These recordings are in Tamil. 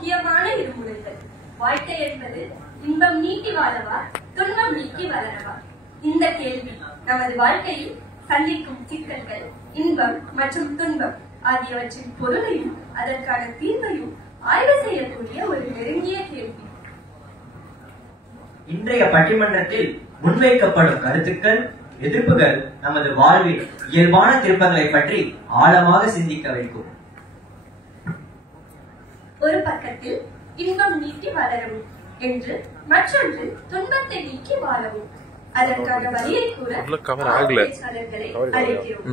முக்கியமான இருமுறைகள். வாழ்க்கை என்பது இன்பம் நீட்டி வாழவா, துன்பம் நீக்கி வளரவா? இந்த கேள்வி நமது வாழ்க்கையில் சந்திக்கும் சிக்கல்கள், இன்பம் மற்றும் துன்பம் ஆகியவற்றின் பொருளையும் அதற்கான தீர்வையும் ஆய்வு செய்யக்கூடிய ஒரு நெருங்கிய கேள்வி. இன்றைய பட்டிமன்றத்தில் முன்வைக்கப்படும் கருத்துக்கள், எதிர்ப்புகள் நமது வாழ்வில் இயல்பான திருப்பங்களை பற்றி ஆழமாக சிந்திக்க வைக்கும். ஒரு பக்கத்தில் இன்பம் நீட்டி வளரவும் என்று, மற்றொன்று துன்பத்தை நீக்கி வாழவும். அதற்கான வழியை கூற அழைக்கிறோம்.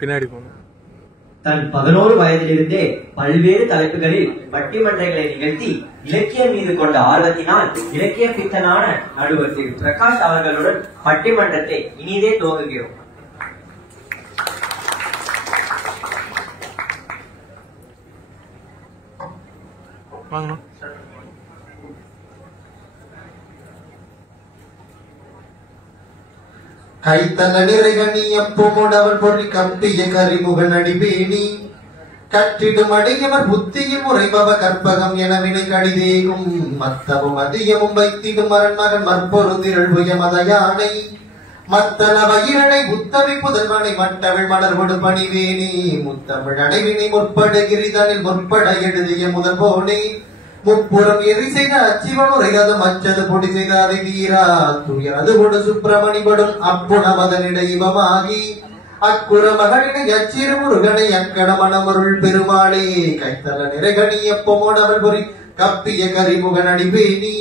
பின்னாடி தன் 11 வயதிலிருந்தே பல்வேறு தலைப்புகளில் பட்டிமன்றங்களை நிகழ்த்தி இலக்கியம் மீது கொண்ட ஆர்வத்தினால் இலக்கிய பித்தனான நடுவர் திரு பிரகாஷ் அவர்களுடன் பட்டிமன்றத்தை இனிதே துவங்குகிறோம். கைத்தல நிறைகணி எப்போமுடவள் பொறி கம்பிய கரிமுகன் அடிபேணி கற்றிடும் அடியவர் புத்தியும் உரைபவ கற்பகம் என வினை கடிதேகும் மத்தமும் அதிகமும் வைத்திடும் மரண்மகன் மற்பொருந்திரள் புயமத யானை மத்தன வயிறனை புத்தவி புதல்வனை மட்டவிழ் மலர்கொடு பணிவேணி முத்தமிழ் அடைவினை முற்படுகிரிதனில் முற்பட எழுதிய முதல் போனே முப்புறம் எரி செய்த அச்சிவன் உரைகதம் அச்சது பொடி செய்த அதை தீரா துயர் அது கொடு சுப்பிரமணிபடும் அப்புணமதனிடைவமாகி அக்குற மகளினை அச்சிறு முருகனை அக்கட மணமருள் பெருமாளே கைத்தல நிறைகணி எப்போமோடவள் பொறி கப்பிய கரிமுகன் அடிபேணி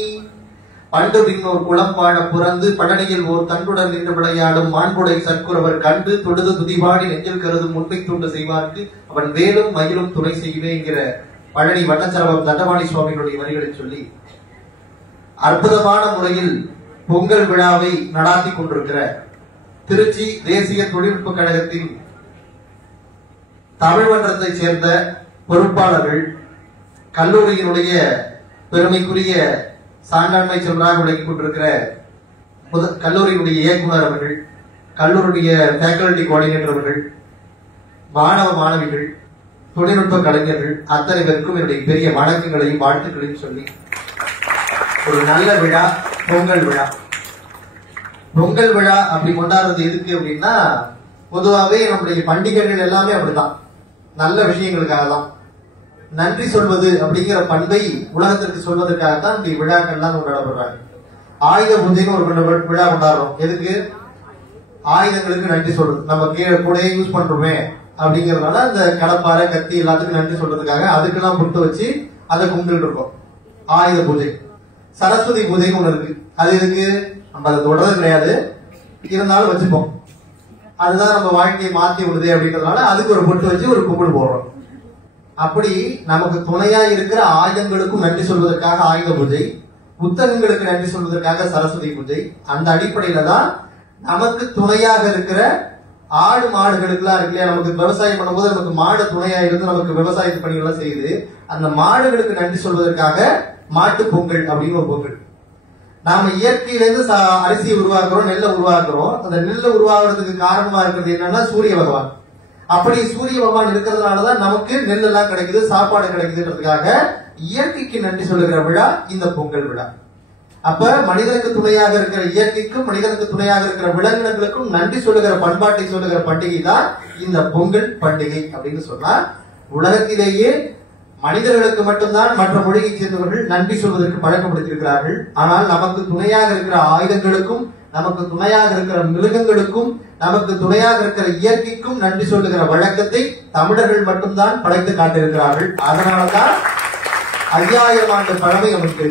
பண்டு பின்னோர் குளம் வாழ புறந்து பழனியில் ஓர் தண்டுடன் நின்று விளையாடும் மாண்புடை சற்குறவர் கண்டு தொடுது துதிபாடி நெஞ்சில் கருதும் உண்மை துண்டு செய்வார்க்கு அவன் வேலும் மயிலும் துணை செய்வேங்கிற பழனி வண்ணச்சரவம் தண்டபாணி சுவாமிகளுடைய வரிகளை சொல்லி அற்புதமான முறையில் பொங்கல் விழாவை நடாத்தி கொண்டிருக்கிற திருச்சி தேசிய தொழில்நுட்ப கழகத்தின் தமிழ் மன்றத்தை சேர்ந்த பொறுப்பாளர்கள், கல்லூரியினுடைய பெருமைக்குரிய சான்றாண்மை செல்வராக விளங்கிக் கொண்டிருக்கிற கல்லூரியினுடைய இயக்குனர் அவர்கள், கல்லூரியுடைய ஃபேக்கல்டி கோஆர்டினேட்டர் அவர்கள், மாணவ மாணவிகள், தொழில்நுட்ப கலைஞர்கள் அத்தனை பேருக்கும் என்னுடைய பெரிய வணக்கங்களையும் வாழ்த்துக்களையும் சொல்லி ஒரு நல்ல விழா பொங்கல் விழா. பொங்கல் விழா அப்படி கொண்டாடுறது எதுக்கு அப்படின்னா, பொதுவாகவே நம்முடைய பண்டிகைகள் எல்லாமே அப்படிதான், நல்ல விஷயங்களுக்காக தான். நன்றி சொல்வது அப்படிங்கிற பண்பை உலகத்திற்கு சொல்வதற்காகத்தான் இந்த விழாக்கள்லாம் கொண்டாடப்படுறாங்க. ஆயுத பூஜைன்னு ஒரு விழா கொண்டாடுறோம். எதுக்கு? ஆயுதங்களுக்கு நன்றி சொல்றது. நம்ம கீழே கூட யூஸ் பண்றோமே அப்படிங்கறதுனால அந்த கடப்பாறை கத்தி எல்லாத்துக்கும் நன்றி சொல்றதுக்காக அதுக்கெல்லாம் புட்டு வச்சு அதை கும்பிட்டு இருக்கோம். ஆயுத பூஜை. சரஸ்வதி பூஜைன்னு ஒண்ணு இருக்கு. அது எதுக்கு? நம்ம அதை தொடர்றது கிடையாது, இருந்தாலும் வச்சுப்போம். அதுதான் நம்ம வாழ்க்கையை மாற்றி விடுது அப்படிங்கிறதுனால அதுக்கு ஒரு பொட்டு வச்சு ஒரு கும்பிடு போடுறோம். அப்படி நமக்கு துணையா இருக்கிற ஆயுதங்களுக்கும் நன்றி சொல்வதற்காக ஆயுத பூஜை, புத்தகங்களுக்கு நன்றி சொல்வதற்காக சரஸ்வதி பூஜை. அந்த அடிப்படையில தான் நமக்கு துணையாக இருக்கிற ஆடு மாடுகளுக்குலாம் இருக்கு இல்லையா, நமக்கு விவசாயம் பண்ணும்போது நமக்கு மாடு துணையா இருந்து நமக்கு விவசாய பணிகள்லாம் செய்யுது. அந்த மாடுகளுக்கு நன்றி சொல்வதற்காக மாட்டு பொங்கல் அப்படின்னு ஒரு பொங்கல். நாம இயற்கையிலிருந்து அரிசியை உருவாக்குறோம், நெல்லை உருவாக்குறோம். அந்த நெல்லை உருவாக்குறதுக்கு காரணமா இருக்கிறது என்னன்னா சூரிய பகவான். அப்படி சூரிய பகவான் இருக்கிறதுனாலதான் நமக்கு நெல் எல்லாம் கிடைக்குது, சாப்பாடு கிடைக்குதுன்றதுக்காக இயற்கைக்கு நன்றி சொல்லுகிற விழா இந்த பொங்கல் விழா. அப்ப மனிதனுக்கு துணையாக இருக்கிற இயற்கைக்கும் மனிதனுக்கு துணையாக இருக்கிற விலங்கினங்களுக்கும் நன்றி சொல்லுகிற பண்பாட்டை சொல்லுகிற பண்டிகை தான் இந்த பொங்கல் பண்டிகை அப்படின்னு சொன்னா, உலகத்திலேயே மனிதர்களுக்கு மட்டும்தான் மற்ற மொழியை சேர்ந்தவர்கள் நன்றி சொல்வதற்கு பழக்கப்படுத்தியிருக்கிறார்கள். ஆனால் நமக்கு துணையாக இருக்கிற ஆயுதங்களுக்கும் நமக்கு துணையாக இருக்கிற மிருகங்களுக்கும் நமக்கு துணையாக இருக்கிற இயற்கைக்கும் நன்றி சொல்லுகிற வழக்கத்தை தமிழர்கள் மட்டும்தான் படைத்து காட்டியிருக்கிறார்கள். அதனாலதான் 5000 ஆண்டு பழமை நமக்கு.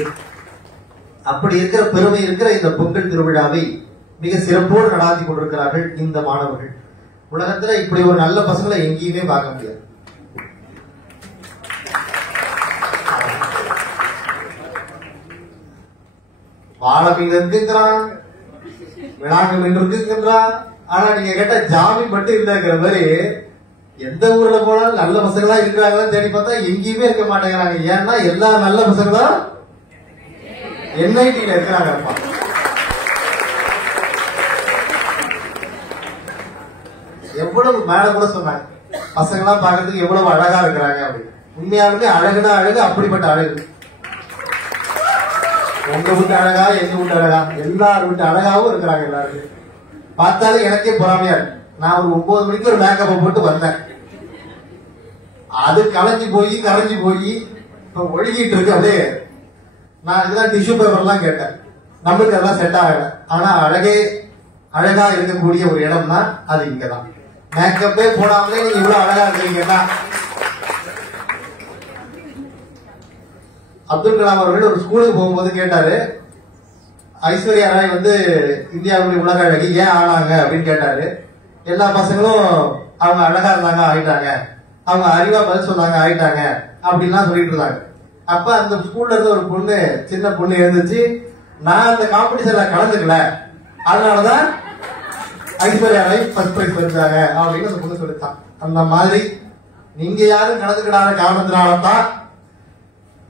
அப்படி இருக்கிற பெருமை இருக்கிற இந்த பொங்கல் திருவிழாவை மிக சிறப்போடு நடாத்தி கொண்டிருக்கிறார்கள் இந்த மாணவர்கள். உலகத்துல இப்படி ஒரு நல்ல பசங்களை எங்கேயுமே பார்க்க முடியாது. வாழை மீன் இருக்குங்கிறான், விளாங்கு மீன் இருக்குங்கிறான். ஆனா நீங்க கேட்ட ஜாமீன் மட்டும் இல்லங்கிற மாதிரி எந்த ஊர்ல போனாலும் நல்ல பசங்களா இருக்கிறாங்கன்னு தேடி பார்த்தா எங்கேயுமே இருக்க மாட்டேங்கிறாங்க. ஏன்னா எல்லா நல்ல பசங்களும் NIT இருக்கிறாங்க. எவ்வளவு மேல கூட சொன்னாங்க, பசங்க எல்லாம் பாக்கிறதுக்கு எவ்வளவு அழகா இருக்கிறாங்க அப்படின்னு. உண்மையாலுமே அழகுனா அழகு, அப்படிப்பட்ட அழகு. உங்க வீட்டு அழகா, எங்க வீட்டு அழகா, எல்லார் வீட்டு அழகாவும் இருக்கிறாங்க எல்லாருமே. பார்த்தாலும் எனக்கே பொறாமையா இருக்கு. நான் ஒரு 9 மணிக்கு ஒரு மேக்கப்பை போட்டு வந்தேன். அது கரைஞ்சு போய் இப்ப ஒழுகிட்டு இருக்கு. அப்படியே நான் இதுதான் டிஷ்யூ பேப்பர் எல்லாம் கேட்டேன். நம்மளுக்கு அதெல்லாம் செட் ஆகல. ஆனா அழகா இருக்கக்கூடிய ஒரு இடம்னா அது இங்கதான். மேக்கப்பே போடாமலே நீங்க இவ்வளவு அழகா இருக்கீங்கன்னா. அப்துல் கலாம் அவர்கள் ஒரு ஸ்கூலுக்கு போகும்போது கேட்டாரு, ஐஸ்வர்யா ராய் வந்து இந்தியாவுடைய உலக அழகி ஏன் ஆனாங்க அப்படின்னு கேட்டாரு. எல்லா பசங்களும் அவங்க அழகா இருந்தாங்க ஆயிட்டாங்க, அவங்க அறிவா பதில் சொன்னாங்க ஆயிட்டாங்க அப்படின்லாம் சொல்லிட்டு இருந்தாங்க. அப்ப அந்த ஸ்கூல்ல இருந்து ஒரு பொண்ணு, சின்ன பொண்ணு இருந்துச்சு, நான் அந்த காம்படிஷன்ல கலந்துக்கல, அதனாலதான் ஐஸ்வர்யா ராய் ஃபர்ஸ்ட் பிரைஸ் பெற்றாங்க அப்படின்னு அந்த பொண்ணு சொல்லிட்டான். அந்த மாதிரி நீங்க யாரும் கலந்துக்கிடாத காரணத்தினால்தான்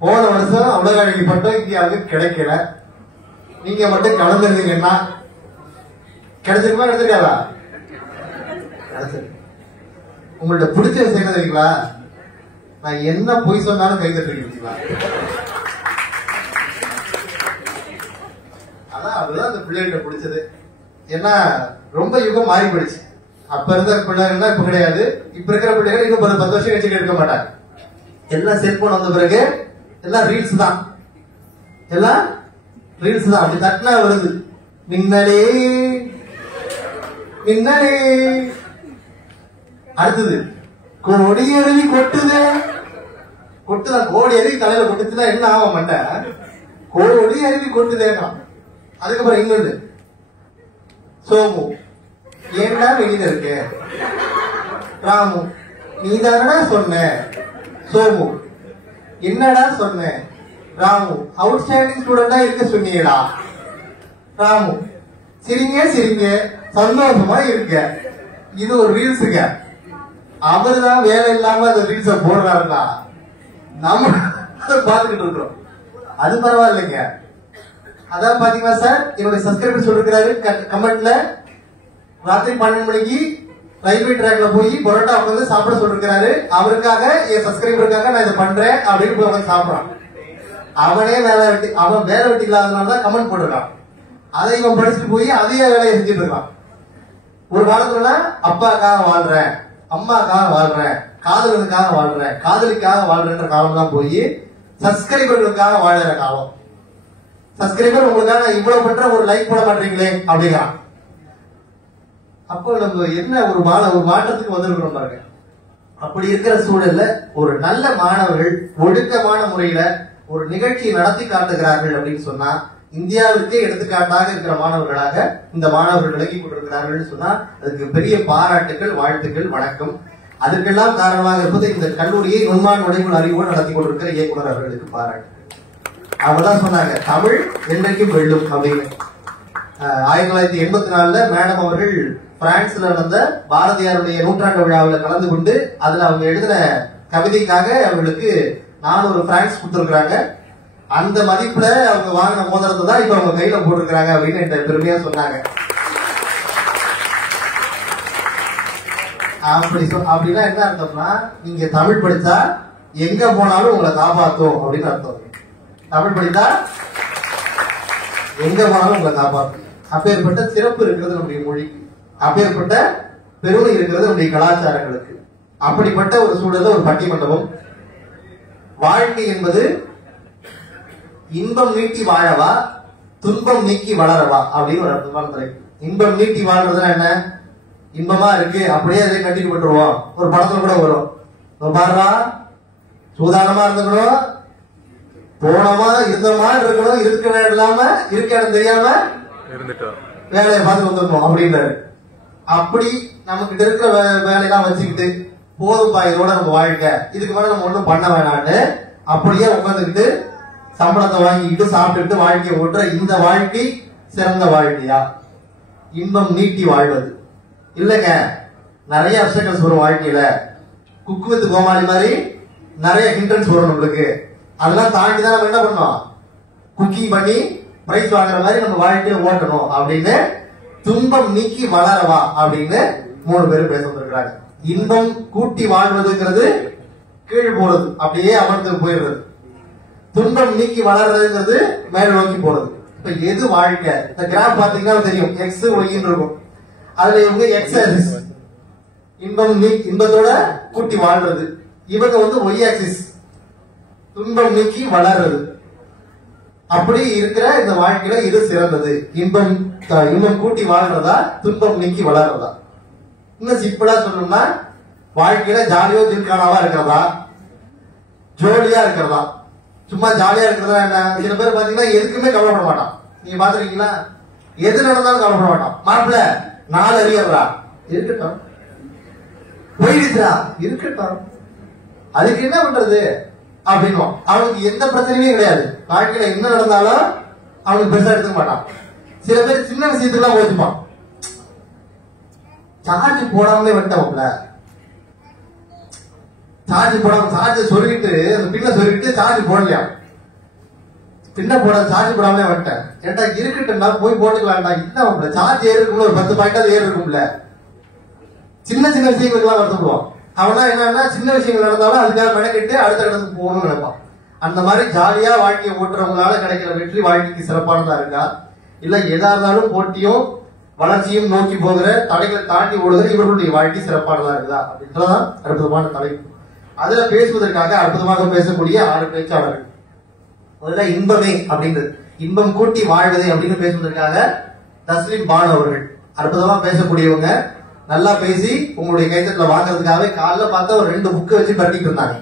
போன வருஷம் உலக அழகி பட்டம் இந்தியாவுக்கு கிடைக்கல. நீங்க மட்டும் கலந்துருந்தீங்கன்னா கிடைச்சிருக்குமா, கிடைச்சிருக்காதா? உங்கள்ட்ட பிடிச்ச விஷயம் என்ன தெரியுங்களா? நான் என்ன பொய் சொன்னாலும் கை தட்டுறீங்களா? அதான் அதுதான் அந்த பிள்ளைகிட்ட பிடிச்சது. ஏன்னா ரொம்ப யுகம் மாறி போயிடுச்சு. அப்ப இருந்த பிள்ளைகள்னா இப்ப கிடையாது. இப்ப இருக்கிற பிள்ளைகள் இன்னும் 10 வருஷம் கழிச்சுட்டு இருக்க மாட்டாங்க. எல்லாம் செல்போன் வந்த பிறகு எல்லாம் ரீல்ஸ் தான், எல்லாம் ரீல்ஸ் தான். அப்படி தட்டினா வருது, மின்னலே மின்னலே. அடுத்தது கோடி அருவி கொட்டுதே, கொட்டுதான். கோடி அருவி தலையில கொட்டுச்சுன்னா என்ன ஆக மாட்டேன், கோடி அருவி கொட்டுதேனா. அதுக்கப்புறம் இன்னொன்று, சோமு ஏண்டா வெளியில இருக்கு, ராமு நீ தானடா சொன்ன, சோமு என்னடா சொன்ன, ராமு அவுட்ஸ்டாண்டிங் ஸ்டூடெண்டா இருக்க சொன்னீங்கடா, ராமு சிரிங்க சிரிங்க சந்தோஷமா இருக்க. இது ஒரு ரீல்ஸுங்க. அவருதான் வேலை இல்லாம அந்த ரீல்ஸ போடுறாருன்னா நம்ம பாத்துக்கிட்டு இருக்கிறோம். அது பரவாயில்லைங்க. அதான் பாத்தீங்களா சார், என்னுடைய சப்ஸ்கிரைபர் சொல்லிருக்கிறாரு கமெண்ட்ல, ராத்திரி 12 மணிக்கு ரயில்வே ட்ராக்ல போய் பரோட்டா உட்காந்து சாப்பிட சொல்லிருக்கிறாரு. அவருக்காக, என் சப்ஸ்கிரைபருக்காக நான் இதை பண்றேன் அப்படின்னு போய் உட்காந்து சாப்பிடறான். அவனே அவன் வேலை வெட்டி இல்லாதனாலதான் கமெண்ட் போட்டுருக்கான். அதை இவன் படிச்சுட்டு போய் அதே வேலையை செஞ்சுட்டு இருக்கான். ஒரு காலத்துல அப்பாக்காக வாழ்றேன், அம்மாக்காக வாழ்றேன், காதலனுக்காக வாழ்றேன், காதலிக்காக வாழ்றேன்ற காலம் தான் போய் சப்ஸ்கிரைபர்களுக்காக வாழற காலம். சப்ஸ்கிரைபர் உங்களுக்காக இவ்வளவு பண்ற ஒரு லைக் போட மாட்டீங்களே அப்படிங்கிறான். அப்போ நம்ம என்ன ஒரு மாற்றத்துக்கு வந்திருக்கிறோம் பாருங்க. அப்படி இருக்கிற சூழல்ல ஒரு நல்ல மாணவர்கள் ஒழுக்கமான முறையில ஒரு நிகழ்ச்சியை நடத்தி காட்டுகிறார்கள் அப்படின்னு சொன்னா, இந்தியாவிற்கே எடுத்துக்காட்டாக இருக்கிற மாணவர்களாக இந்த மாணவர்கள் விலகி கொண்டிருக்கிறார்கள் சொன்னா அதுக்கு பெரிய பாராட்டுகள், வாழ்த்துக்கள், வணக்கம். அதற்கெல்லாம் காரணமாக இருப்பது இந்த கல்லூரியை நுண்மான் நுழைவு அறிவோடு நடத்தி கொண்டிருக்கிற இயக்குனர் அவர்களுக்கு பாராட்டு. அவங்கதான் சொன்னாங்க தமிழ் என்றைக்கும் வெல்லும் அப்படின்னு. 1984 மேடம் அவர்கள் பிரான்ஸ்ல நடந்த பாரதியாருடைய 100ஆண்டு விழாவில் கலந்து கொண்டு அதுல அவங்க எழுதின கவிதைக்காக அவங்களுக்கு 400 பிரான்ஸ் கொடுத்திருக்கிறாங்க. அந்த மதிப்புல அவங்க வாங்கின மோதிரத்தை தான் இப்ப அவங்க கையில போட்டிருக்கிறாங்க அப்படின்னு என்கிட்ட பெருமையா சொன்னாங்க. அப்படின்னா என்ன அர்த்தம்னா, நீங்க தமிழ் படிச்சா எங்க போனாலும் உங்களை காப்பாத்தும் அப்படின்னு அர்த்தம். தமிழ் படித்தா எங்க போனாலும் உங்களை காப்பாத்தும். அப்பேற்பட்ட சிறப்பு இருக்கிறது நம்முடைய மொழிக்கு, அப்பேற்பட்ட பெருமை இருக்கிறது நம்முடைய கலாச்சாரங்களுக்கு. அப்படிப்பட்ட ஒரு சூழல்ல ஒரு பட்டிமண்டபம், வாழ்க்கை என்பது இன்பம் நீட்டி வாழவா துன்பம் நீக்கி வளரவா அப்படின்னு ஒரு அர்த்தமான தலைப்பு. இன்பம் நீட்டி வாழ்றதுன்னா என்ன, இன்பமா இருக்கு அப்படியே அதை கட்டிட்டு போட்டுருவோம். ஒரு படத்துல கூட வரும், பாடுறா சூதானமா இருந்துக்கணும், போனமா இருந்தமா இருக்கணும், இருக்க இடம் இல்லாம இருக்க இடம் தெரியாம வேலையை பார்த்து வந்துடணும் அப்படின்றாரு. அப்படி நம்ம கிட்ட இருக்கிற வேலையெல்லாம் வச்சுக்கிட்டு போதும்பா இதோட நம்ம வாழ்க்கை, இதுக்கு மேல நம்ம ஒண்ணும் பண்ண வேணான்னு அப்படியே உட்காந்துக்கிட்டு சம்பளத்தை வாங்கிக்கிட்டு சாப்பிட்டுட்டு வாழ்க்கையை ஓட்டுற இந்த வாழ்க்கை சிறந்த வாழ்க்கையா? இன்பம் நீட்டி வாழ்வது இல்லங்க. நிறைய அப்செக்டன்ஸ் வரும் வாழ்க்கையில. குக்கு வித் கோமாளி மாதிரி நிறைய ஹிண்ட்ரன்ஸ் வரும் நம்மளுக்கு. அதெல்லாம் தாண்டி தான் நம்ம என்ன பண்ணோம், குக்கிங் பண்ணி பிரைஸ் வாங்குற மாதிரி நம்ம வாழ்க்கையில ஓட்டணும் அப்படின்னு துன்பம் நீக்கி வளரவா அப்படின்னு 3 பேரும் பேச வந்திருக்கிறாங்க. இன்பம் கூட்டி வாழ்வதுங்கிறது கீழ் போறது, அப்படியே அமர்ந்து போயிடுறது. துன்பம் நீக்கி வளர்றதுங்கிறது மேல் நோக்கி போறது. இப்ப எது வாழ்க்கை? இந்த கிராஃப் பாத்தீங்கன்னா தெரியும், எக்ஸ் ஒய்ன்னு இருக்கும். அதுல இவங்க எக்ஸ் ஆக்சிஸ் இன்பத்தோட கூட்டி வாழ்றது, இவங்க ஒய் ஆக்சிஸ் துன்பம் நீக்கி வளர்றது. அப்படி இருக்கிற இந்த வாழ்க்கையில இது சிறந்தது. இன்பம் கூட்டி வாழ்றதா, துன்பம் நீக்கி வளர்றதா? இன்னும் சிம்பிளா சொல்லணும்னா, வாழ்க்கையில ஜாலியோ ஜில்கானாவா இருக்கிறதா, ஜோலியா இருக்கிறதா? சும்மா ஜாலியா இருக்கிறதா என்ன? சில பேர் பாத்தீங்கன்னா எதுக்குமே கவலைப்பட மாட்டான். நீங்க பாத்துருக்கீங்களா? எது நடந்தாலும் கவலைப்பட மாட்டான். மாப்பிள்ள 4 அரியறா இருக்கட்டும், போயிடுச்சா இருக்கட்டும், அதுக்கு என்ன பண்றது அப்படின்னு அவனுக்கு எந்த பிரச்சனையுமே கிடையாது. வாழ்க்கையில என்ன நடந்தாலும் அவனுக்கு பெருசா எடுத்துக்க மாட்டான். சில பேர் சின்ன விஷயத்துக்குலாம் ஓச்சுப்பான். சார்ஜ் போடாமலே வந்துட்டோம்ல, சார்ஜ் போடாம சார்ஜ் சொருகிட்டு அந்த பின்ன சொருகிட்டு சார்ஜ் போடலையா, பின்ன போட சார்ஜ் போடாமலே வந்துட்டேன். ஏன்டா இருக்கட்டும்டா போய் போட்டுக்கலாம்டா. இல்ல சார்ஜ் ஏறி இருக்கும்ல, ஒரு 10 பாயிண்டாவது ஏறி இருக்கும்ல. சின்ன சின்ன விஷயங்களுக்கு எல்லாம் வருத்தப்படுவான். அவனா என்னன்னா சின்ன விஷயங்கள் நடந்தாலும் அதுக்காக மெனக்கிட்டு அடுத்த இடத்துக்கு போகணும்னு நினைப்பான். அந்த மாதிரி ஜாலியா வாழ்க்கையை ஓட்டுறவங்களால கிடைக்கிற வெற்றி வாழ்க்கைக்கு சிறப்பானதா இருக்கா, இல்ல எதா இருந்தாலும் போட்டியும் வளர்ச்சியும் நோக்கி போகிற தடைகளை தாண்டி ஓடுகிற இவர்களுடைய வாழ்க்கை சிறப்பானதா இருக்குதா அப்படின்றதான் அற்புதமான தலைப்பு. அதுல பேசுவதற்காக அற்புதமாக பேசக்கூடிய 6 பேச்சாளர்கள். முதல்ல இன்பமே அப்படின்றது, இன்பம் கூட்டி வாழ்வதே அப்படின்னு பேசுவதற்காக தஸ்லீம் பானு அவர்கள் அற்புதமா பேசக்கூடியவங்க. நல்லா பேசி உங்களுடைய கைத்தட்டல வாங்குறதுக்காகவே காலைல பார்த்தா ஒரு 2 புக்கு வச்சு பண்ணிட்டு இருந்தாங்க.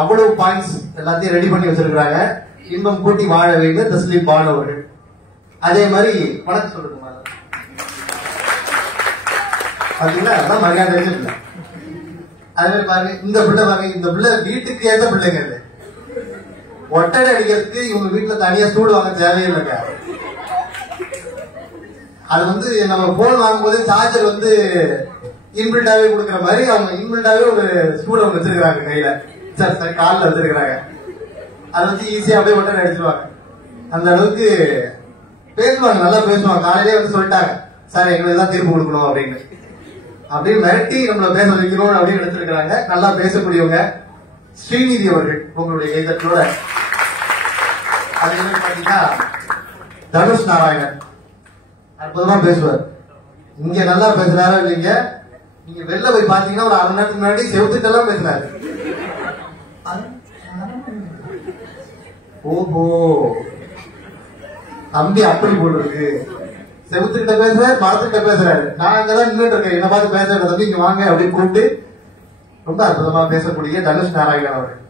அவ்வளவு பாயிண்ட்ஸ் எல்லாத்தையும் ரெடி பண்ணி வச்சிருக்காங்க. இன்பம் கூட்டி வாழ வேண்டும் தஸ்லீம் பானு அவர்கள். அதே மாதிரி வணக்கம் சொல்லுங்க பாத்தீங்களா, அதான் மரியாதை இல்லை. அதே மாதிரி பாருங்க, இந்த பிள்ளை பாருங்க, இந்த பிள்ளை வீட்டுக்கு ஏற்ற பிள்ளைங்க. ஒட்டடை அடிக்கிறதுக்கு இவங்க வீட்டுல தனியா சூடு வாங்க தேவையில்லைங்க. அது நம்ம போன் வாங்கும் போது சார்ஜர் இன்பில்டாவே கொடுக்குற மாதிரி அவங்க இன்பில்டாவே ஒரு சூட ஒன்று வச்சிருக்காங்க கையில, சரி காலில் வச்சிருக்காங்க. அதை ஈஸியா அப்படியே ஒட்டடை அடிச்சிருவாங்க. அந்த அளவுக்கு பேசுவாங்க, நல்லா பேசுவாங்க. காலையிலே சொல்லிட்டாங்க, சார் எங்களுக்கு தான் தீர்ப்பு கொடுக்கணும் அப்படின்னு, அப்படியே மிரட்டி நம்மள பேச வைக்கணும் அப்படின்னு எடுத்திருக்கிறாங்க. நல்லா பேசக்கூடியவங்க ஸ்ரீநிதி அவர்கள் உங்களுடைய கைதட்டோட. அதே மாதிரி பாத்தீங்கன்னா தனுஷ் நாராயணன் அற்புதமா பேசுவார். இங்க நல்லா பேசுறாரா இல்லைங்க, நீங்க வெளில போய் பாத்தீங்கன்னா ஒரு 1/2 மணி நேரத்துக்கு முன்னாடி செவுத்துட்டெல்லாம் பேசுறாரு. ஓஹோ தம்பி அப்படி போட்டுருக்கு, செவுத்துக்கிட்ட பேசுறாரு, மரத்துக்கிட்ட பேசுறாரு. நான் அங்கதான் நின்றுட்டு இருக்கேன், என்ன பார்த்து பேசுற தம்பி இங்க வாங்க அப்படின்னு கூப்பிட்டு ரொம்ப அற்புதமா பேசக்கூடிய தனுஷ் நாராயணன் அவர்கள்.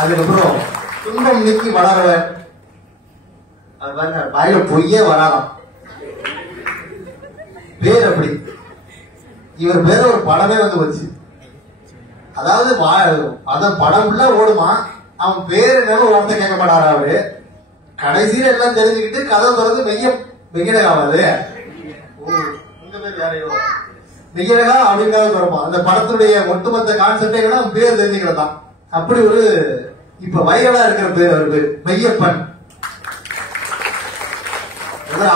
அதுக்கப்புறம் துன்பம் நீக்கி வளரவர், அது பாருங்க வாயில பொய்யே வராதான், பேர் அப்படி. இவர் பேர ஒரு படமே வச்சு, அதாவது அத படம் உள்ள ஓடுமா, அவன் பேரு என்னன்னு ஒரு வார்த்தை கேட்க மாட்டாரா அவரு. கடைசியில எல்லாம் தெரிஞ்சுக்கிட்டு கதை தொடர்ந்து மெய்யனகாவது, உங்க பேர் யாரையோ மெய்யனகா அப்படிங்கிறத தொடர்பான். அந்த படத்துடைய ஒட்டுமொத்த கான்செப்டே அவன் பேர் தெரிஞ்சுக்கிறதான். அப்படி ஒரு இப்ப வைரலா இருக்கிற பேர் அவர் பேர் மெய்யப்பன்.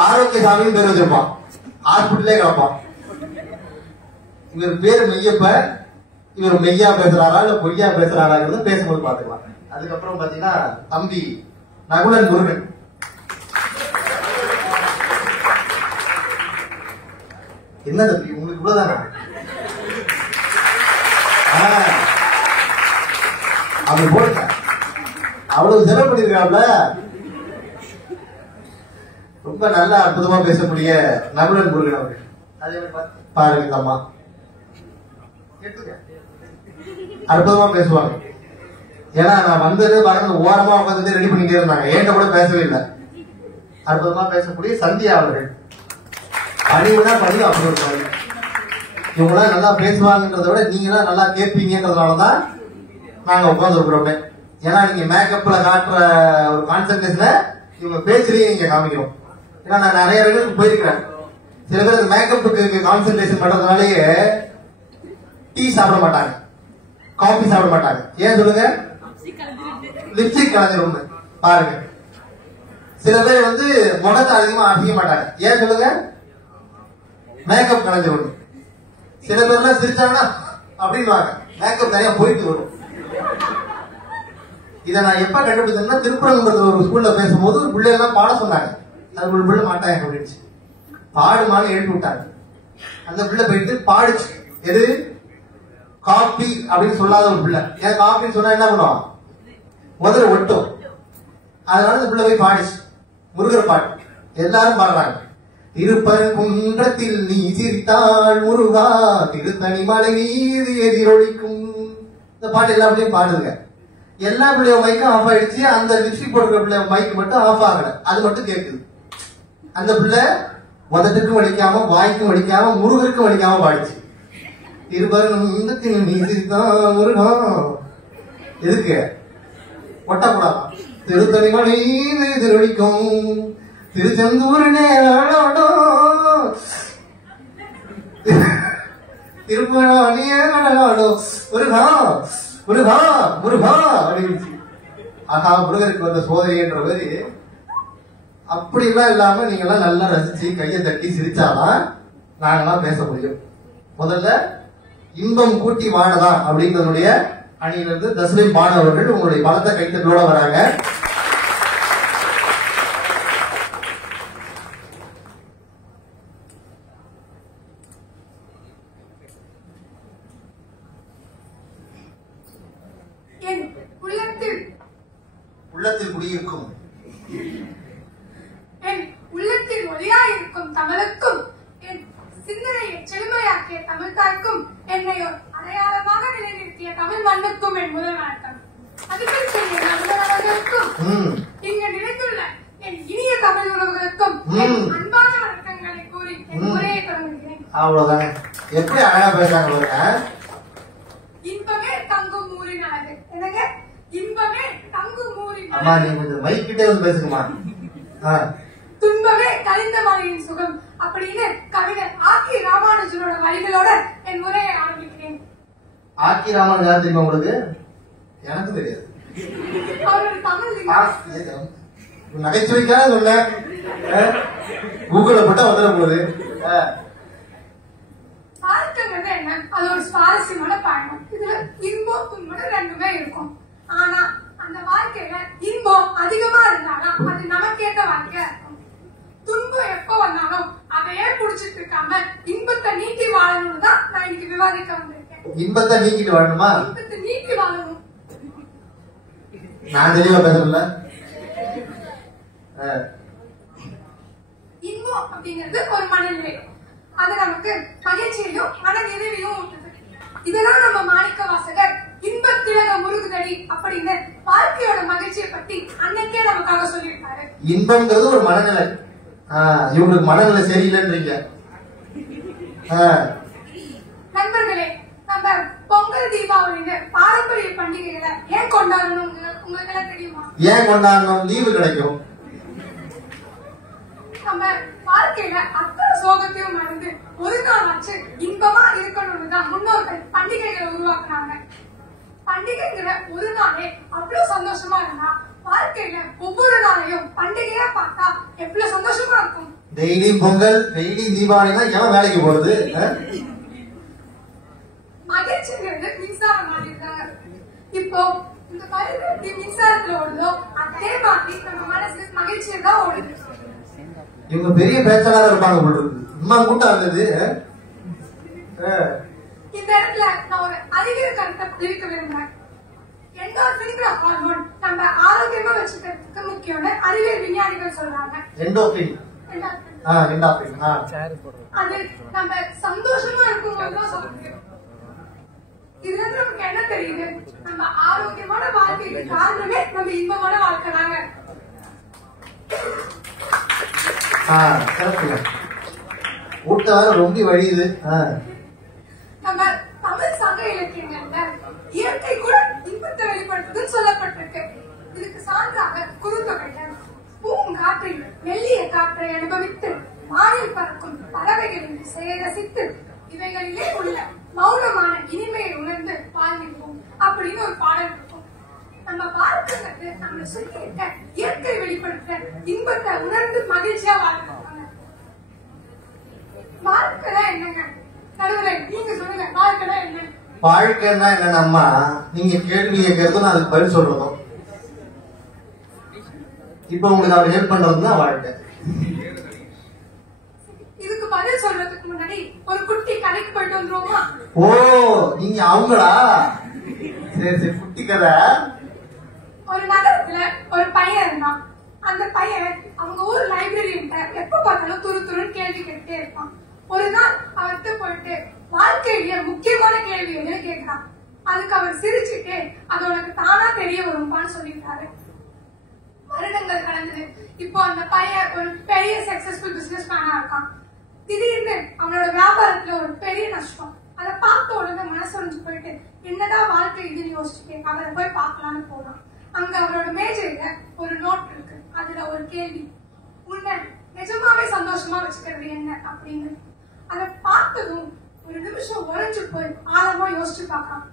ஆரோக்கியசாமின்னு பேர் வச்சிருப்பான், ஹாஸ்பிட்டலே கிடப்பான். இவர் பேரு மெய்யப்ப, இவர் மெய்யா பேசுறாரா இல்ல பொய்யா பேசுறாராங்கிறது பேசும்போது பாத்துக்கலாம். அதுக்கப்புறம் பாத்தீங்கன்னா தம்பி நகுலன் முருகன். என்ன தம்பி உங்களுக்கு இவ்வளவுதானா? அப்படி போட்ட அவ்வளவு செலவு பண்ணிருக்காப்ல. ரொம்ப நல்ல அற்புதமா பேசக்கூடிய நகுலன் முருகன் அவர்கள். அதே பாருங்க இந்த அம்மா அற்புதமா பேசுவாங்க. ஏன்னா நான் வந்தது வளர்ந்து ஓரமா உட்காந்து ரெடி பண்ணிட்டே இருந்தாங்க, ஏன்ட்ட கூட பேசவே இல்லை. அற்புதமா பேசக்கூடிய சந்தியா அவர்கள். பணிவுனா பணிவு அப்படி இருப்பாங்க. இவங்களாம் நல்லா பேசுவாங்கன்றத விட நீங்க தான் நல்லா கேட்பீங்கன்றதுனாலதான் நாங்க உட்காந்துருக்கிறோமே. ஏன்னா நீங்க மேக்கப்ல காட்டுற ஒரு கான்சன்ட்ரேஷனை இவங்க பேச்சுலயே நீங்க காமிக்கணும். ஏன்னா நான் நிறைய இடங்களுக்கு போயிருக்கிறேன். சில பேர் மேக்கப்புக்கு கான்சன்ட்ரேஷன் பண்றதுனாலயே டீ சாப்பிட மாட்டாங்க, காபி சாப்பிட மாட்டாங்க. ஏன் சொல்லுங்க? லிப்ஸ்டிக் கலந்துரும் பாருங்க. சில பேர் முகத்தை அதிகமா அசைக்க மாட்டாங்க. ஏன் சொல்லுங்க? மேக்கப் கலந்துரும். சில பேர்லாம் சிரிச்சாங்கன்னா அப்படின்னு மேக்கப் நிறைய போயிட்டு வரும். இதை நான் எப்ப கண்டுபிடிச்சேன்னா, திருப்பரங்குன்றத்துல ஒரு ஸ்கூல்ல பேசும்போது ஒரு பிள்ளை எல்லாம் பாட சொன்னாங்க. அது ஒரு பிள்ளை மாட்டாங்க அப்படின்னு பாடுமான்னு எழுப்பி விட்டாங்க. அந்த பிள்ளை போயிட்டு பாடுச்சு. எது காப்பி அப்படின்னு சொல்லாத ஒரு பிள்ளை. ஏன் காப்பின்னு சொன்னா என்ன பண்ணுவான், முதல்ல ஒட்டும். அதனால அந்த பிள்ளை போய் பாடிச்சு முருகர் பாட்டு. எல்லாரும் பாடுறாங்க. திருப்பரங்குன்றத்தில் நீ சிரித்தாள் முருகா, திருத்தணி மலை மீது எதிரொலிக்கும். இந்த பாட்டு எல்லா பிள்ளையும் பாடுதுங்க. எல்லா பிள்ளைய மைக்கும் ஆஃப் ஆயிடுச்சு. அந்த லிப்ஸ்டிக் போடுற பிள்ளை மைக் மட்டும் ஆஃப் ஆகல. அது மட்டும் கேட்குது. அந்த பிள்ளை உதட்டுக்கும் வலிக்காம, வாய்க்கும் வலிக்காம, முருகருக்கும் வலிக்காம பாடிச்சு. திருப்பரங்குன்றத்தில் நீ சிரித்தாள் முருகா. எதுக்கு ஒட்டக்கூடாது. திருத்தணி மலை மீது எதிரொலிக்கும், திருச்செந்தூர் திருப்பணம் முருகா முருகா முருகா அப்படின்னு. ஆஹா, முருகருக்கு வந்த சோதனைன்ற மாதிரி. அப்படி எல்லாம் இல்லாம நீங்க எல்லாம் நல்லா ரசிச்சு கையை தட்டி சிரிச்சாதான் நாங்கெல்லாம் பேச முடியும். முதல்ல இன்பம் கூட்டி வாழதான் அப்படின்றதுடைய அணியிலிருந்து தஸ்லிம் மாணவர்கள் உங்களுடைய பலத்த கைத்தட்டோட வராங்க. உள்ளத்தில் குடியிருக்கும், என் உள்ளத்தில் ஒளியாயிருக்கும் தமிழுக்கும், என் சிந்தனையை செழுமையாக்கிய தமிழ் தாய்க்கும், என்னை ஒரு அடையாளமாக நிலைநிறுத்திய தமிழ் மண்ணுக்கும் என் முதல் வணக்கம். அதுபோல் செய்ய நண்பர்களுக்கும், இங்கு நிறைந்துள்ள என் இனிய தமிழ் உறவுகளுக்கும் அன்பான வணக்கங்களை கூறி என் உரையை தொடங்குகிறேன். அவ்வளவுதாங்க. எப்படி அழகா பேசுறாங்க பாருங்க. இன்பமே தங்கும் ஊரின் அழகு. என்னங்க, இன்பமே தங்கும் ஊரின் அம்மா, நீங்க கொஞ்சம் மைக் கிட்டே வந்து பேசுங்கம்மா. துன்பமே கழிந்த மலையின் சுகம் அப்படின்னு கவிஞர் ஆக்கி ராமானுஜரோட வரிகளோட என் முறையை ஆரம்பிக்கிறேன். ஆக்கி ராமானுஜர் யார் தெரியுமா உங்களுக்கு? எனக்கு தெரியாது. அவரோட தமிழ் நகைச்சுவைக்காக சொல்ல, கூகுள்ல போட்டா வந்துட போகுது. வாழ்க்கைங்கிறது என்ன, அது ஒரு சுவாரஸ்யமான பயணம். இதுல இன்பம் துன்பம் ரெண்டுமே இருக்கும். ஆனா அந்த வாழ்க்கையில இன்பம் அதிகமா இருந்தாலும் அது நமக்கேற்ற வாழ்க்கையா இருக்கும். துன்பம் எப்ப வந்தாலும் அதையே புடிச்சிட்டு இருக்காம இன்பத்தை நீக்கி வாழணும்னு தான் நான் இன்னைக்கு விவாதிக்க வந்திருக்கேன். இன்பத்தை நீக்கிட்டு வாழணுமா? இன்பத்தை நீக்கி வாழணும். நான் தெளிவா பேசல. இன்பம் அப்படிங்கிறது ஒரு மனநிலை. அது நமக்கு மகிழ்ச்சியையும் மன நிறைவையும் ஊட்டுது. இதெல்லாம் நம்ம மாணிக்க வாசகர் இன்பத்திலக முருகுதடி அப்படின்னு வாழ்க்கையோட மகிழ்ச்சியை பத்தி அன்னைக்கே நமக்காக சொல்லியிருக்காரு. இன்பம்ங்கிறது ஒரு மனநிலை. இவங்களுக்கு மனநிலை சரியில்லைன்றீங்க. நண்பர்களே, நம்ம பொங்கல் தீபாவளிங்க பாரம்பரிய பண்டிகைகளை ஏன் கொண்டாடணும் உங்களுக்கு எல்லாம் தெரியுமா? ஏன் கொண்டாடணும்? லீவு கிடைக்கும். நம்ம வாழ்க்கையில அத்தனை சோகத்தையும் மறந்து ஒரு நாள் வச்சு இன்பமா இருக்கணும்னு தான் முன்னோர்கள் பண்டிகைகளை உருவாக்குனாங்க. பண்டிகைங்கிற ஒரு நாளே அவ்வளவு சந்தோஷமா இருந்தா வாழ்க்கையில ஒவ்வொரு நாளையும் பண்டிகையா பார்த்தா எவ்வளவு சந்தோஷமா இருக்கும். டெய்லி பொங்கல், டெய்லி தீபாவளினா எவன் வேலைக்கு போறது? மகிழ்ச்சிங்கிறது மின்சாரம் மாதிரி இருக்காங்க. இப்போ இந்த பருவ எப்படி மின்சாரத்துல ஓடுதோ அதே மாதிரி நம்ம மனசு மகிழ்ச்சியை தான் ஓடுது. இவங்க பெரிய பேச்சாளராக இருப்பாங்க போல இருக்கு. இம்மா கூட்டம் இருந்தது. இந்த இடத்துல நான் ஒரு அறிவியல் கருத்தை தெரிவிக்க விரும்புறேன். எண்டோர்பின்ங்கிற ஹார்மோன் நம்ம ஆரோக்கியமா வச்சுக்கிறதுக்கு முக்கியம்னு அறிவியல் விஞ்ஞானிகள் சொல்றாங்க. எண்டோர்பின். அது நம்ம சந்தோஷமா இருக்கும்போது தான் சொல்ல முடியும். இதுல இருந்து நமக்கு என்ன தெரியுது? நம்ம ஆரோக்கியமான வாழ்க்கைக்கு காரணமே நம்ம இன்பமான வாழ்க்கை தாங்க. ஊட்டால ரொம்ப வழியுது. நம்ம தமிழ் சங்க இலக்கியங்கள்ல இயற்கை கூட இன்பத்தை வெளிப்படுத்துதுன்னு சொல்லப்பட்டிருக்கு. இதுக்கு சான்றாக குறுந்தொகைகள் பூங்காற்றில் மெல்லிய காற்றை அனுபவித்து வானில் பறக்கும் பறவைகளின் இசையை ரசித்து இவைகளிலே உள்ள மௌனமான இனிமையை உணர்ந்து வாழ்ந்திருப்போம் அப்படின்னு ஒரு பாடல் இருக்கும். நம்ம வாழ்க்கைங்கிறது நம்ம சுற்றி இருக்க இயற்கை வெளிப்படுத்த இன்பத்தை உணர்ந்து மகிழ்ச்சியா வாழ்க்கை. வாழ்க்கைனா என்னங்க? நடுவுல நீங்க சொல்லுங்க, வாழ்க்கைனா என்ன? வாழ்க்கைன்னா என்னன்னா, நீங்க கேள்வி கேட்கறதும் அதுக்கு பதில் சொல்றதும். இப்ப உங்களுக்கு அவர் ஹெல்ப் பண்றதுதான் வாழ்க்கை. இதுக்கு பதில் சொல்றதுக்கு முன்னாடி ஒரு குட்டி கதைக்கு போயிட்டு வந்துருவோமா? ஓ, நீங்க அவங்களா? சரி சரி, குட்டி கதை. ஒரு நகரத்துல ஒரு பையன் இருந்தான். அந்த பையன் அவங்க ஊர் லைப்ரரியிட்ட எப்ப பார்த்தாலும் துரு துருன்னு கேள்வி கேட்டே இருப்பான். ஒரு நாள் அவர்கிட்ட போயிட்டு வாழ்க்கையில முக்கியமான கேள்வி எதுன்னு கேட்கிறான். அதுக்கு அவர் சிரிச்சுட்டு அது உனக்கு தானா தெரிய வரும்பான்னு சொல்லிட்டாரு. வருடங்கள் கடந்தது. இப்போ அந்த பையன் ஒரு பெரிய சக்சஸ்ஃபுல் பிசினஸ் மேனா இருக்கான். திடீர்னு அவனோட வியாபாரத்துல ஒரு பெரிய நஷ்டம். அதை பார்த்த உடனே மனசொழிஞ்சு போயிட்டு என்னதான் வாழ்க்கை இதுன்னு யோசிச்சுட்டு அவரை போய் பார்க்கலான்னு போறான். அங்க அவரோட மேஜையில ஒரு நோட் இருக்கு. அதுல ஒரு கேள்வி, உன்னை நிஜமாவே சந்தோஷமா வச்சுக்கிறது என்ன அப்படின்னு. அதை பார்த்ததும் ஒரு நிமிஷம் உறைஞ்சு போய் ஆழமா யோசிச்சு பார்க்கான்.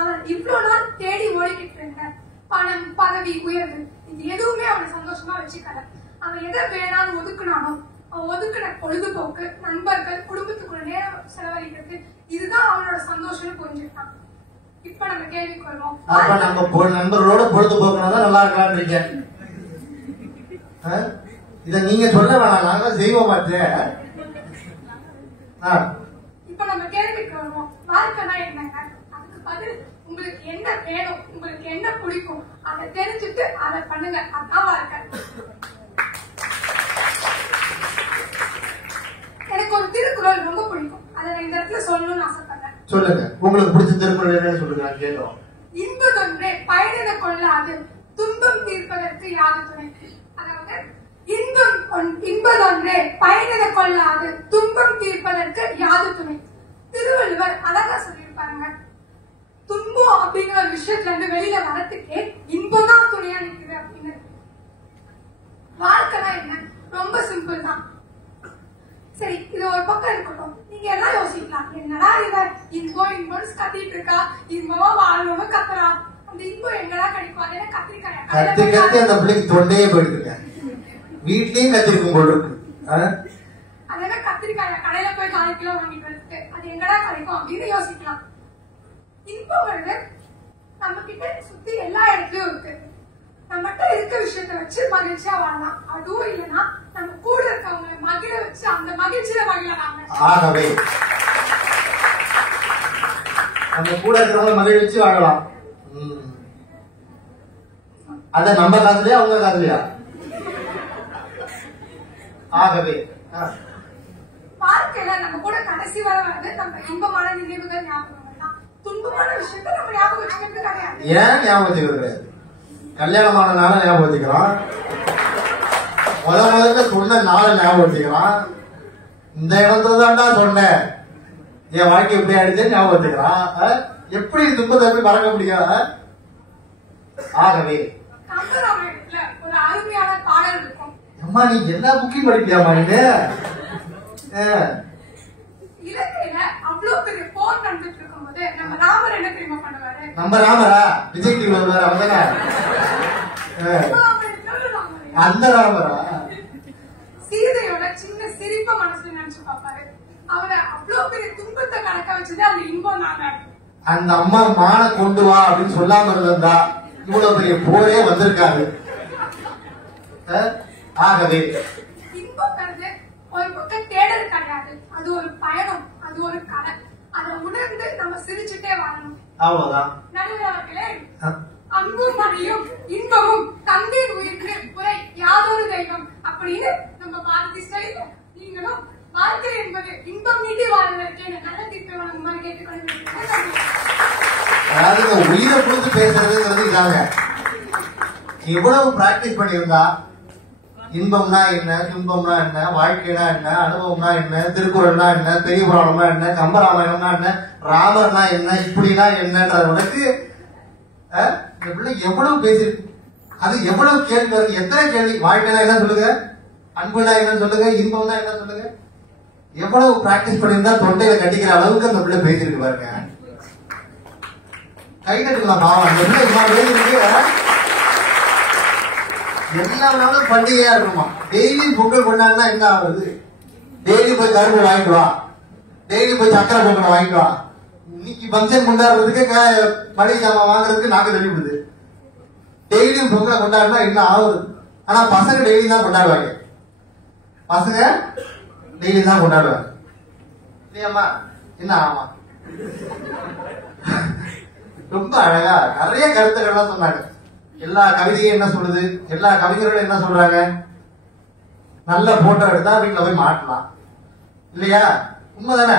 அவன் இவ்வளவு நாள் தேடி ஓடிக்கிட்டு இருந்த பணம், பதவி, உயர்வு இது எதுவுமே அவனை சந்தோஷமா வச்சுக்கல. அவன் எதை வேணாலும் ஒதுக்குனானோ, அவன் ஒதுக்குன பொழுதுபோக்கு, நண்பர்கள், குடும்பத்துக்குள்ள நேரம் செலவழிக்கிறது இதுதான் அவனோட சந்தோஷம்னு புரிஞ்சுட்டான். இப்ப நம்ம கேள்விக்கு வருவோம். அப்ப நம்ம நண்பர்களோட பொழுதுபோக்குனாதான் நல்லா இருக்கலாம்ன்றீங்க. இத நீங்க சொல்ல வேணாம், நாங்க செய்வோம். இப்ப நம்ம கேள்விக்கு வருவோம். வாழ்க்கைனா என்னங்க? அதுக்கு பதில் உங்களுக்கு என்ன வேணும், உங்களுக்கு என்ன பிடிக்கும் அதை தெரிஞ்சுட்டு அதை பண்ணுங்க. அதான் வாழ்க்கை. எனக்கு ஒரு திருக்குறள் ரொம்ப பிடிக்கும். அதை நான் இந்த இடத்துல சொல்லணும்னு ஆசைப்படுறேன். சொல்லுங்க, உங்களுக்கு பிடிச்ச திருக்குறள் என்னன்னு சொல்லுங்க, கேட்டோம். இன்பதொன்றே பயனிட கொள்ளாது துன்பம் தீர்ப்பதற்கு யாது துணை. அதாவது இன்பதொன்றே பயனிட கொள்ளாது துன்பம் தீர்ப்பதற்கு யாது துணை. திருவள்ளுவர் அழகா சொல்லியிருப்பாருங்க. துன்பம் அப்படிங்கிற ஒரு விஷயத்துல இருந்து வெளியில வரத்துக்கே இன்பம் தான் துணையா நிக்குது அப்படின்னு. வாழ்க்கைனா என்ன? ரொம்ப சிம்பிள் தான். சரி, இது ஒரு பக்கம் இருக்கட்டும். நீங்க எல்லாம் யோசிக்கலாம், என்னடா இவ இன்பம் இன்பம் கத்திட்டு இருக்கா, இன்பமா வாழணும்னு கத்துறா, அந்த இன்பம் எங்கடா கிடைக்கும்? அது என்ன கத்திரிக்காய்? கத்தி கத்தி அந்த பிள்ளைக்கு தொண்டையே போயிட்டு வீட்லயும் கத்திருக்கும் போது அது என்ன கத்திரிக்காய கடையில போய் 4 கிலோ வாங்கிட்டு வந்துட்டு அது எங்கடா கிடைக்கும் அப்படின்னு யோசிக்கலாம். இன்பம் வந்து நம்ம கிட்ட சுத்தி எல்லா இடத்துலயும் இருக்கு. நம்மகிட்ட இருக்க விஷயத்த வச்சு மகிழ்ச்சியா வாழலாம். அதுவும் இல்லைன்னா நம்ம கூட இருக்கவங்களை மகிழ வச்சு அந்த மகிழ்ச்சியில மகிழலாம். ஆகவே நம்ம கூட இருக்கிறவங்க மகிழ வச்சு வாழலாம். அத நம்ம காசுலயா அவங்க காசுலயா? ஆகவே வாழ்க்கையில நம்ம கூட கடைசி வர வந்து நம்ம இன்பமான நினைவுகள் ஞாபகம் தான். துன்பமான விஷயத்த நம்ம ஞாபகம் வச்சுக்கிறது கிடையாது. ஏன் ஞாபகம் வச்சுக்கிறது? கல்யாணமான நாள ஞாபகம் வச்சுக்கிறான், முதல்ல சொன்ன நாளை ஞாபகம் வச்சுக்கிறான், இந்த இடத்துல தான்டா சொன்னேன் என் வாழ்க்கை எப்படி ஆயிடுச்சு ஞாபகம் வச்சுக்கிறான். எப்படி துன்பத்தை எப்படி மறக்க முடியாது? ஆகவே கம்பராமாயணத்துல ஒரு அருமையான பாடல் இருக்கும். அம்மா நீ எல்லா புக்கையும் படிப்பியாமா? நீங்க இலங்கையில அவ்வளவு பெரிய போர் நடந்துட்டு இருக்கும்போது நம்ம ராமர் என்ன தெரியுமா பண்ணுவாரு? நம்ம ராமரா? விஜய் டிவில உள்ளாரு அவங்க அந்த ராமரா? சீதையோட சின்ன சிரிப்ப மனசுல நினைச்சு பாப்பாரு. அவரை அவ்வளவு பெரிய துன்பத்தை கணக்க வச்சது அந்த இன்பம் தாங்க. அந்த அம்மா மான கொண்டு வா அப்படின்னு சொல்லாம இருந்தா இவ்வளவு பெரிய போரே வந்திருக்காரு. ஆகவே இன்பங்கிறது ஒரு பக்கம் தேடல் கிடையாது, அது ஒரு பயணம், அது ஒரு கலை. அதை உணர்ந்து நம்ம சிரிச்சுட்டே வாழணும். அவ்வளவுதான். நல்லவர்களே, அன்பும் மழையும் இன்பமும் தந்தை உயிருக்கு குறை யாதொரு தெய்வம் அப்படின்னு நம்ம பாரதி ஸ்டைல நீங்களும் வாழ்க்கை என்பது இன்பம் நீட்டி வாழ்வதற்கு நல்ல திட்டம் வழங்குமாறு கேட்டுக்கொண்டு அதாவது உயிரை கொடுத்து பேசுறதுங்கிறது இதாங்க. எவ்வளவு பிராக்டிஸ் பண்ணியிருந்தா இன்பம்னா என்ன, துன்பம்னா என்ன, வாழ்க்கைனா என்ன, அனுபவம்னா என்ன, திருக்குறள்னா என்ன, பெரிய புராணம்னா என்ன, கம்பராமாயணம்னா என்ன, ராமர்னா என்ன, இப்படின்னா என்னன்றது உனக்கு எவ்வளவு பேசிருக்கு. அது எவ்வளவு கேள்வி வருது, எத்தனை கேள்வி. வாழ்க்கைனா என்ன சொல்லுங்க, அன்புனா என்ன சொல்லுங்க, இன்பம்னா என்ன சொல்லுங்க. எவ்வளவு பிராக்டிஸ் பண்ணியிருந்தா தொண்டையில கட்டிக்கிற அளவுக்கு அந்த பிள்ளை பேசிருக்கு பாருங்க. கை கட்டுக்கலாம் பாவம். அந்த பிள்ளை இவ்வளவு பேசிருக்கு. எல்லா நாளும் பண்டிகையா இருக்குமா? டெய்லி பொங்கல் கொண்டாடினா என்ன ஆகுது? டெய்லி போய் கரும்பு வாங்கிட்டு வா, டெய்லி போய் சக்கரை பொங்கல் வாங்கிட்டு வா. இன்னைக்கு ஃபங்க்ஷன் கொண்டாடுறதுக்கு மளிகை சாமான் வாங்குறதுக்கு நாங்க தள்ளிவிடுது. டெய்லியும் பொங்கலை கொண்டாடினா என்ன ஆகுது? ஆனா பசங்க டெய்லி தான் கொண்டாடுவாங்க. பசங்க டெய்லி தான் கொண்டாடுவாங்க இல்லையாம்மா? என்ன ஆமா, ரொம்ப அழகா நிறைய கருத்துக்கள்லாம் சொன்னாங்க. எல்லா கவிதையும் என்ன சொல்லுது, எல்லா கவிஞர்களும் என்ன சொல்றாங்க, நல்ல போட்டோ எடுத்தா வீட்டுல போய் மாட்டலாம் இல்லையா? உண்மைதானே?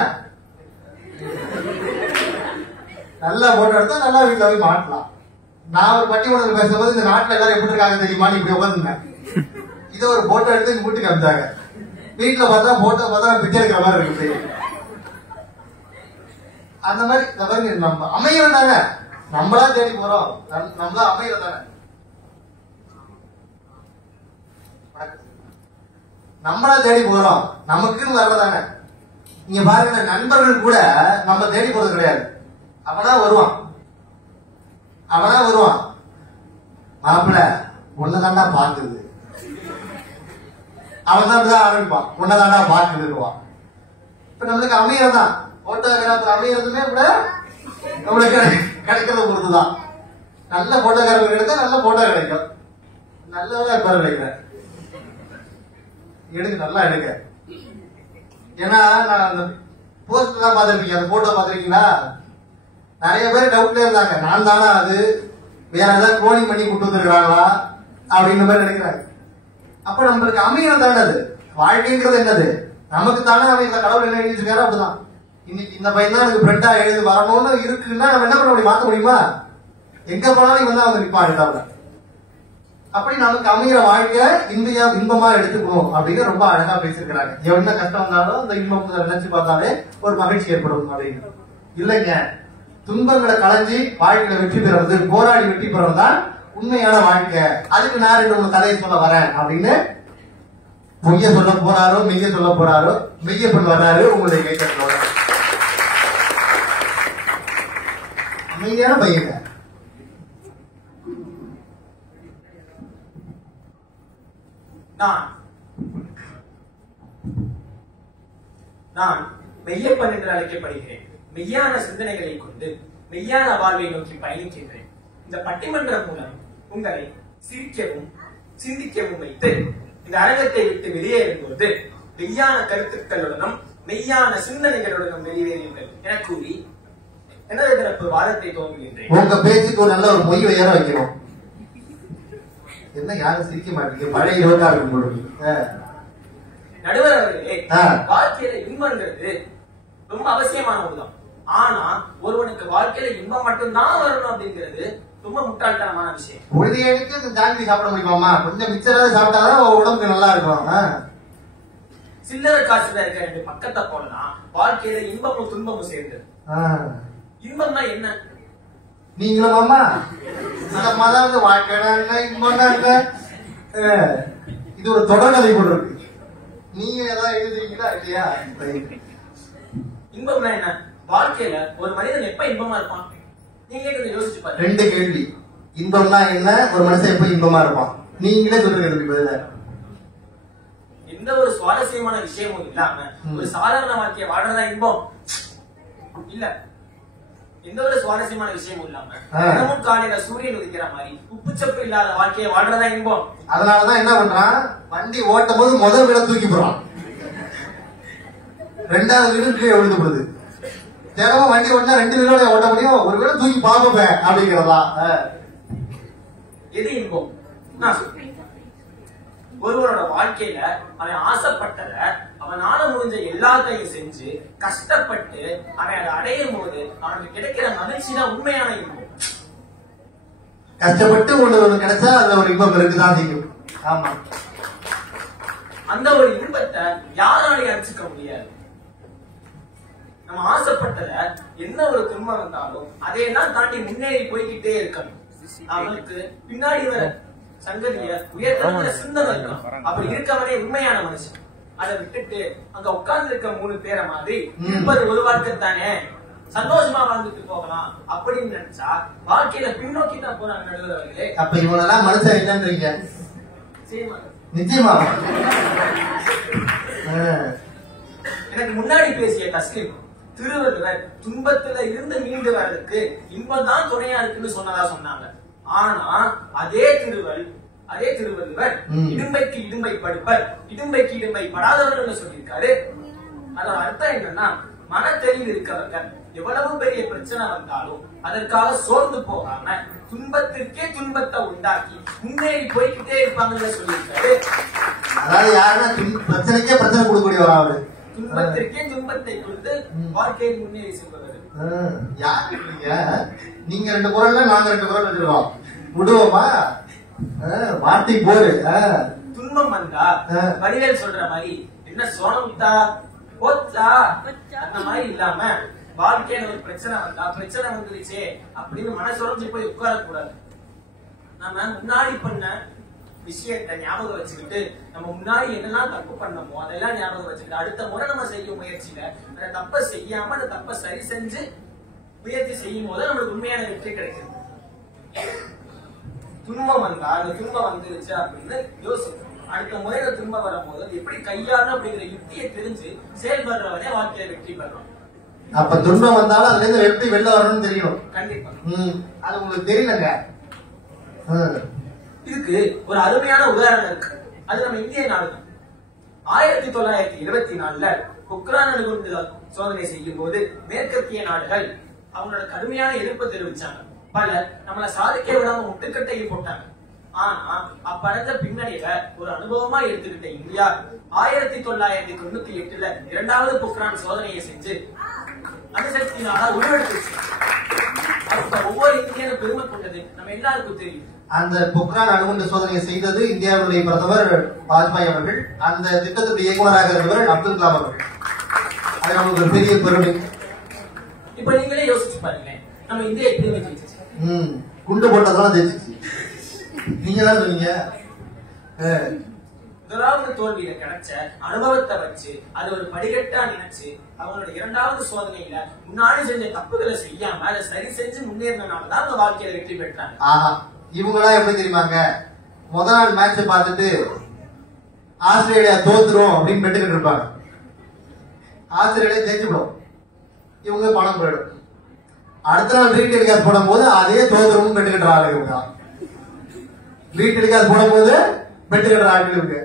நல்ல போட்டோ எடுத்தா நல்லா வீட்டுல போய் மாட்டலாம். நான் ஒரு பட்டிமன்றத்தில் பேசும்போது இந்த நாட்டுல எல்லாரும் எப்படி இருக்காங்க தெரியுமான்னு இப்படி உட்காந்துருந்தேன். இதை ஒரு போட்டோ எடுத்து எங்க வீட்டுக்கு அனுப்பிச்சாங்க. வீட்டுல பார்த்தா போட்டோ பார்த்தா பிச்சை எடுக்கிற மாதிரி இருக்கு. அந்த மாதிரி நம்ம அமையறது தானே, நம்மளா தேடி போறோம், நம்மளா அமையறது தானே, நம்மளா தேடி போறோம், நமக்குன்னு வர்றதானே. நீங்க பாருங்க, நண்பர்கள் கூட நம்ம தேடி போறது கிடையாது. அவனா வருவான் மாப்பிள்ள ஒன்னதாண்டா பாக்குது, அவன் தான் ஆரம்பிப்பான், ஒன்னதாண்டா பாக்குதுவான். இப்ப நம்மளுக்கு அமையறதான் போட்டோகிராஃபர் அமையறதுமே கூட நம்மளுக்கு கிடைக்கிறத பொறுத்துதான். நல்ல போட்டோகிராஃபர் கிடைத்தா நல்ல போட்டோ கிடைக்கும். நல்லதா இருப்பாரு கிடைக்கிறேன், எடுக்க நல்லா எடுக்க. ஏன்னா நான் அந்த போஸ்ட் எல்லாம் பார்த்திருக்கீங்க, அந்த போட்டோ பார்த்திருக்கீங்களா? நிறைய பேர் டவுட்ல இருந்தாங்க, நான் தானா அது, வேற ஏதாவது குளோனிங் பண்ணி கூட்டு வந்துருக்காங்களா அப்படின்ற மாதிரி நினைக்கிறாங்க. அப்ப நம்மளுக்கு அமையறது தானே அது. வாழ்க்கைங்கிறது என்னது, நமக்கு தானே அவங்க கடவுள் என்ன எழுதிருக்காரு அப்படிதான். இன்னைக்கு இந்த பையன் தான் எனக்கு ஃப்ரெண்டா எழுதி வரணும்னு இருக்குன்னா நம்ம என்ன பண்ண முடியும், மாத்த முடியுமா? எங்க போனாலும் இவன் தான் அவங்க நிப்பான் எடுத்தாங்க. அப்படி நமக்கு அமைகிற வாழ்க்கைய இன்பமா எடுத்துக்கணும் அப்படின்னு ரொம்ப அழகா பேசிருக்கிறாங்க. என்ன கஷ்டம் வந்தாலும் அந்த இன்பம் நினைச்சு பார்த்தாலே ஒரு மகிழ்ச்சி ஏற்படும் அப்படின்னு. இல்லைங்க, துன்பங்களை களைஞ்சி வாழ்க்கையில வெற்றி பெறது, போராடி வெற்றி பெறது தான் உண்மையான வாழ்க்கை. அதுக்கு நான் 2-3 கதையை சொல்ல வரேன் அப்படின்னு பொய்ய சொல்ல போறாரோ மெய்ய சொல்ல போறாரோ, மெய்ய பண்ண வர்றாரு உங்களுடைய கைத்தட்டோட. அமைதியான பையங்க. நான் மெய்யப்பன் என்று அழைக்கப்படுகிறேன். மெய்யான சிந்தனைகளை கொண்டு மெய்யான வாழ்வை நோக்கி பயணிக்கின்றேன். இந்த பட்டிமன்றம் மூலம் உங்களை சிரிக்கவும் சிந்திக்கவும் வைத்து இந்த அரங்கத்தை விட்டு வெளியேறும்போது மெய்யான கருத்துக்களுடனும் மெய்யான சிந்தனைகளுடனும் வெளியேறுங்கள் என கூறி எனது தரப்பு வாதத்தை துவங்குகின்றேன். உங்க பேச்சுக்கு ஒரு நல்ல ஒரு மொய் வேற வைக்கணும். என்ன யாரும் சிரிக்க மாட்டீங்க, பழைய 26 நடுவர் அவர்களே, வாழ்க்கையில இன்பங்கிறது ரொம்ப அவசியமான ஒன்றுதான். ஆனா ஒருவனுக்கு வாழ்க்கையில இன்பம் மட்டும்தான் வரணும் அப்படிங்கிறது ரொம்ப முட்டாள்தனமான விஷயம். பொழுதைக்கு ஜாங்கிரி சாப்பிட முடியுமாமா? கொஞ்சம் மிச்சராக சாப்பிட்டாதான் உடம்புக்கு நல்லா இருக்கும். சில்லறை காசுல இருக்க 2 பக்கத்தை போலதான் வாழ்க்கையில இன்பமும் துன்பமும் சேர்ந்தது. இன்பம்னா என்ன? நீங்களும் மாமா இந்த வாழ்க்கை இன்பம் இது ஒரு தொடர்கதை போட்டு இருக்கு. நீங்க ஏதாவது எழுதுறீங்களா இல்லையா? இன்பம்னா என்ன? வாழ்க்கையில ஒரு மனிதன் எப்ப இன்பமா இருப்பான்? நீங்க யோசிச்சு பாருங்க. 2 கேள்வி. இன்பம்னா என்ன, ஒரு மனுஷன் எப்ப இன்பமா இருப்பான்? நீங்களே சொல்லுங்க. எந்த ஒரு சுவாரஸ்யமான விஷயமும் இல்லாம ஒரு சாதாரண வாழ்க்கையை வாழ்றதா இன்பம் இல்ல. எந்த ஒரு சுவாரஸ்யமான விஷயமும் இல்லாம தினமும் காலையில சூரியன் உதிக்கிற மாதிரி உப்புச்சப்பு இல்லாத வாழ்க்கையை வாழ்றதா இன்பம். அதனாலதான் என்ன பண்றான், வண்டி ஓட்டும் போது முதல் வீட தூக்கி போறான், 2வது வீடு கீழே விழுந்து போடுது. தினமும் வண்டி ஓட்டினா 2 வீடோட ஓட்ட முடியும், ஒரு வீட தூக்கி பார்ப்பேன் அப்படிங்கிறதா எது இன்பம்? ஒருவனோட வாழ்க்கையில அவன் ஆசைப்பட்டத அவனால முடிஞ்ச எல்லாத்தையும் செஞ்சு கஷ்டப்பட்டு அவன் அதை அடையும் போது அவனுக்கு கிடைக்கிற மகிழ்ச்சி தான் உண்மையான இன்பம். கஷ்டப்பட்டு ஒண்ணு கிடைச்சா அதுல ஒரு இன்பம் இருக்குதான் செய்யும். ஆமா, அந்த ஒரு இன்பத்தை யாராலையும் அடிச்சுக்க முடியாது. நம்ம ஆசைப்பட்டத என்ன ஒரு துன்பம் வந்தாலும் அதையெல்லாம் தாண்டி முன்னேறி போய்கிட்டே இருக்கணும். அவனுக்கு பின்னாடி வர சங்கதிய உயர்த்தமான சிந்தனை இருக்கும். அப்படி இருக்கவனே உண்மையான மனுஷன். அதை விட்டுட்டு அங்க உட்கார்ந்து இருக்க 3 பேரை மாதிரி இருப்பது ஒரு வாழ்க்கை தானே, சந்தோஷமா வாழ்ந்துட்டு போகலாம் அப்படின்னு நினைச்சா வாழ்க்கையில பின்னோக்கி தான் போறாங்க நடுவர்களே. அப்ப இவனெல்லாம் மனுஷன் இல்லைன்றீங்க? நிச்சயமா. எனக்கு முன்னாடி பேசிய தஸ்லீம் திருவள்ளுவர் துன்பத்துல இருந்து மீண்டு வர்றதுக்கு இன்பம் தான் துணையா இருக்குன்னு சொன்னாங்க. ஆனா அதே திருவள்ளுவர் இடும்பைக்கு இடும்பை படுப்பர், இடும்பைக்கு இடும்பை படாதவர்கள் சொல்லியிருக்காரு. அதோட அர்த்தம் என்னன்னா, மன தெளிவு இருக்கவர்கள் எவ்வளவு பெரிய பிரச்சனை வந்தாலும் அதற்காக சோர்ந்து போகாம துன்பத்திற்கே துன்பத்தை உண்டாக்கி முன்னேறி போய்கிட்டே இருப்பாங்கன்னு சொல்லியிருக்காரு. அதாவது யாருன்னா பிரச்சனைக்கே பிரச்சனை கொடுக்கக்கூடியவரா அவரு, துன்பத்திற்கே துன்பத்தை கொடுத்து வாழ்க்கையில் முன்னேறி செல்பவர். யாரு நீங்க 2 குரல்ல நாங்க 2 குரல் வச்சிருக்கோம், விடுவோமா? வார்த்தை போரு. துன்பம் வந்தா வடிவேல் சொல்ற மாதிரி என்ன சோனமுத்தா போச்சா அந்த மாதிரி இல்லாம, வாழ்க்கையில ஒரு பிரச்சனை வந்தா பிரச்சனை வந்துருச்சே அப்படின்னு மனசுறஞ்சு போய் உட்காரக்கூடாது. நம்ம முன்னாடி பண்ண விஷயத்தை ஞாபகம் வச்சுக்கிட்டு, நம்ம முன்னாடி என்னெல்லாம் தப்பு பண்ணமோ அதெல்லாம் ஞாபகம் வச்சுக்கிட்டு அடுத்த முறை நம்ம செய்யும் முயற்சியில அந்த தப்பை செய்யாம அந்த தப்பை சரி செஞ்சு முயற்சி செய்யும் போது நம்மளுக்கு உண்மையான வெற்றி கிடைக்கும். துன்பம் வந்தா அந்த துன்பம் வந்துருச்சு அப்படின்னு யோசிக்கணும். அடுத்த முறையில துன்பம் வரும்போது எப்படி கையாளணும் அப்படிங்கிற யுக்தியை தெரிஞ்சு செயல்படுறவனே வாழ்க்கையில வெற்றி பெறணும். அப்ப துன்பம் வந்தாலும் அதுல இருந்து எப்படி வெளில வரணும்னு தெரியணும். கண்டிப்பா. அது உங்களுக்கு தெரியலங்க. இதுக்கு ஒரு அருமையான உதாரணம் இருக்கு. அது நம்ம இந்திய நாடு தான். 1924 பொக்ரான் அணுகுண்டு சோதனை செய்யும் போது மேற்கத்திய நாடுகள் அவங்களோட கடுமையான எதிர்ப்பு தெரிவிச்சாங்க. பலர் நம்மளை சாதிக்க விடாம முட்டுக்கட்டையில் போட்டாங்க. ஆனா அப்படைந்த பின்னணியில ஒரு அனுபவமா எடுத்துக்கிட்ட இந்தியா 1998 2வது பொக்ரான் சோதனையை செஞ்சு அணுசக்தினால உருவெடுத்துச்சு. ஒவ்வொரு இந்தியனும் பெருமை கொண்டது நம்ம எல்லாருக்கும் தெரியும். அந்த பொக்ரான் அணுகுண்டு சோதனையை செய்தது இந்தியாவுடைய பிரதமர் வாஜ்பாய் அவர்கள், அந்த திட்டத்துடைய இயக்குநராக இருந்தவர் அப்துல் கலாம் அவர்கள். அது நமக்கு ஒரு பெரிய பெருமை. இப்ப நீங்களே யோசிச்சு பாருங்க, நம்ம இந்தியா எப்படி ஜெயிச்சு? குண்டு போட்டதெல்லாம் ஜெயிச்சிச்சு. நீங்க தான் சொன்னீங்க. முதலாவது தோல்வியில கிடைச்ச அனுபவத்தை வச்சு அது ஒரு படிக்கட்டா நினைச்சு அவங்களோட 2வது சோதனையில முன்னாடி செஞ்ச தப்புகளை செய்யாம அதை சரி செஞ்சு முன்னேறினாலதான் அவங்க வாழ்க்கையில வெற்றி பெற்றாங்க. ஆஹா, இவங்களாம் எப்படி தெரியுமாங்க? முதல் நாள் மேட்ச பார்த்துட்டு ஆஸ்திரேலியா தோத்துரும் அப்படின்னு பெட்டுக்கிட்டு இருப்பாங்க. ஆஸ்திரேலியா ஜெயிச்சுடும், இவங்க பணம் போயிடும். அடுத்த நாள் ரீடெலிகாஸ்ட் போடும் போது அதே தோத்துரும் பெட்டுக்கிட்டு ஆளுங்க. இவங்க ரீடெலிகாஸ்ட் போடும் போது பெட்டுக்கிட்டு ஆளுங்க இருக்கு.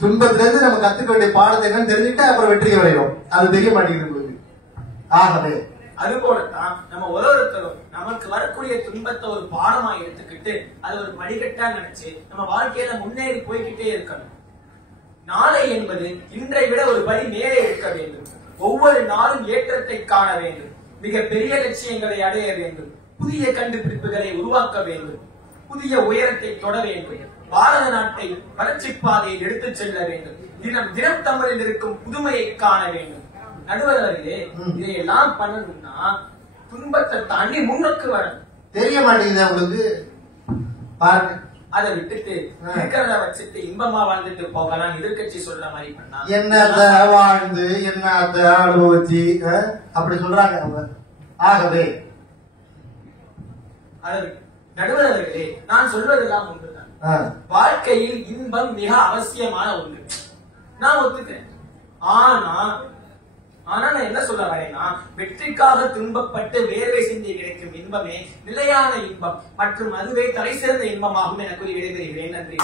துன்பத்துல இருந்து நம்ம கத்துக்க வேண்டிய பாடத்தை என்னன்னு தெரிஞ்சுக்கிட்டு அப்புறம் வெற்றியை வரையும். அது தெரிய மாட்டேங்குது. ஆகவே அது போலதான் நம்ம ஒருத்தரும் நமக்கு வரக்கூடிய துன்பத்தை ஒரு பாடமா எடுத்துக்கிட்டு அது ஒரு படிக்கட்டா நினைச்சு நம்ம வாழ்க்கையில முன்னேறி போய்கிட்டே இருக்கணும். நாளை என்பது இன்றை விட ஒரு படி மேலே இருக்க வேண்டும். ஒவ்வொரு நாளும் ஏற்றத்தை காண வேண்டும். மிக பெரிய லட்சியங்களை அடைய வேண்டும். புதிய கண்டுபிடிப்புகளை உருவாக்க வேண்டும். புதிய உயரத்தை தொட வேண்டும். பாரத நாட்டை வளர்ச்சி பாதையில் எடுத்துச் செல்ல வேண்டும். தினம் தினம் தமிழில் இருக்கும் புதுமையை காண வேண்டும். நடுவர்களே, இதையெல்லாம் பண்ணணும்னா துன்பத்தை தாண்டி முன்னுக்கு வரணும். தெரிய மாட்டேங்குது உங்களுக்கு. பாருங்க, அதை விட்டுட்டு இருக்கிறத வச்சுட்டு இன்பமா வாழ்ந்துட்டு போகலாம் எதிர்கட்சி சொல்ற மாதிரி பண்ணா என்னத்த வாழ்ந்து என்னத்த அனுபவிச்சு அப்படி சொல்றாங்க அவங்க. ஆகவே நடுவர்களே, நான் சொல்வதெல்லாம் ஒன்றுதான். வாழ்க்கையில் இன்பம் மிக அவசியமான ஒன்று, நான் ஒத்துக்கிறேன். ஆனா நான் என்ன சொல்ல வரேன்னா, வெற்றிக்காக துன்பப்பட்டு வேர்வை சிந்தி கிடைக்கும் இன்பமே நிலையான இன்பம் மற்றும் அதுவே தலை சிறந்த இன்பமாகும் என கூறி விடைபெறுகிறேன். நன்றி.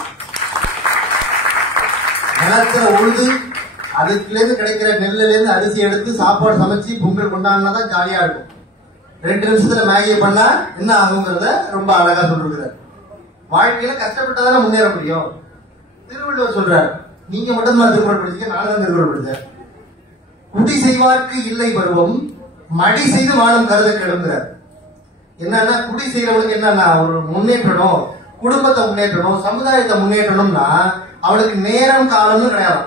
நிலத்துல உழுது அதுல இருந்து கிடைக்கிற நெல்லுல இருந்து அரிசி எடுத்து சாப்பாடு சமைச்சு பொங்கல் கொண்டாடினாதான் ஜாலியா இருக்கும். 2 நிமிஷத்துல மேகியை பண்ணா என்ன ஆகுங்கிறத ரொம்ப அழகா சொல்லிருக்கிறார். வாழ்க்கையில கஷ்டப்பட்டாதானே முன்னேற முடியும். திருவள்ளுவர் சொல்றாரு, நீங்க மட்டும் தான் திருக்குறள் படிச்சீங்க, நானும் தான் திருக்குறள் படிச்சேன். குடி செய்வார்க்கு இல்லை பருவம், மடி செய்து வாழும் கருத கெடுங்கிறார். என்னன்னா, குடி செய்யறவனுக்கு என்னன்னா, ஒரு முன்னேற்றணும், குடும்பத்தை முன்னேற்றணும், சமுதாயத்தை முன்னேற்றணும்னா அவனுக்கு நேரம் காலம்னு கிடையாது.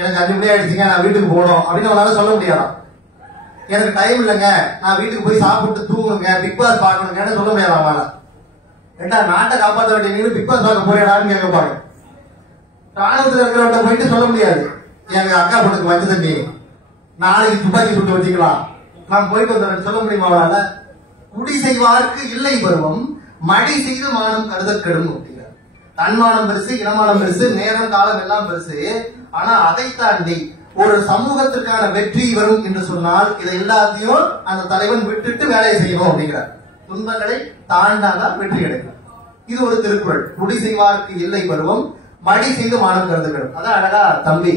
எனக்கு 5 மணி ஆயிடுச்சுங்க, நான் வீட்டுக்கு போகணும் அப்படின்னு அவனால சொல்ல முடியாதான். எனக்கு டைம் இல்லைங்க, நான் வீட்டுக்கு போய் சாப்பிட்டு தூங்குங்க, பிக் பாஸ் பாக்கணுங்கன்னு சொல்ல முடியாது அவனால. ஏண்டா, நாட்டை காப்பாற்ற வேண்டிய நீங்க பிக் பாஸ் பார்க்க போறியாடான்னு கேட்கப்பாங்க. ராணுவத்தில் இருக்கிறவட்ட போயிட்டு சொல்ல முடியாது, எங்க அக்கா பொண்ணுக்கு வச்சு தண்ணி நாளைக்கு துப்பாக்கி சுட்டு வச்சுக்கலாம், நான் போயிட்டு வந்தேன் சொல்ல முடியுமா அவனால? குடி செய்வார்க்கு இல்லை பருவம், மடி செய்து மானம் கருத கெடும் அப்படிங்கிற. தன்மானம் பெருசு, இனமானம் பெருசு, நேரம் காலம் எல்லாம் பெருசு. ஆனா அதை தாண்டி ஒரு சமூகத்திற்கான வெற்றி வரும் என்று சொன்னால் இதை எல்லாத்தையும் அந்த தலைவன் விட்டுட்டு வேலையை செய்யணும் அப்படிங்கிறார். துன்பங்களை தாண்டாதான் வெற்றி கிடைக்கும். இது ஒரு திருக்குறள். குடி செய்வார்க்கு இல்லை பருவம், மடி செய்து மானம் கருதுகிறோம். அதான் அழகா தம்பி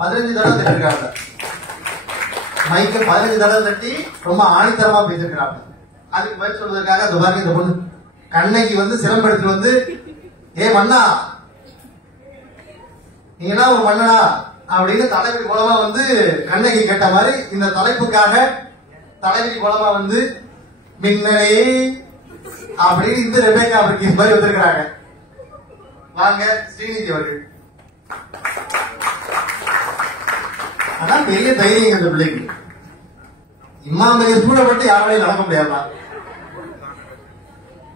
15 தடவை தட்டிருக்காங்க. மைக்க 15 தடவை தட்டி ரொம்ப ஆணித்தரமா பேசிருக்கிறாங்க. அதுக்கு பதில் சொல்வதற்காக துபாக்கி இந்த பொண்ணு கண்ணகி சிலம்பெடுத்து ஏ மன்னா நீ என்ன ஒரு மன்னனா அப்படின்னு தலைவி மூலமா கண்ணகி கேட்ட மாதிரி இந்த தலைப்புக்காக தலைவி மூலமா மின்னலே அப்படின்னு இந்த ரெபேக்கா அப்படி மாதிரி வந்திருக்கிறாங்க. வாங்க ஸ்ரீநிதி அவர்கள். ஆனா பெரிய தைரியம் இந்த பிள்ளைக்கு. இம்மா பெரிய சூழப்பட்டு யாராலையும் நடக்க முடியாதா?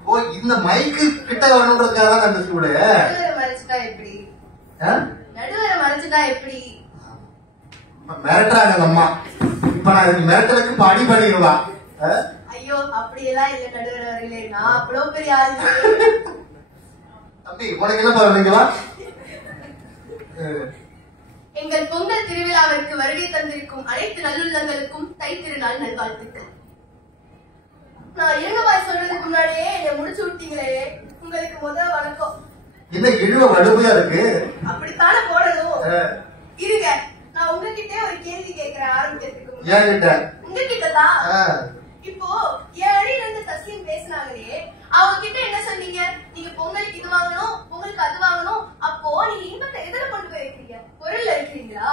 ஓ இந்த மைக்கு கிட்ட வரணுன்றதுக்காக தான் அந்த சூடு. மிரட்டுறாங்க அம்மா. இப்ப நான் மிரட்டலுக்கு இப்ப அடி பண்ணிடுவா. ஐயோ அப்படியெல்லாம் இல்ல நடுவரவர்களே, நான் அவ்வளவு பெரிய ஆளு. தம்பி உனக்கு என்ன பண்ணுவீங்களா? எங்கள் பொங்கல் திருவிழாவிற்கு வருகை தந்திருக்கும் அனைத்து நல்லுள்ளங்களுக்கும் தை திருநாள் நல்வாழ்த்துக்கள். நான் இருங்கபாய் சொல்றதுக்கு முன்னாடியே என்னை முடிச்சு விட்டீங்களே, உங்களுக்கு முதல் வணக்கம். என்ன இழுவ வலுமையா இருக்கு? அப்படித்தானே போடணும். இருங்க, நான் உங்ககிட்ட ஒரு கேள்வி கேட்கிறேன் ஆரம்பிக்கிறதுக்கு. உங்ககிட்டதான். இப்போ என் அணியில இருந்து தஸ்லீம் பேசினாங்களே, அவங்க கிட்ட என்ன சொன்னீங்க? நீங்க பொங்கலுக்கு இது வாங்கணும், பொங்கலுக்கு அது வாங்கணும். அப்போ நீங்க இன்பத்தை எதிர கொண்டு போய் வைக்கிறீங்க? பொருள்ல இருக்கிறீங்களா?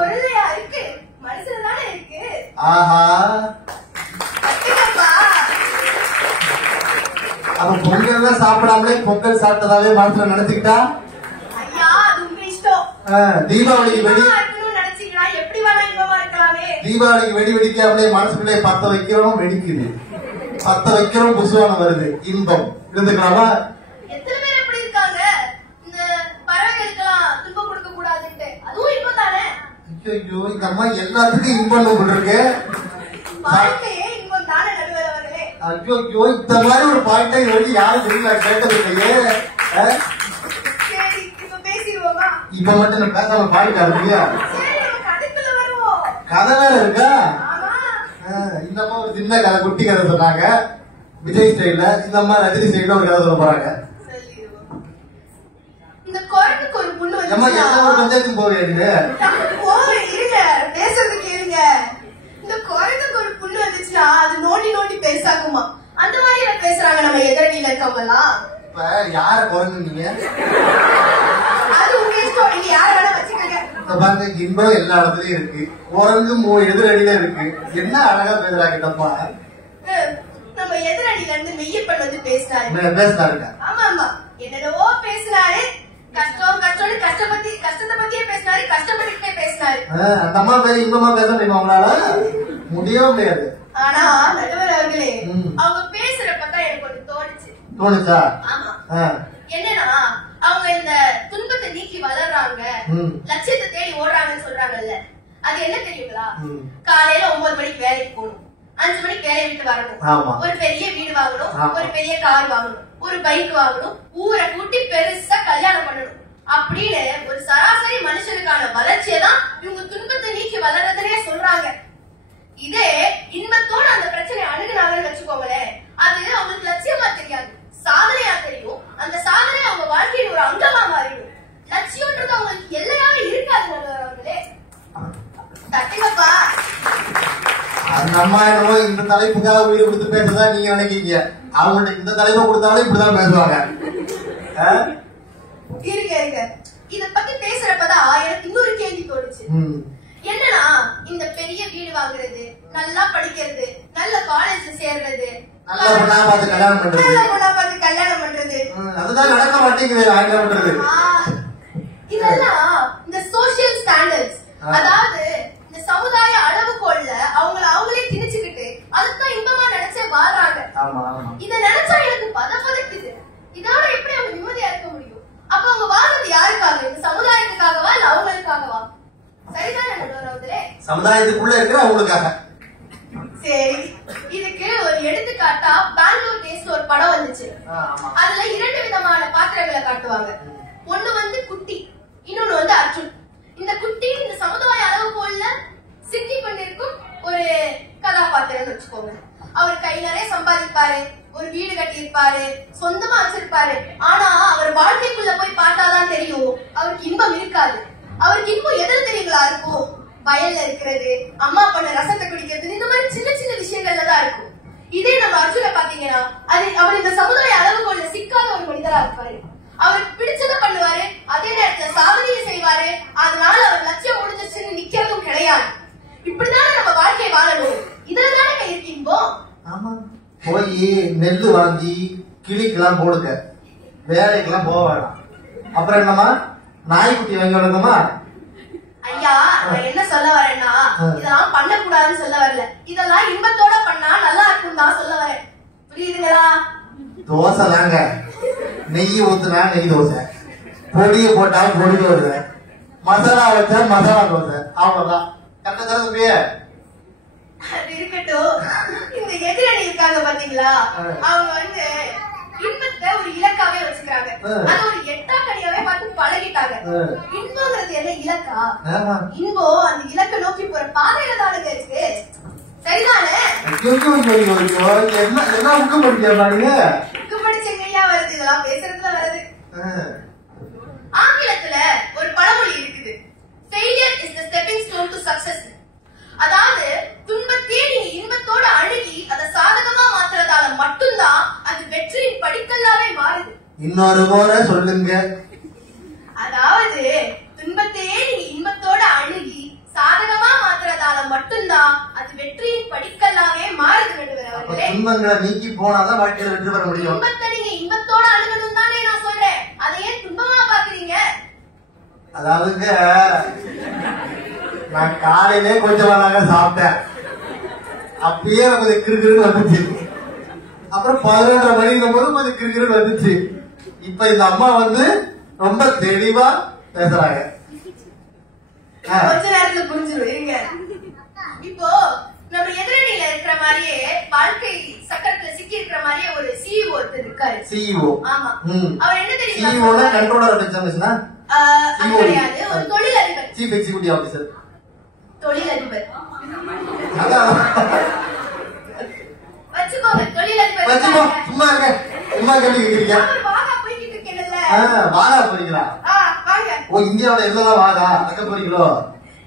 பொருளையா இருக்கு, மனசுல தானே இருக்கு. அப்ப பொங்கல் எல்லாம் சாப்பிடாமலே பொங்கல் சாப்பிட்டதாவே மனசுல நினைச்சுக்கிட்டா? ஐயா அது உங்க இஷ்டம். தீபாவளிக்கு வெடி நினைச்சீங்களா? எப்படி வேணா இன்பமா இருக்கலாமே. தீபாவளிக்கு வெடி வெடிக்காமலே மனசுக்குள்ளே பத்த வைக்கிறோம், வெடிக்குது. பத்த வைக்கிறோம், புசுவானம் வருது, இன்பம். இருந்துக்கலாமா? எத்தனை பேர் எப்படி இருக்காங்க? இந்த பறவைகளுக்கெல்லாம் துன்பம் கொடுக்க கூடாதுன்னு, அதுவும் இன்பம் தானே. ஐயோ இந்த அம்மா எல்லாத்துக்கும் இன்பம் இருக்கு. வாழ்க்கையே இன்பம் தானே நடுவரவர்களே. ஐயோ இந்த மாதிரி ஒரு பாயிண்டை யாரும் தெரியல, கேட்டது இல்லையே. சரி இப்ப பேசிடுவோமா? இப்ப மட்டும் நான் பேசாம பாடிட்டாரு இல்லையா? கதைக்குள்ள வருவோம். கதை வேற இருக்கா? இந்த அம்மா ஒரு சின்ன கதை, குட்டி கதை சொன்னாங்க விஜய் ஸ்டைல்ல. இந்த அம்மா ரஜினி ஸ்டைல்ல ஒரு கதை சொல்ல போறாங்க. இந்த குரங்குக்கு ஒரு புண்ணு வந்து பஞ்சாயத்துக்கு போவீங்க. இருங்க பேசுறது கேளுங்க. இந்த குரங்குக்கு ஒரு புண்ணு வந்துச்சுன்னா அது நோண்டி நோண்டி பேசாகுமா? அந்த மாதிரி பேசுறாங்க நம்ம எதிரடியில இருக்கவங்கலாம். இப்ப யார குரங்குங்க? அது உங்க இஷ்டம், நீங்க யார வேணா வச்சுக்கோங்க. பாருங்க இன்பம் எல்லா இடத்துலயும் இருக்கு, குரங்கு எதிரடியில இருக்கு. என்ன அழகா பேசுறாங்க தப்பா. நம்ம எதிரடியில இருந்து மெய்யப்பன் வந்து பேசினாருங்க. ஆமா ஆமா என்னென்னவோ பேசினாரு. கஷ்டம் கஷ்டம்னு கஷ்டத்தை பத்தியே பேசினாரு, கஷ்டப்பட்டுக்கிட்டே பேசினாரு. அந்த அம்மா பேரு இன்பமா பேச முடியுமா உங்களால? முடியவே முடியாது. ஆனா நடுவர் அவர்களே, அவங்க பேசுறப்பதான் எனக்கு ஒண்ணு தோணுச்சா? ஆமா. என்னன்னா அவங்க இந்த துன்பத்தை நீக்கி வளர்றாங்க, லட்சியத்தை தேடி ஓடுறாங்கன்னு சொல்றாங்கல்ல, அது என்ன தெரியுங்களா? காலையில 9 மணிக்கு வேலைக்கு போகணும், 5 மணிக்கு வேலையை விட்டு வரணும், ஒரு பெரிய வீடு வாங்கணும், ஒரு பெரிய கார் வாங்கணும், ஒரு பைக் வாங்கணும், ஊரை கூட்டி பெருசா கல்யாணம் பண்ணணும் அப்படின்னு ஒரு சராசரி மனுஷனுக்கான வளர்ச்சியை தான் இவங்க துன்பத்தை நீக்கி வளர்றதுனே சொல்றாங்க. இதே இன்பத்தோட அந்த பிரச்சனை அணுகுனாங்கன்னு வச்சுக்கோங்களேன், அது அவங்களுக்கு லட்சியமா தெரியாது, சாதனையா தெரியும். அந்த சாதனை அவங்க வாழ்க்கையின் ஒரு அங்கமா மாறிடும். லட்சியம்ன்றது அவங்களுக்கு எல்லையாவே இருக்காது. அவங்களே தட்டுங்கப்பா. அந்த அம்மா என்னவோ இந்த தலைப்புக்காக உயிர் கொடுத்து பேசுறதா நீங்க நினைக்கிறீங்க. அவங்கள்ட்ட இந்த தலைப்பை கொடுத்தாலும் இப்படிதான் பேசுவாங்க. இருங்க இருங்க, இத பத்தி பேசுறப்பதான் எனக்கு இன்னொரு கேள்வி தோணுச்சு. என்னன்னா இந்த பெரிய வீடு வாங்குறது, நல்லா படிக்கிறது, நல்ல காலேஜ்ல சேர்றது, நல்ல பொண்ணா பார்த்து கல்யாணம் பண்றது, அதுதான் நடக்க மாட்டேங்குது. இதெல்லாம் இந்த சோசியல் ஸ்டாண்டர்ட்ஸ், அதாவது இந்த சமுதாய அளவுகோல்ல அவங்களே திணிச்சுக்கிட்டு அதுதான் இன்பமா நினைச்சே வாழ்றாங்க. இத நினைச்சா எனக்கு பதப்பதக்குது. இதோட எப்படி அவங்க நிம்மதியா இருக்க முடியும்? அப்ப அவங்க வாழ்றது யாருக்காக? இந்த சமுதாயத்துக்காகவா இல்ல அவங்களுக்காகவா? சரிதானே நடுவரவர்களே? சமுதாயத்துக்குள்ள இருக்கிற அவங்களுக்காக. சரி, இதுக்கு ஒரு எடுத்துக்காட்டா பெங்களூர் டேஸ்ல ஒரு படம் வந்துச்சு. அதுல 2 விதமான பாத்திரங்களை காட்டுவாங்க. ஒண்ணு குட்டி, இன்னொன்னு அர்ஜுன். இந்த குட்டி இந்த சமுதாய அளவுகோல்ல சிக்கி கொண்டிருக்கும் ஒரு கதாபாத்திரம் வச்சுக்கோங்க. அவர் கை நிறைய சம்பாதிப்பாரு, ஒரு வீடு கட்டியிருப்பாரு, சொந்தமா வச்சிருப்பாரு. ஆனா அவர் வாழ்க்கைக்குள்ள போய் பார்த்தாதான் தெரியும் அவருக்கு இன்பம் இருக்காது. அவருக்கு இன்பம் எதில் தெரியுங்களா இருக்கும்? வயல்ல இருக்கிறது, அம்மா பண்ண ரசத்தை குடிக்கிறது, இந்த மாதிரி சின்ன சின்ன விஷயங்கள்ல தான் இருக்கும். இதே நம்ம அர்ஜுனை பாத்தீங்கன்னா அவர் இந்த சமுதாய அளவுகோல்ல சிக்காத ஒரு மனிதரா இருப்பாரு. அவருக்கு பிடிச்சதை பண்ணுவாரு, அதே நேரத்துல சாதனையை செய்வாரு. அதனால அவர் லட்சியம் முடிஞ்சிச்சுன்னு நிக்கிறதும் கிடையாது. இப்படிதானே நம்ம வாழ்க்கையை வாழணும். இதுலதானே இருக்கு இன்பம். ஆமா, போய் நெல்லு வாங்கி கிளிக்கெல்லாம் போடுங்க, வேலைக்கெல்லாம் போக வேண்டாம். அப்புறம் என்னமா நாய்க்குட்டி வாங்கி வளர்க்கமா? ஐயா, நான் என்ன சொல்ல வரேன்னா, இதெல்லாம் பண்ணக்கூடாதுன்னு சொல்ல வரல. இதெல்லாம் இன்பத்தோட பண்ணா நல்லா இருக்கும் தான் சொல்ல வரேன். புரியுதுங்களா? தோசை தாங்க, நெய் ஊத்துனா நெய் தோசை, பொடியை போட்டா பொடி தோசை, மசாலா வச்சா மசாலா தோசை, அவ்வளவுதான். கரெக்டா தரது. அது இருக்கட்டும். இந்த எதிரணி இருக்காங்க பாத்தீங்களா, அவங்க இன்பத்தை ஒரு இலக்காவே வச்சுக்கிறாங்க. அது ஒரு எட்டாக்கடியாவே பார்த்து பழகிட்டாங்க. இன்பங்கிறது என்ன இலக்கா? இன்பம் அந்த இலக்கை நோக்கி போற பாதையில தானுங்க இருக்கு. சரிதானே? என்ன புக்கு படிச்சீங்க வருது, இதெல்லாம் பேசுறதுல வருது. ஆங்கிலத்துல ஒரு பழமொழி இருக்குது, failure is the stepping stone to success. அதாவது துன்பத்தையே நீங்க இன்பத்தோட அணுகி அதை சாதகமா மாத்துறதால மட்டும்தான் அது வெற்றியின் படிக்கல்லாவே மாறுது. இன்னொரு முறை சொல்லுங்க. அதாவது துன்பத்தையே நீங்க இன்பத்தோட அணுகி சாதகமா மாத்துறதால மட்டும்தான் அது வெற்றியின் படிக்கல்லாவே மாறுது. துன்பங்களை நீக்கி போனாதான் வாழ்க்கையில வெற்றி பெற முடியும். துன்பத்தை நீங்க இன்பத்தோட அணுகணும் தானே நான் சொல்றேன். அதை ஏன் துன்பமா பாக்குறீங்க? அதாவதுங்க, நான் காலையிலே கொஞ்சமாக சாப்பிட்டேன், அப்பயே கொஞ்சம் கிறுகிறுன்னு வந்துச்சு. அப்புறம் 11:30 மணிக்கும் போது கொஞ்சம் கிறுகிறுன்னு வந்துச்சு. இப்ப இந்த அம்மா ரொம்ப தெளிவா பேசுறாங்க. கொஞ்ச நேரத்துல புரிஞ்சுருவீங்க. இப்போ நம்ம எதிரணியில இருக்கிற மாதிரியே வாழ்க்கை சக்கரத்துல சிக்கி இருக்கிற மாதிரியே ஒரு சிஇஓ ஒருத்தர் இருக்காரு. சிஇஓ? ஆமா. அவர் என்ன தெரியுமா? சிஇஓ கண்ட்ரோலர் பிசினஸ்னா கிடையாது, ஒரு தொழிலதிபர். Chief executive officer. தொழிலதிபர் வச்சுக்கோங்க, தொழிலதிபர் வச்சுக்கோ. சும்மா இருக்க, சும்மா கேள்வி கேட்கிறீங்க. வாகா போய்கிட்டு இருக்கேன்ல. வாகா போறீங்களா? வாங்க. ஓ, இந்தியாவுல எல்லாம் வாகா அங்க போறீங்களோ?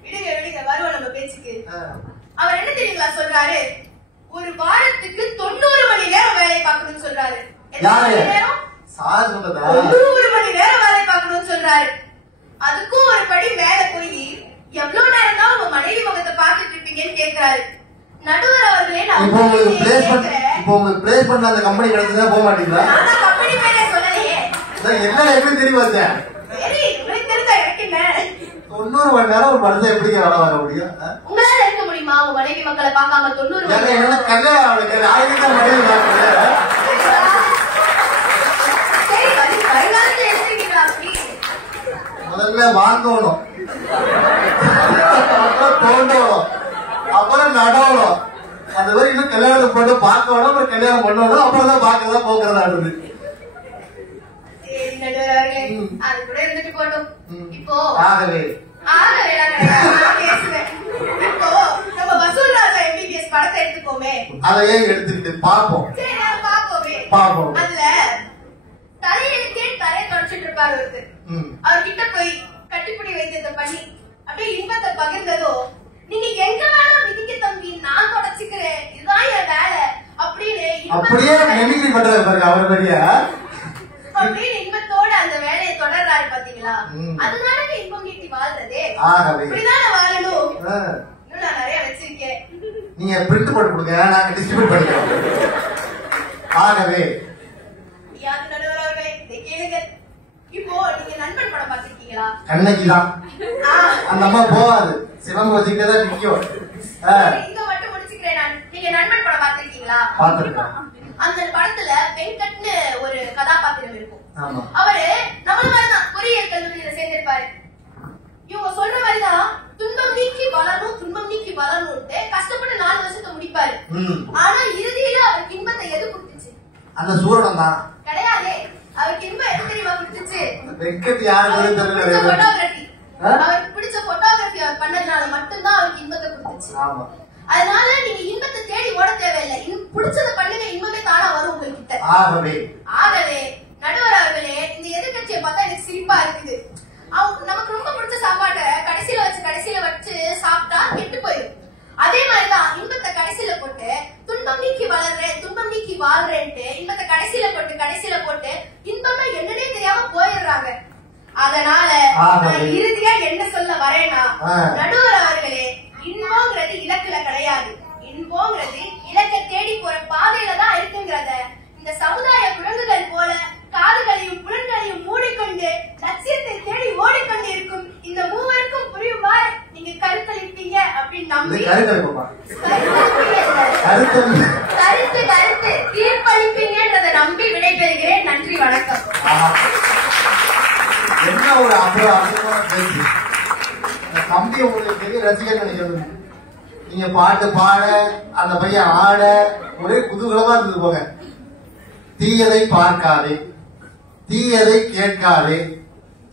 விடுங்க விடுங்க, வருவோம் நம்ம பேச்சுக்கு. அவர் என்ன தெரியுங்களா சொல்றாரு? ஒரு வாரத்துக்கு 90 மணி நேரம் வேலை பார்க்கணும்னு சொல்றாரு. யாரு? சார் சொல்றதா? 90 மணி நேரம் வேலை பார்க்கணும்னு சொல்றாரு. அதுக்கும் ஒரு படி மேல போய் எவ்வளவு நேரம் தான் உங்க மனைவி முகத்தை பார்த்துட்டு இருப்பீங்கன்னு கேக்குறாரு. நடுவர் அவர்களே, நான் இப்போ உங்களுக்கு பிளேஸ் பண்ண அந்த கம்பெனி கிடைச்சதா போக மாட்டீங்களா? நான் கம்பெனி மேலே சொல்லலையே. என்ன எப்படி தெரியுமா? சரி, உங்களுக்கு தெரிஞ்சா எனக்கு என்ன? 90 மணி நேரம் ஒரு மனுஷன் எப்படி வேலை வாங்க முடியும்? உங்களால இருக்க முடியுமா உங்க மனைவி மக்களை பார்க்காம 90 மணி நேரம்? என்ன கல்யாணம் அவளுக்கு ஆயிரத்தி மனைவி பார்க்கல. சரி, வருங்காலத்துல எடுத்துக்கிறீங்களா? முதல்ல வாங்கணும், அப்புறம் தோண்டணும், அப்புறம் நடவணும். அந்த மாதிரி இன்னும் கல்யாணம் போட்டு பார்க்கணும், அப்புறம் கல்யாணம் பண்ணணும், அப்புறம் தான் பார்க்கறதா போக்குறதா இருந்தது. அது கூட இருந்துட்டு போட்டோம். இப்போ ஆகவே பேசுவேன். இப்போ நம்ம வசூல் ராஜா எம்பிபிஎஸ் படத்தை எடுத்துக்கோமே, அதையே எடுத்துக்கிட்டு பார்ப்போம். சரி நாம பாப்போமே. பார்ப்போம். அதுல தலையெழுத்தே தலையை தொடச்சிட்டு இருப்பாரு ஒருத்தர். அவர்கிட்ட போய் கட்டிப்பிடி வைத்தியத்தை பண்ணி அப்படியே இன்பத்தை பகிர்ந்ததோ, நீங்க எங்க வேணாலும் விதிக்க தம்பி, நான் தொடச்சுக்கிறேன், இதுதான் என் வேலை அப்படின்னு அப்படியே மெமிக்ரி பண்றாரு பாருங்க அவர் பெரிய. அப்படின்னு இன்பத்தோட அந்த வேலையை தொடர்றாரு பாத்தீங்களா? அதனால இன்பம் நீட்டி வாழ்றதே. இப்படிதானே வாழணும். இன்னும் நான் நிறைய வச்சிருக்கேன், நீங்க பிரிண்ட் போட்டு கொடுங்க, நாங்க டிஸ்ட்ரிபியூட் பண்ணிக்கிறோம். ஆகவே யாரு நடுவர் அவர்களே, இதை கேளுங்க. இப்போ நீங்க நண்பன் படம் பாத்திருக்கீங்களா? கண்ணகிதான். அந்த அம்மா போவாது, சிவம் வச்சுக்கிட்டே தான் நிக்கும். இங்க மட்டும் முடிச்சுக்கிறேன் நான். நீங்க நண்பன் படம் பாத்திருக்கீங்களா? பாத்திருக்கேன். அந்த படத்துல வெங்கட்னு ஒரு கதாபாத்திரம் இருக்கும். ஆமா. அவரு நம்மள மாதிரிதான் பொறியியல் கல்லூரியில சேர்ந்திருப்பாரு. இவங்க சொல்ற மாதிரிதான் துன்பம் நீக்கி வளரணும், துன்பம் நீக்கி வளரணும்ட்டு கஷ்டப்பட்டு 4 வருஷத்தை முடிப்பாரு. ஆனா இறுதியில அவருக்கு இன்பத்தை எது கொடுத்துச்சு? அந்த சூரணம் தான். கிடையாதே. அவருக்கு இன்பம் எது தெரியுமா கொடுத்துச்சு? வெங்கட் யாரு தெரியல. போட்டோகிராஃபி. அவருக்கு பிடிச்ச போனதுனால மட்டும்தான் அவருக்கு இன்பத்தை கொடுத்துச்சு. ஆமா. அதனால நீங்க இன்பத்தை தேடி ஓட தேவையில்லை, பிடிச்சதை பண்ணுங்க, இன்பமே தானா வரும் உங்ககிட்ட. ஆகவே நடுவர் அவர்களே, இந்த எதிர்கட்சியை பார்த்தா எனக்கு சிரிப்பா இருக்குது. அவங்க நமக்கு ரொம்ப பிடிச்ச சாப்பாட்டை கடைசியில வச்சு சாப்பிட்டா கெட்டு போயிடும். அதே மாதிரிதான் இன்பத்தை கடைசியில போட்டு துன்பம் நீக்கி வளர்றேன், துன்பம் நீக்கி வாழ்றேன்ட்டு இன்பத்தை கடைசியில போட்டு இன்பமே என்னன்னே தெரியாம போயிடுறாங்க. அதனால நான் இறுதியா என்ன சொல்ல வரேன்னா, நடுவர் அவர்களே, இன்பம்ங்கிறது இலக்குல கிடையாது, இன்பம்ங்கிறது இலக்கை தேடி போற பாதையில தான் இருக்குங்கிறத இந்த சமுதாய குரங்குகள் போல காதுகளையும் புலன்களையும் மூடிக்கொண்டு லட்சியத்தை தேடி ஓடிக்கொண்டு இருக்கும் இந்த மூவருக்கும் புரியுமாறு நீங்க கருத்தளிப்பீங்க அப்படின்னு நம்பி கருத்து தீர்ப்பளிப்பீங்கன்றதை நம்பி விடைபெறுகிறேன். நன்றி, வணக்கம். என்ன ஒரு அற்புதமான பேச்சு. தம்பி உங்களுக்கு பெரிய ரசிகர் நினைக்கிறது. நீங்க பாட்டு பாட, அந்த பையன் ஆட ஒரே குதூகலமா இருந்தது போங்க. தீயதை பார்க்காதே, தீயதை கேட்காதே,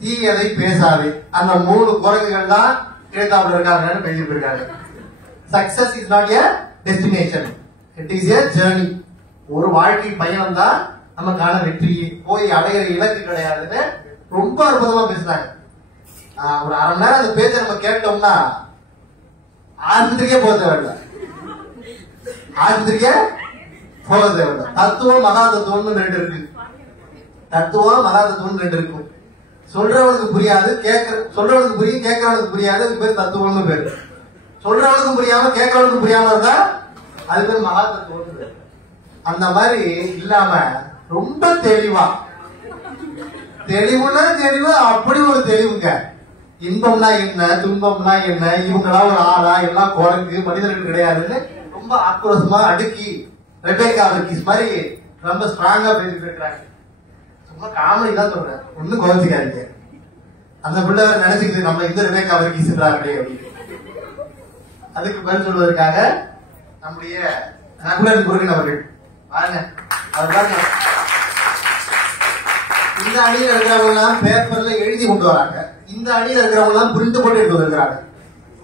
தீயதை பேசாதே, அந்த 3 குரங்குகள் தான் எழுத்தாப்புல இருக்காங்கன்னு பேசிட்டு இருக்காங்க. Success is not a destination, it is a journey. ஒரு வாழ்க்கை பயணம் தான் நமக்கான வெற்றி, போய் அடைகிற இலக்கு கிடையாதுன்னு ரொம்ப அற்புதமா பேசுறாங்க. ஒரு அரை மணி நேரம் அந்த பேச்ச நம்ம கேட்டோம்னா ஆஸ்பத்திரிக்கே போக தேவையில்லை, ஆஸ்பத்திரிக்கே போக தேவையில்லை. தத்துவம் மகா தத்துவம்னு 2 இருக்கு. தத்துவம் மகா தத்துவம் 2 இருக்கும். சொல்றவனுக்கு புரியாது, சொல்றவனுக்கு புரியும், கேட்கறவனுக்கு புரியாது, அது பேர் தத்துவம்னு பேரு. சொல்றவனுக்கு புரியாம கேட்கறவனுக்கு புரியாம இருந்தா அது பேர் மகா தத்துவம்னு பேரு. அந்த மாதிரி இல்லாம ரொம்ப தெளிவா, தெளிவுனா தெளிவு, அப்படி ஒரு தெளிவுங்க. இன்பம்னா என்ன, துன்பம்னா என்ன, இவங்களா ஒரு ஆளா, எல்லாம் குரங்கு, மனிதர்கள் கிடையாதுன்னு ரொம்ப ஆக்ரோஷமா அடுக்கி ரெபேக்கா வர்கீஸ் மாதிரி ரொம்ப ஸ்ட்ராங்கா பேசிட்டு இருக்கிறாங்க. சும்மா காமெடி தான் சொல்றேன், ஒன்னும் குறைச்சிக்காதீங்க. அந்த பிள்ளை நினைச்சுக்கிட்டு நம்ம இந்த ரெபேக்கா வர்கீஸ்ன்றாங்களே அப்படின்னு. அதுக்கு பதில் சொல்வதற்காக நம்முடைய ரகுலன் முருகன் அவர்கள் வாங்க. அவர் பாருங்க, இந்த அணியில் இருக்கிறவங்க எல்லாம் பேப்பர்ல எழுதி கொண்டு வராங்க, இந்த அணியில் இருக்கிறவங்க எல்லாம் பிரிண்ட் போட்டு எடுத்து வந்திருக்கிறாங்க.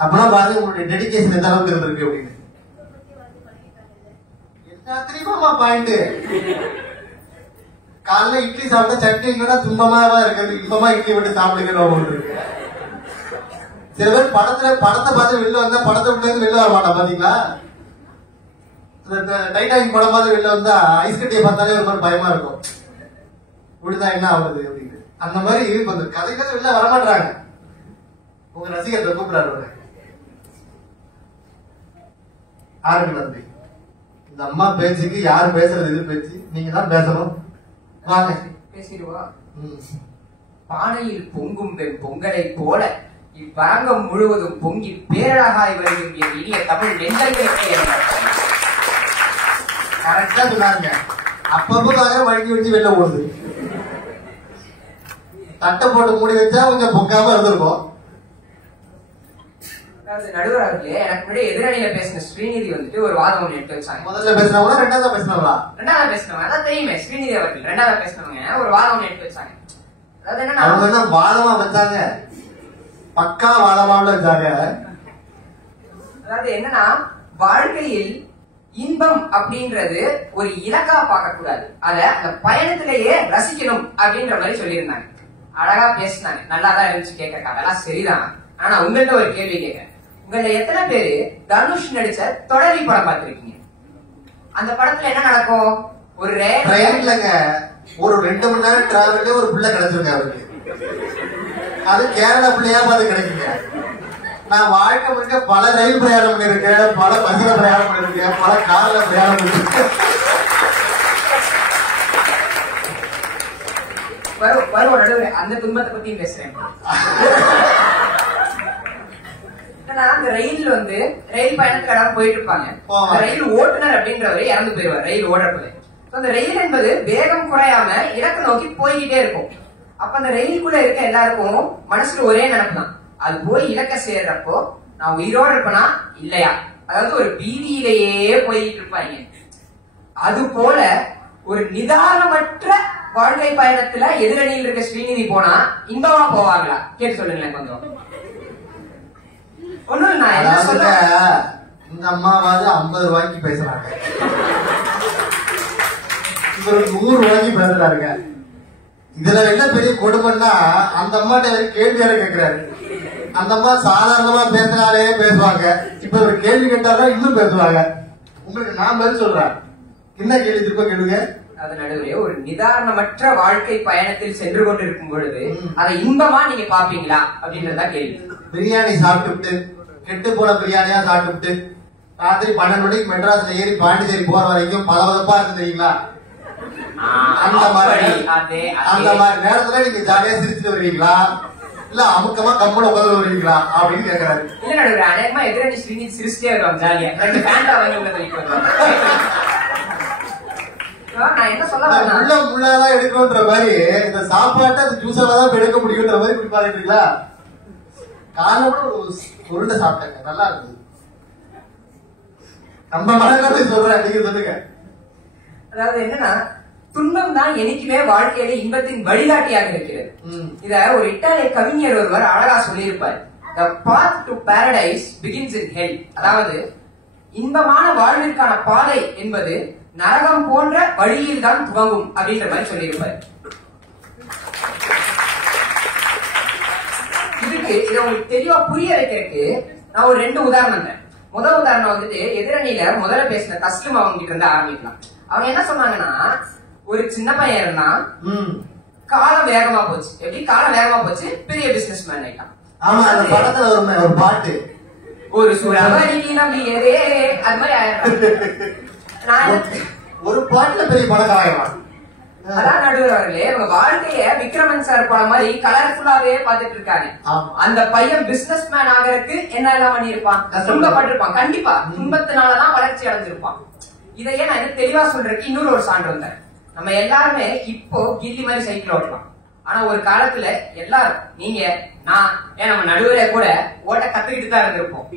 அப்பெல்லாம் பாருங்க உங்களுடைய டெடிகேஷன் எந்த அளவுக்கு இருந்திருக்கு அப்படின்னு. எல்லாத்திலையுமா பாயிண்ட். காலைல இட்லி சாப்பிட்டா சட்னி இல்லைன்னா துன்பமாவா இருக்கிறது, இன்பமா இட்லி விட்டு சாப்பிடுங்க. சில பேர் படத்தை பார்த்து வெளில வந்தா படத்தை விட்டு வெளில வர மாட்டான். பாத்தீங்களா, டைட்டானிக் படம் பார்த்து வெளில வந்தா ஐஸ் கட்டியை பார்த்தாலே ஒரு மாதிரி பயமா இருக்கும், விழுந்தா என்ன ஆகுது அப்படின்னு. அந்த மாதிரி கொஞ்சம் கதைகள் வெளில வரமாட்டாங்க. உங்க ரசிகர் கூப்பிடாரு, ஆரம்பி நன்றி. இந்த அம்மா பேச்சுக்கு யாரு பேசுறது எது பேச்சு, நீங்க தான் பேசணும். வாங்க பேசிடுவா. பானையில் பொங்கும் பொங்கலை போல இவ்வரங்கம் முழுவதும் பொங்கி பேரழகாய் வருகும் என் இனிய தமிழ் நெஞ்சங்களுக்கே கரெக்டா சொன்னாங்க. அப்பப்போ வழங்கி வச்சு வெளில போடுது. தட்டை போட்டு மூடி வச்சா கொஞ்சம் பொங்காம இருந்திருக்கும். நடுவர் அவர்களே, எனக்கு முன்னாடி எதிரணியில பேசின ஸ்ரீநிதி வந்துட்டு ஒரு வாதம் ஒண்ணு எடுத்து வச்சாங்க. முதல்ல பேசினவங்களா ரெண்டாவது பேசினவங்களா? ரெண்டாவது பேசினவங்க, அதான் தெரியுமே ஸ்ரீநிதி அவர்கள். ரெண்டாவது பேசினவங்க ஒரு வாதம் ஒண்ணு எடுத்து வச்சாங்க. அதாவது என்ன வாதமா வச்சாங்க, பக்கா வாதமாவில் வச்சாங்க. அதாவது என்னன்னா, வாழ்க்கையில் இன்பம் அப்படின்றது ஒரு இலக்கா பார்க்க கூடாது, அத அந்த பயணத்திலேயே ரசிக்கணும் அப்படின்ற மாதிரி சொல்லியிருந்தாங்க. அழகா பேசினாங்க, நல்லாதான் இருந்துச்சு கேட்க. அதெல்லாம் சரிதான். ஆனா உங்கள்கிட்ட ஒரு கேள்வி கேட்க, உங்கள எத்தனை பேரு தனுஷ் நடிச்ச தொடரி படம் பார்த்திருக்கீங்க? அந்த படத்துல என்ன நடக்கும்? ஒரு ரயில்லங்க ஒரு 2 மணி நேரம் டிராவல்ல ஒரு பிள்ளை கிடைச்சிருங்க அவருக்கு. அது கேரளா பிள்ளையா பார்த்து கிடைக்குங்க. நான் வாழ்க்கை முழுக்க பல ரயில் பிரயாணம் பண்ணிருக்கேன், பல பஸ்ல பிரயாணம் பண்ணிருக்கேன், பல கார்ல பிரயாணம் பண்ணிருக்கேன். அந்த துன்பத்தை பத்தி பேசுறேன். அந்த ரயில் வந்து ரயில் பயணத்துக்கு எல்லாரும் போயிட்டு இருப்பாங்க. ரயில் ஓட்டுநர் அப்படின்றவரு இறந்து போயிருவார் ரயில் ஓடுறப்ப. அந்த ரயில் என்பது வேகம் குறையாம இலக்க நோக்கி போய்கிட்டே இருக்கும். அப்ப அந்த ரயிலுக்குள்ள இருக்க எல்லாருக்கும் மனசுல ஒரே நினைப்பு தான், அது போய் இலக்க சேர்றப்போ நான் உயிரோடு இருப்பேனா இல்லையா, அதாவது ஒரு பீதியிலேயே போயிட்டு இருப்பாங்க. அது போல ஒரு நிதானமற்ற வாழ்க்கை பயணத்துல எதிரணியில் இருக்க ஸ்ரீநிதி போனா இன்பமா போவாங்களா? கேட்டு சொல்லுங்களேன் கொஞ்சம். ஒண்ணும் நான் என்ன சொல்ல, இந்த அம்மாவாவது 50 ரூபாய்க்கு பேசுறாங்க, இவர் 100 ரூபாய்க்கு பேசுறாருங்க. இதுல என்ன பெரிய கொடுமைன்னா அந்த அம்மாட்ட கேள்வியால கேட்கிறாரு. அந்த அம்மா சாதாரணமா பேசினாலே பேசுவாங்க, இப்ப ஒரு கேள்வி கேட்டாலும் இன்னும் பேசுவாங்க. உங்களுக்கு நான் பதில் சொல்றேன், என்ன கேள்வி திரும்ப கேளுங்க. அது நடுவே ஒரு நிதாரணமற்ற வாழ்க்கை பயணத்தில் சென்று கொண்டிருக்கும் பொழுது அதை இன்பமா நீங்க பாப்பீங்களா அப்படின்றதா கேள்வி. பிரியாணி சாப்பிட்டு கெட்டு போன பிரியாணியா சாப்பிட்டு ராத்திரி 12 மணிக்கு மெட்ராஸ்ல ஏறி பாண்டிச்சேரி போற வரைக்கும் பதவதப்பா இருக்கு தெரியுங்களா? அந்த மாதிரி நேரத்துல நீங்க ஜாலியா சிரிச்சுட்டு வருவீங்களா, இல்ல அமுக்கமா கம்மல உட்காந்து வருவீங்களா அப்படின்னு கேக்குறாரு. இல்ல நடுவே அநேகமா எதிரணி ஸ்ரீனித் சிரிச்சிட்டே வருவாங்க ஜாலியா. நான் என்ன சொல்ல உள்ள முள்ளாதான் எடுக்கணும்ன்ற மாதிரி இந்த சாப்பாட்டை அந்த ஜூஸாதான் எடுக்க முடியும்ன்ற மாதிரி குடிப்பாருங்களா? காலையில ஒரு உருண்டை சாப்பிட்டாங்க, நல்லா இருந்தது. நம்ம மனதை சொல்றேன், நீங்க சொல்லுங்க. அதாவது என்னன்னா, துன்பம் தான் என்னைக்குமே வாழ்க்கையில இன்பத்தின் வழிகாட்டியாக இருக்கிறது. இத ஒரு இட்டாலிய கவிஞர் ஒருவர் அழகா சொல்லியிருப்பார். The path to paradise begins in hell. அதாவது இன்பமான வாழ்விற்கான பாதை என்பது நரகம் போன்ற வழியில் தான் துவங்கும் அப்படின்ற மாதிரி சொல்லியிருப்பார். இதுக்கு இதை உங்களுக்கு தெளிவா புரிய வைக்கிறதுக்கு நான் ஒரு 2 உதாரணம் தரேன். முதல் உதாரணம் வந்துட்டு எதிரணியில முதல்ல பேசின தஸ்லிம் அவங்க கிட்ட இருந்து ஆரம்பிக்கலாம். அவங்க என்ன சொன்னாங்கன்னா, ஒரு சின்ன பையன் இருந்தான், காலம் வேகமா போச்சு. எப்படி காலம் வேகமா போச்சு, பெரிய பிசினஸ் மேன் ஆயிட்டான். ஆமா, அந்த படத்துல ஒரு பாட்டு, ஒரு சூறாவளி நம்பியதே, அது மாதிரி ஆயிடும். ஒரு பாட்டுல பெரிய படக்காரன். அதான் நடுவர்களே, உங்க வாழ்க்கைய விக்ரமன் சார் படம் மாதிரி கலர்ஃபுல்லாவே பாத்துட்டு இருக்காங்க. அந்த பையன் பிசினஸ் மேன் ஆகிறதுக்கு என்ன எல்லாம் பண்ணிருப்பான், துன்பப்பட்டிருப்பான். கண்டிப்பா துன்பத்தினாலதான் வளர்ச்சி அடைஞ்சிருப்பான். இதையே நான் என்ன தெளிவா சொல்றதுக்கு இன்னொரு ஒரு சான்று வந்தேன். நம்ம எல்லாருமே இப்போ கில்லி மாதிரி சைக்கிள் ஓட்டலாம். ஆனா ஒரு காலத்துல எல்லாரும், நீங்க நான் நம்ம நடுவரே கூட ஓட்ட கத்துக்கிட்டு தான் இருந்திருப்போம்.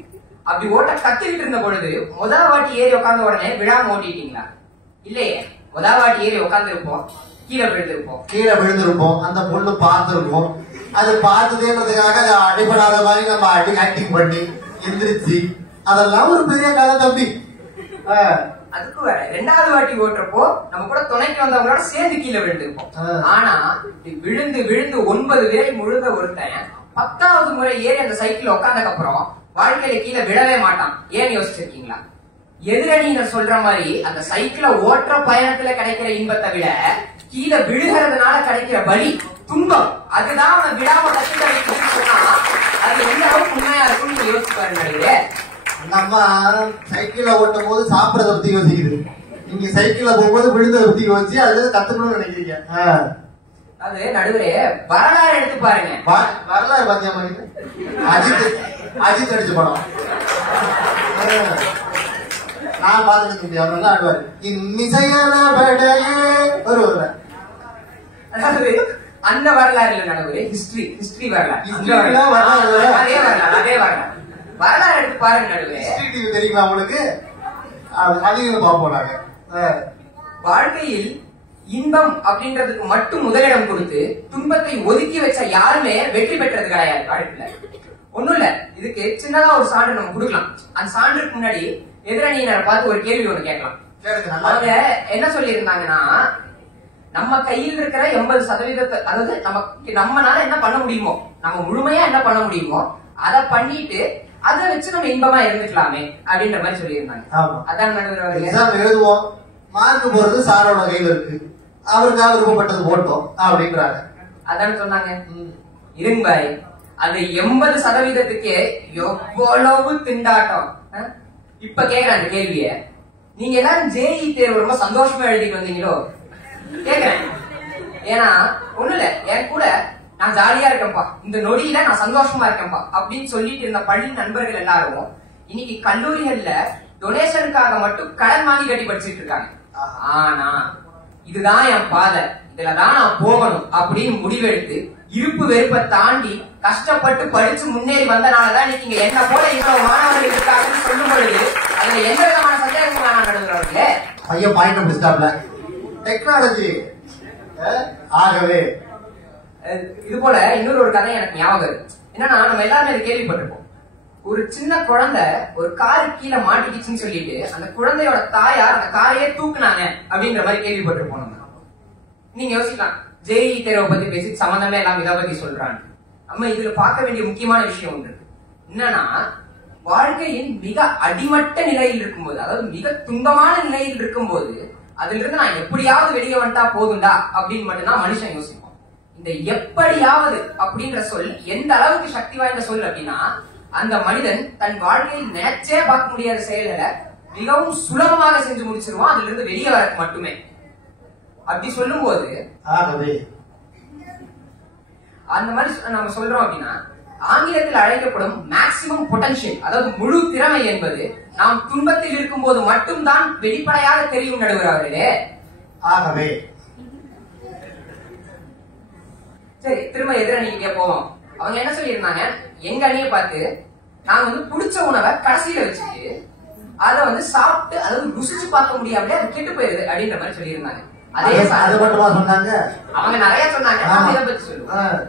அப்படி ஓட்ட கத்துக்கிட்டு இருந்த பொழுது முதல் வாட்டி ஏறி உட்கார்ந்த உடனே விடாம ஓட்டிட்டீங்களா? இல்லையே, முதல் வாட்டி ஏறி உட்கார்ந்து இருப்போம், கீழே விழுந்திருப்போம். அந்த பொண்ணு பார்த்திருப்போம், அது பார்த்ததேன்றதுக்காக அடிபடாத மாதிரி நம்ம ஆக்டிங் பண்ணி எந்திரிச்சு, அதெல்லாம் ஒரு பெரிய கதை தம்பி. அதுக்கு வேற 2வது வாட்டி ஓட்டுறப்போ நம்ம கூட துணைக்கு வந்தவங்களோட சேர்ந்து கீழே விழுந்திருப்போம். ஆனா விழுந்து 9 விரை முழுந்த ஒருத்தன் 10வது முறை ஏறி அந்த சைக்கிள் உட்கார்ந்ததுக்கு அப்புறம் வாழ்க்கையில கீழே விழவே மாட்டான். ஏன்னு யோசிச்சிருக்கீங்களா? எதிரணியினர் சொல்ற மாதிரி அந்த சைக்கிளை ஓட்டுற பயணத்துல கிடைக்கிற இன்பத்தை விட கீழே விழுகிறதுனால கிடைக்கிற வலி, துன்பம், அதுதான் அவன் விடாம கத்துக்க வைக்கணும்னு சொன்னா அது எந்த அளவுக்கு உண்மையா இருக்கும்னு நீங்க யோசிச்சு பாருங்க. நம்ம சைக்கிள்ல ஓட்டும் போது சாப்பிடறத பத்தி யோசிக்குது, நீங்க சைக்கிள்ல போகும்போது விழுந்ததை பத்தி யோசிச்சு அதுல கத்துக்கணும்னு நினைக்கிறீங்க. அது நடுவரே வரலாறு எடுத்து பாருங்க. வரலாறு பாத்தியா? அஜித் அடிச்ச படம் நான் பாத்துட்டு அவரெல்லாம் ஆடுவாரு. அதாவது அந்த வரலாறு இல்ல நடுவரே, ஹிஸ்டரி வரலாறு. அதே வரலாறு எடுத்து பாருங்க நடுவே. தெரியுமா உங்களுக்கு? அதையும் பார்ப்போம் நாங்க. வாழ்க்கையில் இன்பம் அப்படின்றதுக்கு மட்டும் முதலிடம் கொடுத்து துன்பத்தை ஒதுக்கி வச்ச யாருமே வெற்றி பெற்றது கிடையாது வாழ்க்கையில. ஒண்ணும் இல்ல, இதுக்கு சின்னதா ஒரு சான்று நம்ம கொடுக்கலாம். அந்த சான்றுக்கு முன்னாடி எதிரணியினரை பார்த்து ஒரு கேள்வி ஒண்ணு கேட்கலாம். அவங்க என்ன சொல்லி இருந்தாங்கன்னா, நம்ம கையில் இருக்கிற 80%, அதாவது நம்மனால என்ன பண்ண முடியுமோ, நம்ம முழுமையா என்ன பண்ண முடியுமோ அதை பண்ணிட்டு அதை வச்சு நம்ம இன்பமா இருந்துக்கலாமே அப்படின்ற மாதிரி சொல்லி இருந்தாங்க. அதான் நடுவர் எழுதுவோம், மார்க் போறது சாரோட கையில இருக்கு, அவருக்காக விருப்பப்பட்டது போட்டோம் அப்படின்றாங்க. அதான் சொன்னாங்க. இருங்க பாய், அந்த 80%க்கே எவ்வளவு திண்டாட்டம். இப்ப கேக்குறாங்க கேள்விய, நீங்க எல்லாரும் ஜேஇ தேர்வு ரொம்ப சந்தோஷமா எழுதிட்டு வந்தீங்களோ கேக்குறேன். ஏன்னா ஒண்ணு இல்ல, என் கூட நான் ஜாலியா இருக்கேன்ப்பா, இந்த நொடியில நான் சந்தோஷமா இருக்கேன்ப்பா அப்படின்னு சொல்லிட்டு இருந்த பள்ளி நண்பர்கள் எல்லாரும் இன்னைக்கு கல்லூரிகள்ல டொனேஷனுக்காக மட்டும் கடன் வாங்கி கட்டி படிச்சுட்டு இருக்காங்க. ஆனா இதுதான் என் பாதை, இதுலதான் நான் போகணும் அப்படின்னு முடிவெடுத்து இருப்பு வெறுப்பை தாண்டி கஷ்டப்பட்டு படிச்சு முன்னேறி வந்தனாலதான் நீங்க என்ன போல இவ்வளவு மாணவர்கள் இருக்காங்கன்னு சொல்லும் பொழுது அதுல எந்த விதமான சந்தேகமும் நான் நடுவுறவர்களே. ஐயோ பாயிண்ட் பிடிச்சிட்டாப்ல, டெக்னாலஜி. ஆகவே இது போல இன்னொரு ஒரு கதை எனக்கு ஞாபகம் இருக்கு. என்னன்னா, நம்ம எல்லாருமே இதை கேள்விப்பட்டிருப்போம். ஒரு சின்ன குழந்தை ஒரு காரு கீழே மாட்டிக்கிச்சுன்னு சொல்லிட்டு அந்த குழந்தையோட தாயார் அந்த காரையே தூக்குனாங்க அப்படின்ற மாதிரி கேள்விப்பட்டிருப்போம் நம்ம. நீங்க யோசிக்கலாம், ஜேஇ தேர்வை பத்தி பேசி சம்பந்தமே எல்லாம் இதை பத்தி சொல்றாங்க. நம்ம இதுல பார்க்க வேண்டிய முக்கியமான விஷயம் ஒன்று என்னன்னா, வாழ்க்கையின் மிக அடிமட்ட நிலையில் இருக்கும்போது, அதாவது மிக துன்பமான நிலையில் இருக்கும்போது அதுல இருந்து நான் எப்படியாவது வெளியே வந்துட்டா போதுண்டா அப்படின்னு மட்டும்தான் மனுஷன் யோசிப்போம். இந்த எப்படியாவது அப்படின்ற சொல் எந்த அளவுக்கு சக்தி வாய்ந்த சொல் அப்படின்னா, அந்த மனிதன் தன் வாழ்க்கையில் நினைச்சே பார்க்க முடியாத செயல்களை மிகவும் சுலபமாக செஞ்சு முடிச்சிருவான் அதுல இருந்து வெளியே வரக்கு மட்டுமே. அப்படி சொல்லும் போது அந்த மாதிரி நம்ம சொல்றோம் அப்படின்னா, ஆங்கிலத்தில் அழைக்கப்படும் மேக்சிமம் பொட்டன்ஷியல், அதாவது முழு திறமை என்பது நாம் துன்பத்தில் இருக்கும் போது மட்டும்தான் வெளிப்படையாக தெரியும் நடுவர் அவர்களே. ஆகவே சரி, திரும்ப எதிரணிக்கே போவோம். அவங்க என்ன சொல்லியிருந்தாங்க, எங்க அணியை பார்த்து நாங்க வந்து பிடிச்ச உணவை கடைசியில வச்சுட்டு அதை சாப்பிட்டு அதாவது ருசிச்சு பார்க்க முடியாமலே அது கெட்டு போயிருது அப்படின்ற மாதிரி சொல்லியிருந்தாங்க. அதே சொன்னாங்க அவங்க நிறைய சொன்னாங்க. நம்ம இதை பத்தி சொல்லுவோம்.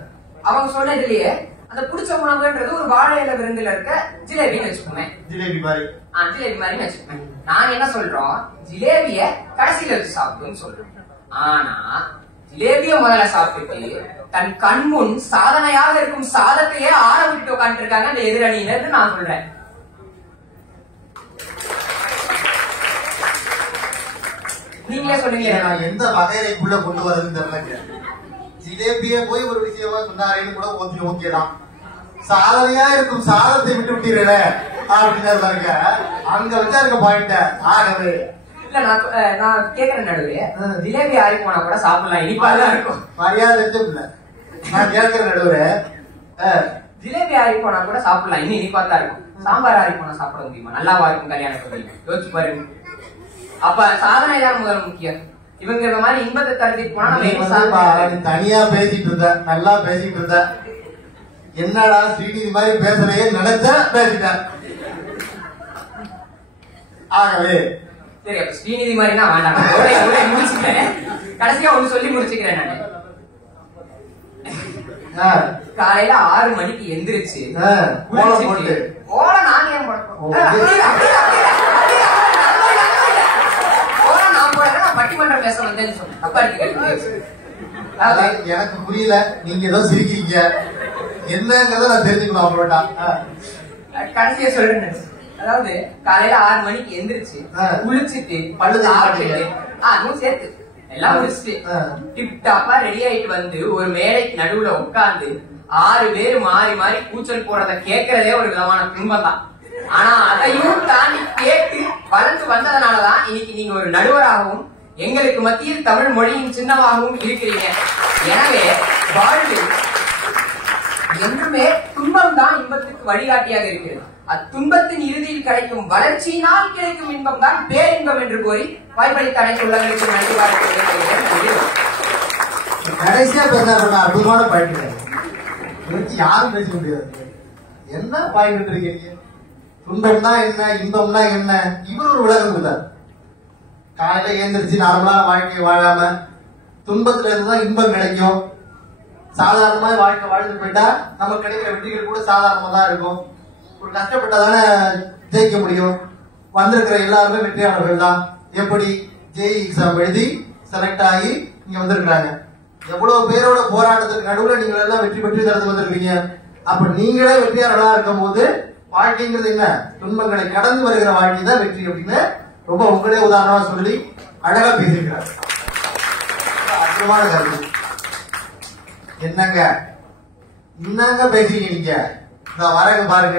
அவங்க சொன்னதுலயே அந்த பிடிச்ச உணவுன்றது ஒரு வாழை இலை விருந்துல இருக்க ஜிலேபின்னு வச்சுக்கோங்க. ஜிலேபி மாதிரி வச்சுக்கோங்க. நாங்க என்ன சொல்றோம், ஜிலேபிய கடைசியில வச்சு சாப்பிடுன்னு சொல்றோம். ஆனா ஜிலேபிய முதல்ல சாப்பிட்டு தன் கண்முன் சாதனையாக இருக்கும் சாதத்தையே ஆரம்பிட்டு உட்காந்துட்டு இருக்காங்க அந்த எதிரணியினர் நான் சொல்றேன். நீங்களே சொல்லுங்க, நான் எந்த வகைக்குள்ள கொண்டு வரதுன்னு தெரியல. ஜிலேபிய போய் ஒரு விஷயமா சொன்னாரேன்னு கூட ஓகேதான். சாதனையா இருக்கும் சாதத்தை விட்டு விட்டீர்களே அப்படின்னு அங்க வச்சா இருக்க பாயிண்ட். ஆகவே இல்ல நான் கேக்குறேன் நடுவே, ஜிலேபி ஆறி போனா கூட சாப்பிடலாம், இனிப்பாதான் இருக்கும். மரியாதை இல்ல நான் கேட்கிறேன் நடுவே, ஜிலேபி ஆறி போனா கூட சாப்பிடலாம், இன்னும் இனிப்பாதான் இருக்கும். சாம்பார் ஆறி போனா சாப்பிட முடியுமா? நல்லாவா இருக்கும் கல்யாணத்துக்கு? யோசிச்சு பாருங்க. அப்ப சாதனை தான் முதல் முக்கியம். இவங்க இந்த மாதிரி இன்பத்தை தடுத்துட்டு போனா நம்ம தனியா பேசிட்டு இருந்த, நல்லா பேசிட்டு இருந்த, என்னடா ஸ்ரீநிதி மாதிரி பேசுறையே நினைச்சா பேசிட்டேன். ஆகவே சரி, அப்ப ஸ்ரீநிதி மாதிரினா வேண்டாம், முடிச்சுக்கிறேன். கடைசியா ஒண்ணு சொல்லி முடிச்சுக்கிறேன். நான் காலையில 6 மணிக்கு எந்திரிச்சு ஓலை நான் ஏன் பட்டிமன்றம் பேச வந்தேன்னு சொன்னேன். தப்பா இருக்கு. எனக்கு புரியல, நீங்க ஏதோ சிரிக்கிறீங்க, என்னங்கறத நான் தெரிஞ்சுக்கணும் அவங்களோட. கடைசியா சொல்றேன். அதாவது காலையில 6 மணிக்கு எந்திரிச்சு குளிச்சுட்டு பல்லு சாப்பிட்டு சேர்த்து எல்லாம் முடிச்சுட்டு டிப் டாப்பா ரெடி ஆயிட்டு வந்து ஒரு மேடைக்கு நடுவுல உட்கார்ந்து 6 பேர் மாறி மாறி கூச்சல் போறத கேட்கறதே ஒரு விதமான துன்பம் தான். ஆனா அதையும் தாண்டி கேட்டு வளர்ந்து வந்ததுனாலதான் இன்னைக்கு நீங்க ஒரு நடுவராகவும் எங்களுக்கு மத்தியில் தமிழ் மொழியின் சின்னமாகவும் இருக்கிறீங்க. எனவே வாழ்வில் என்றுமே துன்பம் தான் இன்பத்துக்கு வழிகாட்டியாக இருக்கிறது. அத்துன்பத்தின் இறுதியில் கிடைக்கும் வளர்ச்சியினால் கிடைக்கும் இன்பம் தான் பேரின்பம் என்று கூறி வாய்ப்பளித்த அனைத்து உள்ளவர்களுக்கு நன்றி வாழ்த்துகிறேன். கடைசியா பேசுற அற்புதமான பாயிண்ட் யாரும் பேச முடியாது. என்ன பாயிண்ட் இருக்கீங்க? துன்பம்னா என்ன, இன்பம்னா என்ன, இவர் ஒரு விளக்கம் கொடுத்தார். காலையில எழுந்திரிச்சு நார்மலா வாழ்க்கையை வாழாம துன்பத்துல இருந்துதான் இன்பம் கிடைக்கும். சாதாரணமா வாழ்க்கை வாழ்ந்து போயிட்டா நமக்கு கிடைக்கிற வெற்றிகள் கூட சாதாரணமா தான் இருக்கும். ஒரு கஷ்டப்பட்டதானே ஜெயிக்க முடியும். வந்திருக்கிற எல்லாருமே வெற்றியாளர்கள் தான். எப்படி ஜேஇ எக்ஸாம் எழுதி செலக்ட் ஆகி இங்க வந்திருக்கிறாங்க. எவ்வளவு பேரோட போராட்டத்துக்கு நடுவுல நீங்க எல்லாம் வெற்றி பெற்று தரத்து வந்திருக்கீங்க. அப்ப நீங்களே வெற்றியாளர்களா இருக்கும் போது வாழ்க்கைங்கிறது என்ன, துன்பங்களை கடந்து வருகிற வாழ்க்கை தான் வெற்றி அப்படின்னு ரொம்ப உங்களே உதாரணமா சொல்லி அழகா பேசியிருக்கிறார். அற்புதமான கருத்து. என்னங்க பேசுறீங்க நீங்க, இந்த வரங்க பாருங்க,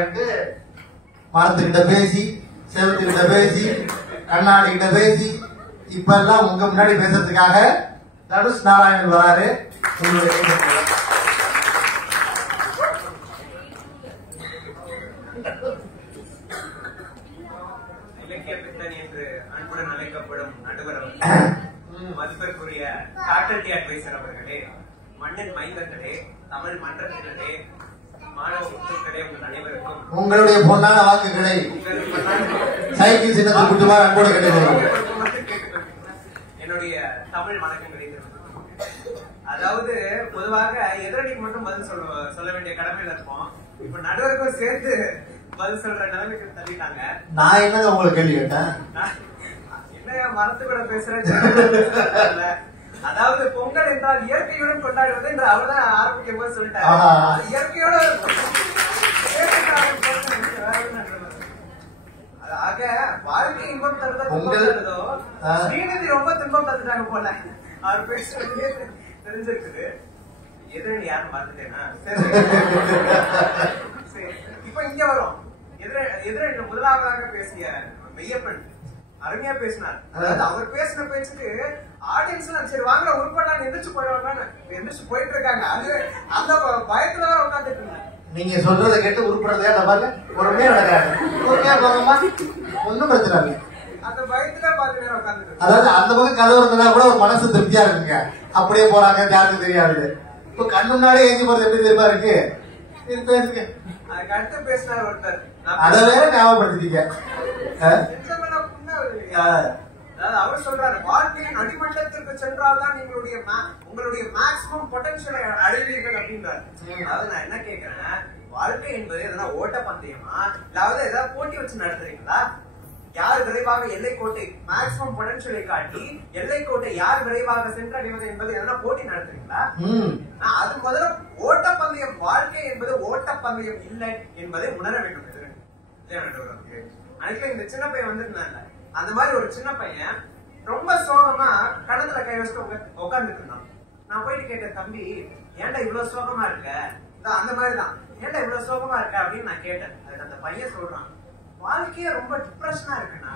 மரத்துக்கிட்ட பேசி, செவத்துக்கிட்ட பேசி, கண்ணாடி கிட்ட பேசி, இப்ப எல்லாம் உங்க முன்னாடி பேசுறதுக்காக தனுஷ் நாராயணன் வராரு. இலக்கிய பித்தன் என்று அன்புடன் அழைக்கப்படும் நடுவர் அவர்களே, மதிப்பிற்குரிய ஃபேக்கல்டி அட்வைசர் அவர்களே, மண்ணின் மைந்தர்களே, தமிழ் மன்றத்தினரே, மாணவ முத்துக்களே, உங்கள் அனைவருக்கும் உங்களுடைய பொன்னான வாக்குகளை சைக்கிள் சின்னத்தில் குட்டுவார் அன்போடு கேட்டுக்கொள்கிறோம். என்னுடைய தமிழ் வணக்கங்களை தெரிவித்துக். அதாவது பொதுவாக எதிரணிக்கு மட்டும் பதில் சொல்ல வேண்டிய கடமையில இருப்போம். இப்ப நடுவருக்கும் சேர்த்து பதில் சொல்ற நிலைமைக்கு தள்ளிட்டாங்க. நான் என்னங்க உங்களுக்கு கேள்வி கேட்டேன்? என்ன மரத்து கூட பேசுறேன். அதாவது பொங்கல் என்றால் இயற்கையுடன் கொண்டாடுவது என்று அவர்தான் ஆரம்பிக்கும் போது சொல்லிட்டாரு. இயற்கையோட ஆக வாழ்க்கை இன்பம் தருதோ ஸ்ரீநிதி ரொம்ப துன்பம் தந்துட்டாங்க போல. அவர் பேசுறது தெரிஞ்சிருக்குது. எதிரணி யாரும் பார்த்துட்டேன்னா சரி. இப்ப இங்க வரும். எதிரணி முதலாவதாக பேசிய மெய்யப்பன் அருமையா பேசினார். அதாவது அவர் பேசின பேச்சுக்கு ஆடியன்ஸ் எல்லாம் சரி வாங்க உருப்படான்னு எந்திரிச்சு போயிடுவாங்க, எந்திரிச்சு போயிட்டு இருக்காங்க. அது அந்த பயத்துல வேற உட்காந்துட்டு இருந்தாங்க. நீங்க சொல்றதை கேட்டு உருப்படுறதே பாருங்க, பொறுமையா நடக்கிறாங்க. பொறுமையா போகமா, ஒன்னும் பிரச்சனை இல்லை. அந்த பயத்துல பாத்து நேரம் உட்காந்துட்டு, அதாவது அந்த பக்கம் கதவு இருந்தா கூட ஒரு மனசு திருப்தியா இருக்குங்க. அப்படியே போறாங்க, யாருக்கும் தெரியாது. இப்ப கண்ணு முன்னாடியே எஞ்சி போறது எப்படி தெரியுமா இருக்கு? பேசுங்க. அதுக்கு அடுத்து பேசினார் ஒருத்தர், அதை வேற ஞாபகப்படுத்திட்டீங்க. அதாவது அவர் சொல்றாரு, வாழ்க்கையின் அடிமட்டத்திற்கு சென்றால்தான் உங்களுடைய மேக்ஸிமம் பொட்டன்ஷியலை அடைவீர்கள் அப்படின்றாரு. அதாவது நான் என்ன கேட்கிறேன், வாழ்க்கை என்பது எதனா ஓட்ட பந்தயமா, இல்லாவது ஏதாவது போட்டி வச்சு நடத்துறீங்களா? யார் விரைவாக எல்லைக்கோட்டை மேக்ஸிமம் பொட்டன்ஷியலை காட்டி எல்லைக்கோட்டை யார் விரைவாக சென்றடைவது என்பது எதனா போட்டி நடத்துறீங்களா? அது முதல்ல ஓட்டப்பந்தயம். வாழ்க்கை என்பது ஓட்டப்பந்தயம் இல்லை என்பதை உணர வேண்டும். அன்னைக்கு இந்த சின்ன பையன் வந்துருந்தாங்க, அந்த மாதிரி ஒரு சின்ன பையன் ரொம்ப சோகமா கடத்துல கை வச்சுட்டு உட்காந்துட்டு இருந்தான். நான் போயிட்டு கேட்டேன், தம்பி ஏன்டா இவ்வளவு சோகமா இருக்க? அந்த மாதிரிதான், ஏன்டா இவ்வளவு சோகமா இருக்க அப்படின்னு நான் கேட்டேன். அதுக்கு அந்த பையன் சொல்றான், வாழ்க்கையே ரொம்ப டிப்ரெஷனா இருக்குண்ணா.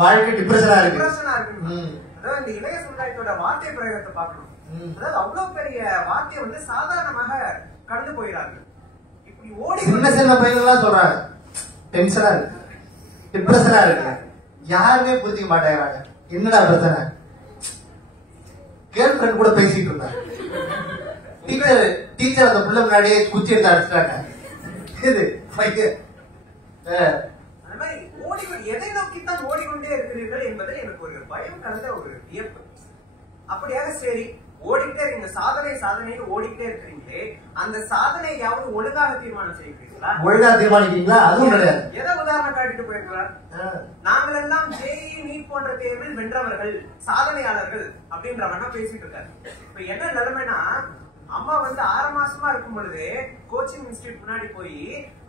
வாழ்க்கை டிப்ரெஷனா இருக்கு. அதாவது இந்த இளைய சமுதாயத்தோட வார்த்தை பிரயோகத்தை பார்க்கணும். அதாவது அவ்வளவு பெரிய வார்த்தையை வந்து சாதாரணமாக கடந்து போயிடாங்க. இப்படி ஓடி சின்ன சின்ன பையன்லாம் சொல்றாங்க டென்ஷனா இருக்கு, டிப்ரெஷனா இருக்கு. யாருமே புரிஞ்சுக்க மாட்டேங்கிறாங்க. என்னடா பிரச்சனை? கேர்ள் ஃபிரெண்ட் கூட பேசிட்டு இருந்தாங்க. டீச்சர் அந்த புள்ள முன்னாடியே குச்சி எடுத்து அடிச்சிட்டாங்க. இது பையன் அந்த மாதிரி எதை நோக்கித்தான் ஓடிக்கொண்டே இருக்கிறீர்கள் என்பதில் எனக்கு ஒரு பயம் கலந்த ஒரு வியப்பு. அப்படியாக சரி ஓடிக்கிட்டே இருக்கீங்க, சாதனைன்னு ஓடிக்கிட்டே இருக்கிறீங்களே, அந்த சாதனையாவது ஒழுங்காக தீர்மானம் செய்கிறீங்களா? ஒழுங்கா தீர்மானிக்கிறீங்களா? அதுவும் கிடையாது. எதை உதாரணம் காட்டிட்டு போயிருக்கிறார்? நாங்கள் எல்லாம் ஜேஇ நீட் போன்ற தேர்வில் வென்றவர்கள், சாதனையாளர்கள் அப்படின்ற வண்ணம் பேசிட்டு இருக்காரு. இப்ப என்ன நிலைமைனா, அம்மா வந்து 6 மாசமா இருக்கும் பொழுது கோச்சிங் இன்ஸ்டியூட் முன்னாடி போய்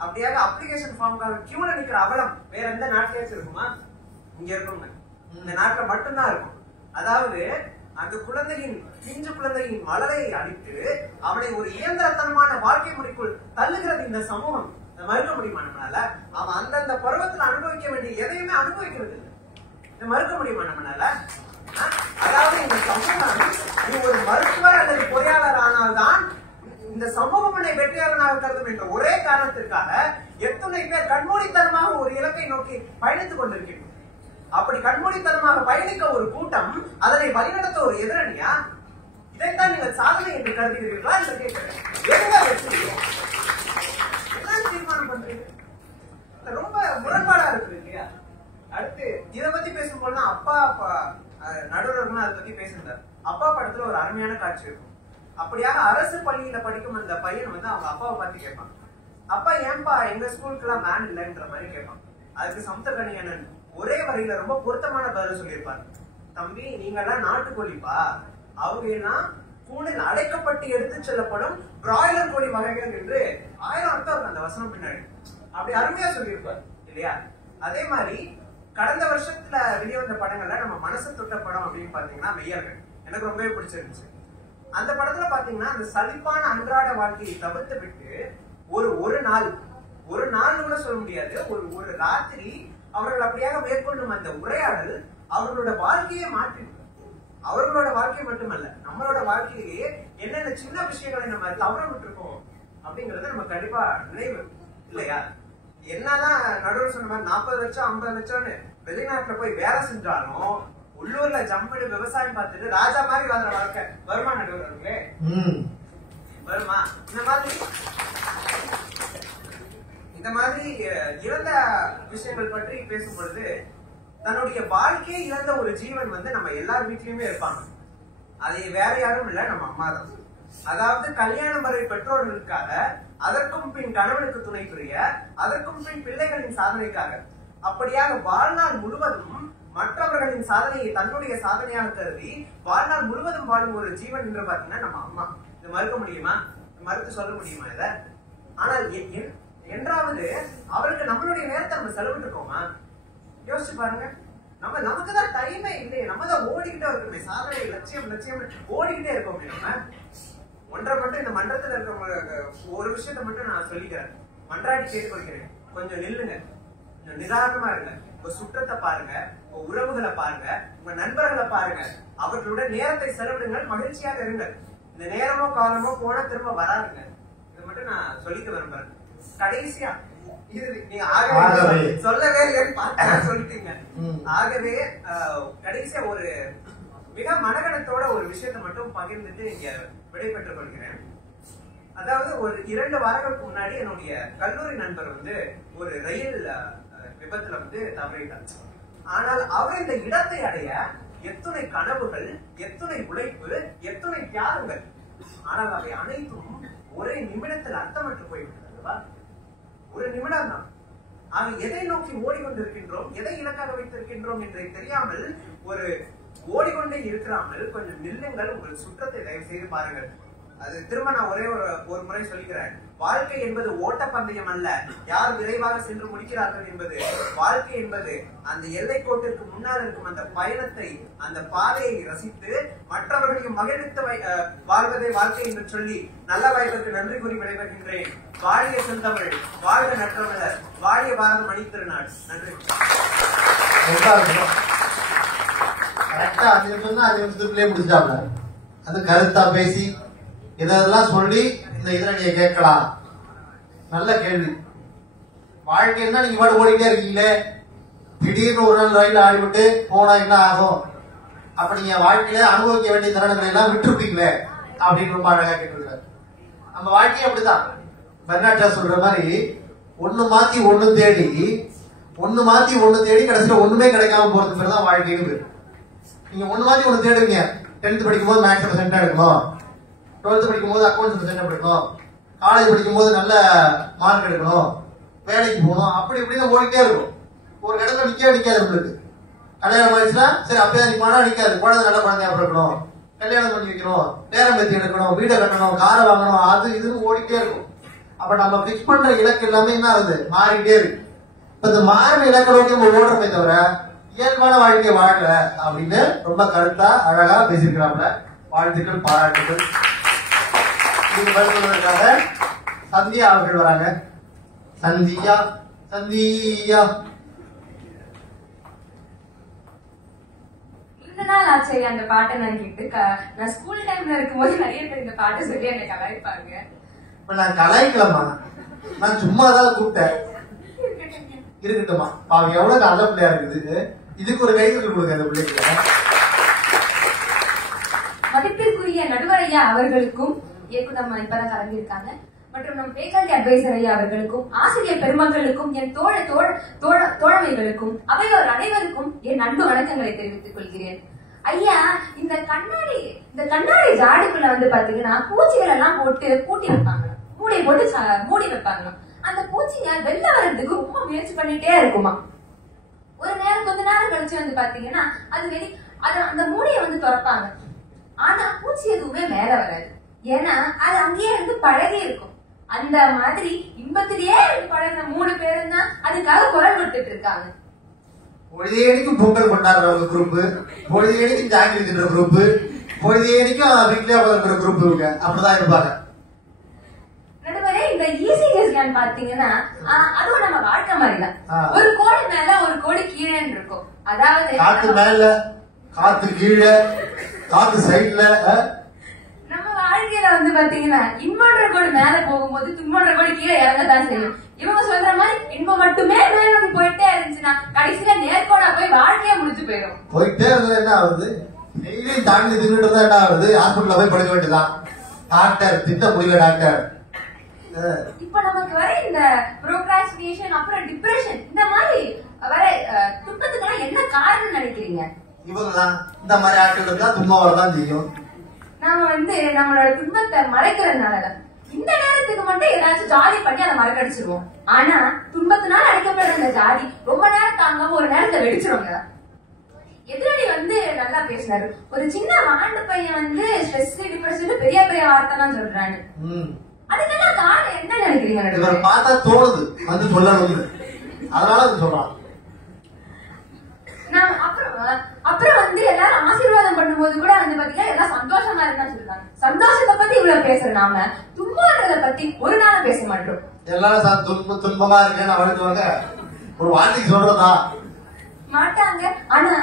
அப்படியாக அப்ளிகேஷன் ஃபார்முக்காக கியூல நிக்கிற அவலம் வேற எந்த நாட்டிலேயாச்சும் இருக்குமா? இங்க இருக்குங்க, இந்த நாட்டுல மட்டும்தான் இருக்கும். அதாவது அந்த குழந்தையின் பிஞ்சு குழந்தையின் மலரை அழித்து அவனை ஒரு இயந்திரத்தனமான வாழ்க்கை முறைக்குள் தள்ளுகிறது இந்த சமூகம். மறுக்க முடியுமா நம்மளால? அவன் அந்தந்த பருவத்தில் அனுபவிக்க வேண்டிய எதையுமே அனுபவிக்கிறது இல்லை. இதை மறுக்க முடியுமா நம்மளால? அதாவது இந்த சமூகம், நீ ஒரு மருத்துவர் அல்லது பொறியாளர் ஆனால்தான் இந்த சமூகம் உன்னை வெற்றியாளனாக கருதும் என்ற ஒரே காரணத்திற்காக எத்தனை பேர் கண்மூடித்தனமாக ஒரு இலக்கை நோக்கி பயணித்துக் கொண்டிருக்கிறோம். அப்படி கண்மூடித்தனமாக பயணிக்க ஒரு கூட்டம், அதனை வழிநடத்த ஒரு எதிரணியா? இதைத்தான் நீங்கள் சாதனை என்று கருதுகிறீர்களா என்று கேட்கிறேன். தீர்மானம் பண்றீங்க, ரொம்ப முரண்பாடா இருக்கு இல்லையா? அடுத்து இதை பத்தி பேசும்போதுதான் அப்பா நடுவர்கள் அதை பத்தி பேசியிருந்தார். அப்பா படத்துல ஒரு அருமையான காட்சி இருக்கும். அப்படியாக அரசு பள்ளியில படிக்கும் அந்த பையன் வந்து அவங்க அப்பாவை பார்த்து கேட்பான், அப்பா ஏன்பா எங்க ஸ்கூலுக்கு எல்லாம் மேன் இல்லைன்ற மாதிரி கேட்பான். அதுக்கு சமுத்திரகனியண்ணன் ஒரே வரையில ரொம்ப பொருத்தமான பதில் சொல்லியிருப்பாரு, தம்பி நீங்க எல்லாம் நாட்டுக்கோழிப்பா, அவங்க எல்லாம் கூண்டில் அடைக்கப்பட்டு எடுத்து செல்லப்படும் பிராய்லர் கோழி வகைகள் என்று 1000 அர்த்தம் அந்த வசனம் பின்னாடி. அப்படி அருமையா சொல்லியிருப்பார் இல்லையா? அதே மாதிரி கடந்த வருஷத்துல வெளிவந்த படங்கள்ல நம்ம மனசு தொட்ட படம் அப்படின்னு பாத்தீங்கன்னா மெய்யர்கள் எனக்கு ரொம்பவே பிடிச்சிருந்துச்சு. அந்த படத்துல பாத்தீங்கன்னா அந்த சலிப்பான அன்றாட வாழ்க்கையை தவிர்த்து விட்டு ஒரு நாள் கூட சொல்ல முடியாது, ஒரு ராத்திரி அவர்கள் அப்படியாக மேற்கொள்ளும் அந்த உரையாடல் அவர்களோட வாழ்க்கையை மாற்றி, அவர்களோட வாழ்க்கை மட்டுமல்ல நம்மளோட வாழ்க்கையிலேயே என்னென்ன சின்ன விஷயங்களை நம்ம தவற விட்டுருக்கோம் அப்படிங்கறத நம்ம கண்டிப்பா நினைவு இல்லையா? என்னதான் நடுவர் சொன்ன மாதிரி 40 லட்சம் 50 லட்சம்னு வெளிநாட்டுல போய் வேலை செஞ்சாலும் உள்ளூர்ல ஜம்பு விவசாயம் பார்த்துட்டு ராஜா மாதிரி வாழ்ற வாழ்க்கை வருமா நடுவர்களே? வருமா? இந்த மாதிரி இறந்த விஷயங்கள் பற்றி பேசும் பொழுது தன்னுடைய வாழ்க்கையை இழந்த ஒரு ஜீவன் வந்து நம்ம எல்லார் வீட்லயுமே இருப்பாங்க. அது வேற யாரும் இல்ல, நம்ம அம்மா தான். அதாவது கல்யாணம் வரை பெற்றோர்களுக்காக, அதற்கும் பின் கணவனுக்கு துணை புரிய, அதற்கும் பின் பிள்ளைகளின் சாதனைக்காக, அப்படியாக வாழ்நாள் முழுவதும் மற்றவர்களின் சாதனையை தன்னுடைய சாதனையாக கருதி வாழ்நாள் முழுவதும் வாழும் ஒரு ஜீவன் என்று பாத்தீங்கன்னா நம்ம அம்மா. இதை மறுக்க முடியுமா? மறுத்து சொல்ல முடியுமா இத? ஆனால் என்றாவது அவருக்கு நம்மளுடைய நேரத்தை நம்ம செலவிட்டு இருக்கோமா? யோசிச்சு பாருங்க. நமக்கு தான் டைமே இல்லையே. நம்ம தான் ஓடிக்கிட்டே இருக்கோமே, சாதனை லட்சியம் ஓடிக்கிட்டே இருக்கோம். நம்ம ஒன்றை மட்டும் இந்த மன்றத்துல இருக்கிறவங்க ஒரு விஷயத்த மட்டும் நான் சொல்லிக்கிறேன், மன்றாடி கேட்டுக்கொள்கிறேன். கொஞ்சம் நில்லுங்க, கொஞ்சம் நிதானமா இருங்க. உங்க சுற்றத்தை பாருங்க, உங்க உறவுகளை பாருங்க, உங்க நண்பர்களை பாருங்க, அவர்களுடன் நேரத்தை செலவிடுங்கள், மகிழ்ச்சியாக இருங்க. இந்த நேரமோ காலமோ போனா திரும்ப வராதுங்க. இதை மட்டும் நான் சொல்லிக்க விரும்புறேன். கடைசியா இது நீங்க சொல்லவே இல்லைன்னு சொல்லிட்டீங்க. ஆகவே கடைசியா ஒரு மிக மனகணத்தோட ஒரு விஷயத்தை மட்டும் பகிர்ந்துட்டு இங்க விடைபெற்றுக் கொள்கிறேன். அதாவது ஒரு 2 வாரங்களுக்கு முன்னாடி என்னுடைய கல்லூரி நண்பர் ஒரு ரயில் விபத்துல தவறிட்டார். ஆனால் அவர் இந்த இடத்தை அடைய எத்துணை கனவுகள், எத்துணை உழைப்பு, எத்துணை தியாகங்கள். ஆனால் அவை அனைத்தும் ஒரே நிமிடத்தில் அர்த்தமற்று போய்விட்டது. ஒரு நிமிடம் தான். ஆக எதை நோக்கி ஓடிக்கொண்டிருக்கின்றோம், எதை இலக்காக வைத்திருக்கின்றோம் என்று தெரியாமல் ஒரு ஓடிக்கொண்டே இருக்கிறாமல் கொஞ்சம் நில்லுங்கள். உங்கள் சுற்றத்தை தயவு செய்து பாருங்கள். அது திரும்ப நான் ஒரே ஒரு முறை சொல்லிக்கிறேன். வாழ்க்கை என்பது ஓட்டப்பந்தயம் அல்ல, யார் விரைவாக சென்று முடிக்கிறார்கள் என்பது. வாழ்க்கை என்பது அந்த எல்லை கோட்டிற்கு முன்னால் இருக்கும் அந்த பயணத்தை, அந்த பாதையை ரசித்து மற்றவர்களையும் மகிழ்வித்து வாழ்வதே வாழ்க்கை என்று சொல்லி நல்ல வாய்ப்புக்கு நன்றி கூறி விடைபெறுகின்றேன். வாழிய செந்தமிழ், வாழ்க நற்றமிழர், வாழிய பாரத மணித்திருநாள். நன்றி. கரெக்டா 5 நிமிஷம் தான், 5 நிமிஷத்துக்குள்ளே முடிச்சிட்டாப்ல. அது கருத்தா பேசி இதெல்லாம் சொல்லி இந்த இதுல நீங்க கேட்கலாம். நல்ல கேள்வி. வாழ்க்கைன்னா நீங்க பாட்டு ஓடிட்டே இருக்கீங்களே, திடீர்னு ஒரு நாள் ரயில் ஆடிவிட்டு போனா என்ன ஆகும்? அப்ப நீங்க வாழ்க்கையில அனுபவிக்க வேண்டிய தருணங்களை எல்லாம் விட்டுருப்பீங்களே அப்படின்னு ரொம்ப அழகா கேட்டிருக்காரு. நம்ம வாழ்க்கையே அப்படிதான். பெர்னாட்ஷா சொல்ற மாதிரி ஒண்ணு மாத்தி ஒண்ணு தேடி கடைசியில ஒண்ணுமே கிடைக்காம போறது பேர் தான் வாழ்க்கைன்னு. நீங்க ஒண்ணு மாத்தி ஒண்ணு தேடுவீங்க. 10th படிக்கும் போது மேக்ஸ் சென்டா எடுக்கணும், 12th படிக்கும் போது அக்கௌண்ட்ஸ் சென்டா படிக்கணும், காலேஜ் படிக்கும் போது நல்ல மார்க் எடுக்கணும், வேலைக்கு போகணும், அப்படி இப்படின்னு ஓடிட்டே இருக்கும். ஒரு இடத்துல நிக்காது நம்மளுக்கு. கல்யாணம் ஆயிடுச்சுன்னா சரி அப்பயே நிப்பானா நிக்காது. குழந்தை நல்ல குழந்தையா இருக்கணும், கல்யாணம் பண்ணி வைக்கணும், நேரம் பத்தி எடுக்கணும், வீடை கட்டணும், காரை வாங்கணும், அது இதுன்னு ஓடிட்டே இருக்கும். அப்ப நம்ம பிக்ஸ் பண்ற இலக்கு எல்லாமே என்ன ஆகுது? மாறிட்டே இருக்கு. இப்ப இந்த மாறின இலக்கை நோக்கி நம்ம ஓடுறமே தவிர இயல்பான வாழ்க்கையை வாழல அப்படின்னு ரொம்ப கருத்தா அழகா பேசியிருக்கிறாப்ல. வாழ்த்துக்கள், பாராட்டுகள். நீங்க பதில் சொல்வதற்காக சந்தியா அவர்கள் வராங்க. சந்தியா நாள் ஆச்சு அந்த பாட்டை நான் கேட்டு. நான் ஸ்கூல் டைம்ல இருக்கும்போது நிறைய பேர் இந்த பாட்டை சொல்லி என்னை கலாய்ப்பாங்க. இப்ப நான் கலாய்க்கலமா, நான் சும்மாதான் கூப்பிட்டேன். இருக்கட்டுமா, அவங்க எவ்வளவு நல்ல பிள்ளையா இருக்குது. இதுக்கு ஒரு கைத்தறி கொடுங்க அந்த பிள்ளைக்கு. மதிப்பிற்குரிய நடுவர் ஐயா அவர்களுக்கும் இயக்குனர் இப்பதான் கலந்திருக்காங்க மற்றும் நம் ஃபேக்கல்டி அட்வைசர் ஐயா அவர்களுக்கும், ஆசிரியர் பெருமக்களுக்கும், என் தோழமைகளுக்கும், அவையோர் அனைவருக்கும் என் அன்பு வணக்கங்களை தெரிவித்துக் கொள்கிறேன். ஐயா, இந்த கண்ணாடி ஜாடிக்குள்ள பாத்தீங்கன்னா பூச்சிகள் எல்லாம் போட்டு பூட்டி வைப்பாங்க, மூடி போட்டு மூடி வைப்பாங்க. அந்த பூச்சிங்க வெளில வர்றதுக்கு ரொம்ப முயற்சி பண்ணிட்டே இருக்குமா. ஒரு நேரம் கொஞ்ச நேரம் கழிச்சு பாத்தீங்கன்னா அது அந்த மூடியை திறப்பாங்க. ஆனா பூச்சி எதுவுமே மேல வராது. ஏன்னா அது அங்கேயே பழகி இருக்கும். அந்த மாதிரி இன்பத்திலேயே பழகின 3 பேரும் தான் அதுக்காக குரல் கொடுத்துட்டு இருக்காங்க. பொழுதேனிக்கும் பொங்கல் கொண்டாடுறவங்க குரூப், பொழுதேனிக்கும் ஜாங்கிரி தின்ற குரூப், பொழுதேனிக்கும் வீட்லயே உட்காந்துக்கிற குரூப் இருக்கு. அப்படிதான் இருப்பாங்க. நடுவரே, இந்த ECG ஸ்கேன் பாத்தீங்கன்னா அதுவும் நம்ம வாழ்க்கை மாதிரிதான். ஒரு கோடி மேல ஒரு கோடி கீழே இருக்கும். அதாவது காத்து மேல, காத்து கீழே, காத்து சைட்ல. நம்ம வாழ்க்கையில பாத்தீங்கன்னா இன்பன்ற கோடி மேல போகும்போது துன்பன்ற கோடி கீழே இறங்கத்தான் செய்யும். இவங்க சொல்ற மாதிரி இன்பம் மட்டுமே மேல போயிட்டே இருந்துச்சுன்னா கடைசியில நேர்கோடா போய் வாழ்க்கையா முடிச்சு போயிடும். போயிட்டே இருந்தா என்ன ஆகுது? டெய்லியும் தாண்டி தின்னுட்டு தான் என்ன ஆகுது? ஹாஸ்பிட்டல்ல போய் படுக்க வேண்டியதான். டாக்டர் திட்ட முடியல டாக்டர். இப்ப நமக்கு வர இந்த ப்ரோக்ராஸ்டினேஷன் அப்புறம் டிப்ரெஷன் இந்த மாதிரி வர துன்பத்துக்கெல்லாம் என்ன காரணம் நினைக்கிறீங்க? இவங்கதான் இந்த மாதிரி ஆட்கள் இருந்தா துன்பம் வரதான் செய்யும். நாம வந்து நம்மளோட துன்பத்தை மறைக்கிறதுனாலதான். இந்த நேரத்துக்கு மட்டும் ஏதாச்சும் ஜாலி பண்ணி அதை மறக்கடிச்சிருவோம். ஆனா துன்பத்தினால அடைக்கப்படுற அந்த ஜாதி ரொம்ப நேரம் தாங்காம ஒரு நேரத்தை வெடிச்சிருவாங்க. எதிரடி வந்து நல்லா பேசினாரு. ஒரு சின்ன வாண்டு பையன் வந்து ஸ்ட்ரெஸ் டிப்ரெஷன் பெரிய பெரிய வார்த்தை எல்லாம் சொல்றாரு. அதுக்கெல்லாம் காரணம் என்ன நினைக்கிறீங்க? இவர் பார்த்தா தோணுது வந்து சொல்லணும், அதனால அது சொல்றான். நான் அப்புறம் வந்து எல்லாரும் ஆசீர்வாதம் பண்ணும்போது கூட வந்து பாத்தீங்கன்னா எல்லாம் சந்தோஷமா இருந்தா சொல்றாங்க. சந்தோஷத்தை பத்தி இவ்வளவு பேசுற நாம துன்பன்றத பத்தி ஒரு நாளும் பேச மாட்டோம். எல்லாரும் துன்பமா இருக்கேன்னு அவளுக்கு ஒரு வார்த்தைக்கு சொல்றதா மாட்டாங்க. ஆனா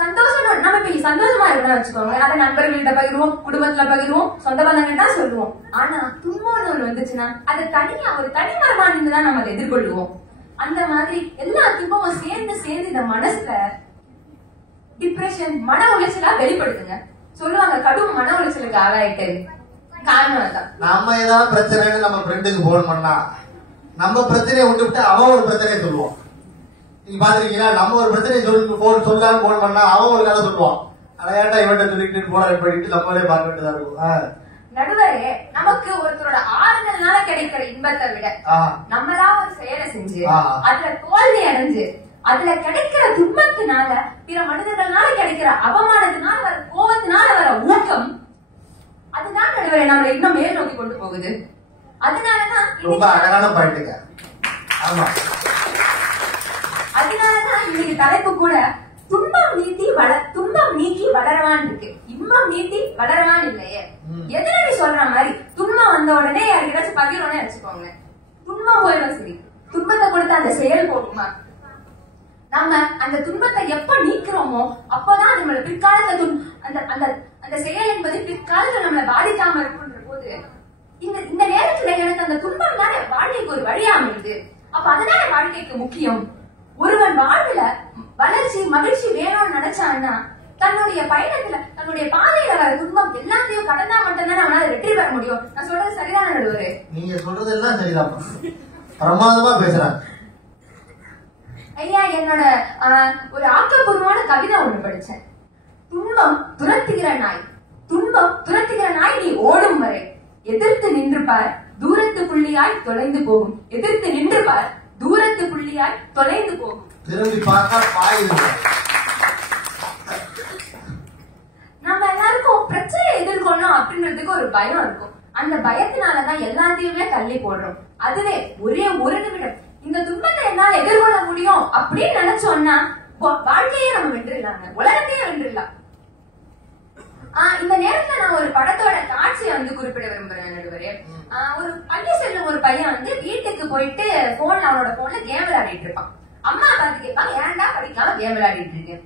சந்தோஷம் நம்ம இப்ப சந்தோஷமா இருக்கணும்னு வச்சுக்கோங்க, அதை நண்பர்கள்ட்ட பகிர்வோம், குடும்பத்துல பகிர்வோம், சொந்த பந்தங்கள்ட்ட சொல்லுவோம். ஆனா துன்பம்னு ஒண்ணு வந்துச்சுன்னா அது தனியா ஒரு தனிமரமா இருந்துதான் நம்ம அதை எதிர்கொள்ளுவோம். அந்த மாதிரி எல்லா துன்பமும் சேர்ந்து இந்த மனசுல டிப்ரெஷன் மன உளைச்சலா வெளிப்படுதுங்க. சொல்லுவாங்க கடும் மன உளைச்சலுக்கு ஆளாயிட்டு. காரணம் தான் நம்ம ஏதாவது பிரச்சனைன்னு நம்ம ஃப்ரெண்டுக்கு போன் பண்ணா நம்ம பிரச்சனையை விட்டு அவன் ஒரு பிரச்சனையை சொல்லுவான். நீங்க பாத்துருக்கீங்களா? நம்ம ஒரு பிரச்சனையை சொல்லான்னு போன் பண்ணா அவன் ஒரு கதை சொல்லுவான். ஆனா ஏன்டா இவன்ட்ட சொல்லிட்டு போன பண்ணிட்டு நம்மளே பார்க்க வேண்டியதா இருக்கும். நடுவரே, நமக்கு ஒருத்தரோட ஆறுதல்னால கிடைக்கிற இன்பத்தை விட நம்மளா ஒரு செயலை செஞ்சு அதுல தோல்வி அடைஞ்சு அதுல கிடைக்கிற துன்பத்தினால பிற மனிதர்களால கிடைக்கிற அவமானத்தினால வர கோபத்தினால வர ஊக்கம், அதுதான் நடுவரே நம்மளை இன்னும் மேல் நோக்கி கொண்டு போகுது. அதனாலதான் ரொம்ப அழகான பாயிண்ட்டுங்க. ஆமா, அதனாலதான் இன்னைக்கு தலைப்பு கூட துன்பம் நீக்கி வளரவான் இருக்கு. இன்பம் நீட்டி வளரவான் இல்லையே. எதிரடி சொல்ற மாதிரி துன்பம் வந்த உடனே யாருக்கிட்டாச்சும் பகிரோன்னு வச்சுக்கோங்க, துன்பம் போயிடும். சரி, துன்பத்தை கொடுத்து அந்த செயல் போகுமா? நம்ம அந்த துன்பத்தை எப்ப நீக்கிறோமோ அப்பதான் நம்மள பிற்காலத்துல அந்த செயல் என்பது பிற்காலத்துல நம்மளை பாதிக்காம இருக்குன்ற போது இந்த நேரத்துல எனக்கு அந்த துன்பம் தானே வாழ்க்கைக்கு ஒரு வழியா அமையுது. அப்ப அதனால வாழ்க்கைக்கு முக்கியம். ஒருவன் வாழ்வுல வளர்ச்சி மகிழ்ச்சி வேணும்னு நினைச்சான்னா தன்னுடைய பயணத்துல தன்னுடைய பாதையில வர துன்பம் எல்லாத்தையும் கடந்தா மட்டும்தான் அவனால வெற்றி பெற முடியும். நான் சொல்றது சரியான நடுவரே? நீங்க சொல்றது எல்லாம் சரிதான், பிரமாதமா பேசுறாங்க ஐயா. என்னோட ஒரு ஆக்கப்பூர்வமான கவிதை ஒண்ணு படிச்சேன். துன்பம் துரத்துகிற நாய் நீ ஓடும் வரை எதிர்த்து நின்று பார், தூரத்து புள்ளியாய் தொலைந்து போகும். எதிர்த்து நின்று பார், தூரத்து புள்ளியாய் தொலைந்து போகும். திரும்பி பார்த்தா பாயுது. நம்ம எல்லாருக்கும் பிரச்சனை எதிர்கொள்ளணும் அப்படின்றதுக்கு ஒரு பயம் இருக்கும். அந்த பயத்தினாலதான் எல்லாத்தையுமே தள்ளி போடுறோம். அதுவே ஒரே ஒரு நிமிடம் இந்த துன்பத்தை என்னால எதிர்கொள்ள முடியும் அப்படின்னு நினைச்சோம்னா வாழ்க்கையே நம்ம வென்றுடலாங்க, உலகத்தையே வென்றுடலாம். இந்த நேரத்துல நான் ஒரு படத்தோட காட்சியை வந்து குறிப்பிட விரும்புறேன் நடுவரே. ஒரு பள்ளி செல்லும் ஒரு பையன் வந்து வீட்டுக்கு போயிட்டு அவனோட போன்ல கேம் விளையாடிட்டு இருப்பான். அம்மா பார்த்து கேட்பாங்க, ஏன்டா படிக்காம கேம் விளையாடிட்டு இருக்கேன்.